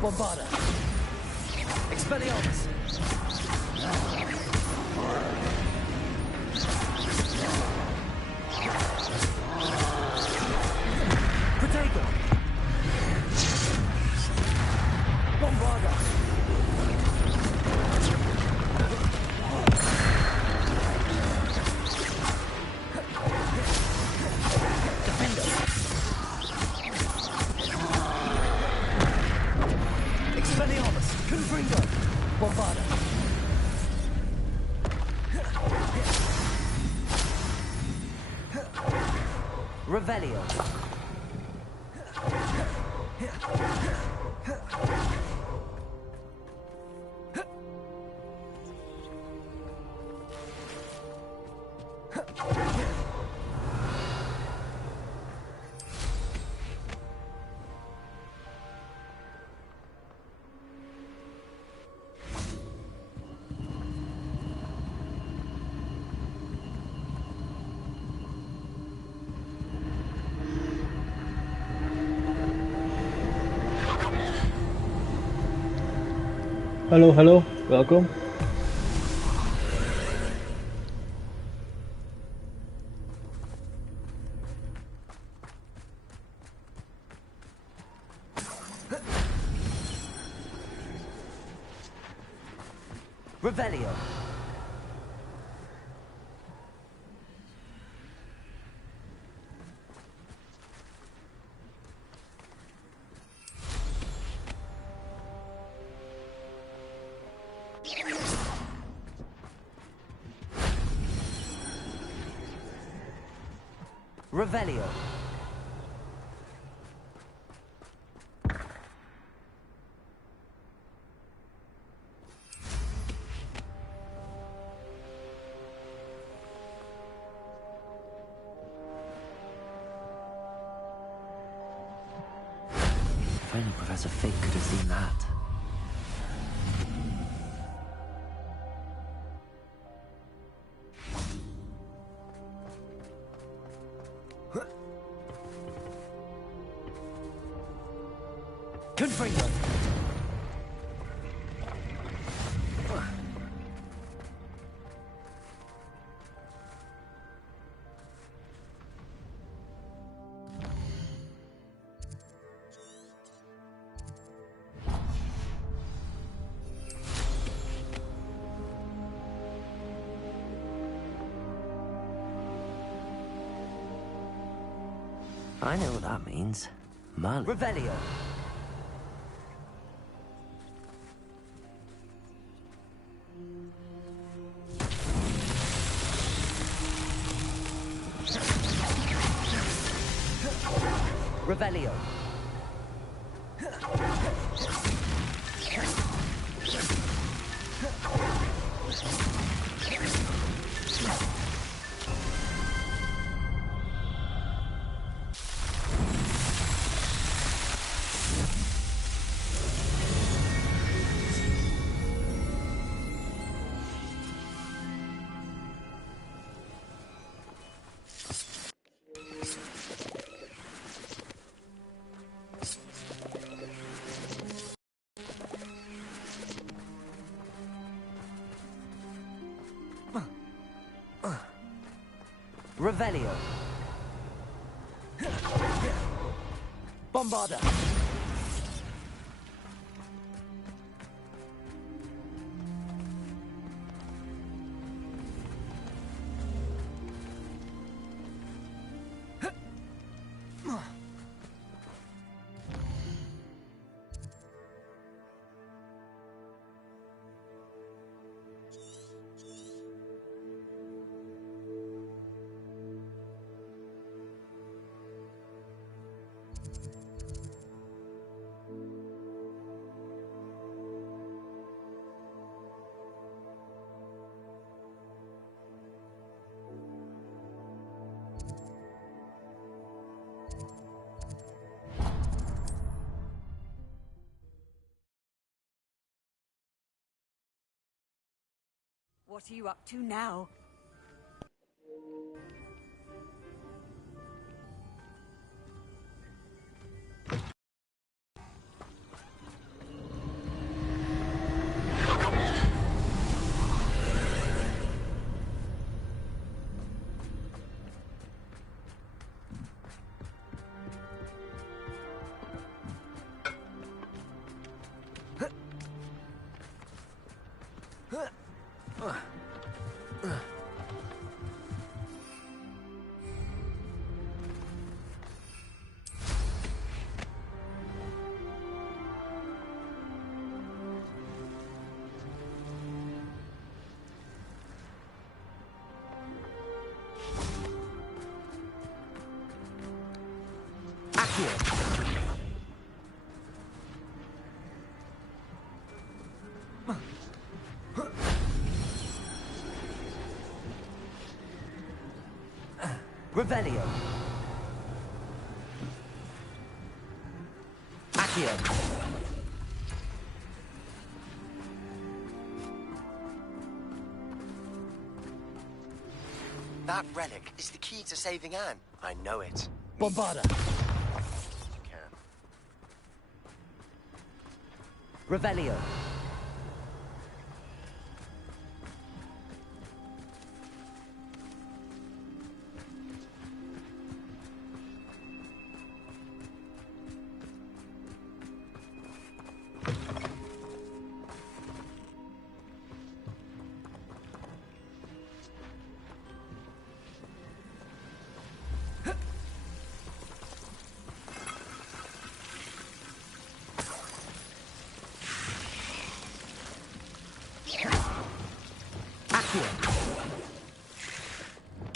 Bombarda. Expelliarmus. Protego. Bombarda. Defender. Expelliarmus. Confringo. Bombarda. Revelio. Hallo, hallo, welkom. Revelio. Revelio. If only Professor Fig could have seen that. Confringo. I know what that means. Merlin. Revelio. Revelio. Revelio. Bombarda. What are you up to now? Revelio. Accio. That relic is the key to saving Anne. I know it. Bombarda. You can. Revelio.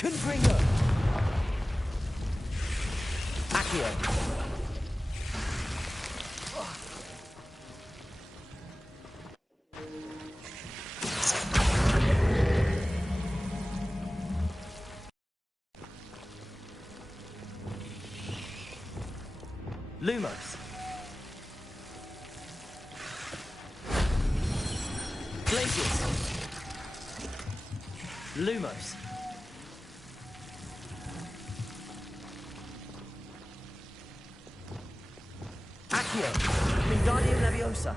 Confringo. Accio. Lumos. Glacius. Lumos. Accio. Wingardium Leviosa.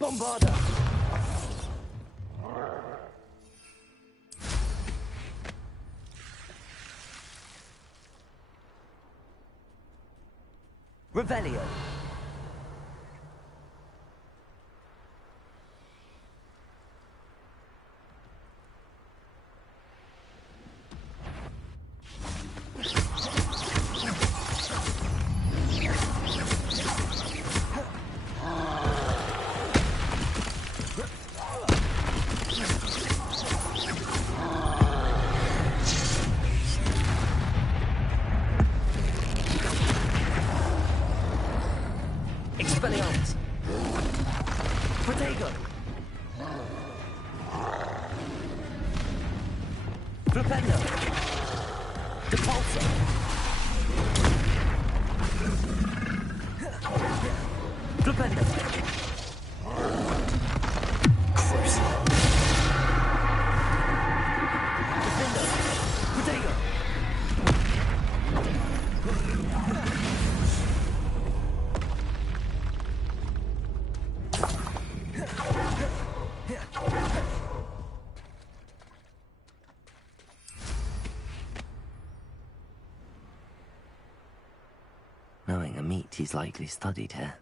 Bombarda! Revelio. Expelliarmus. Protego. Flipendo. Depulso. Flipendo. Crucial. Defendo. Protego. Knowing a meat, he's likely studied here.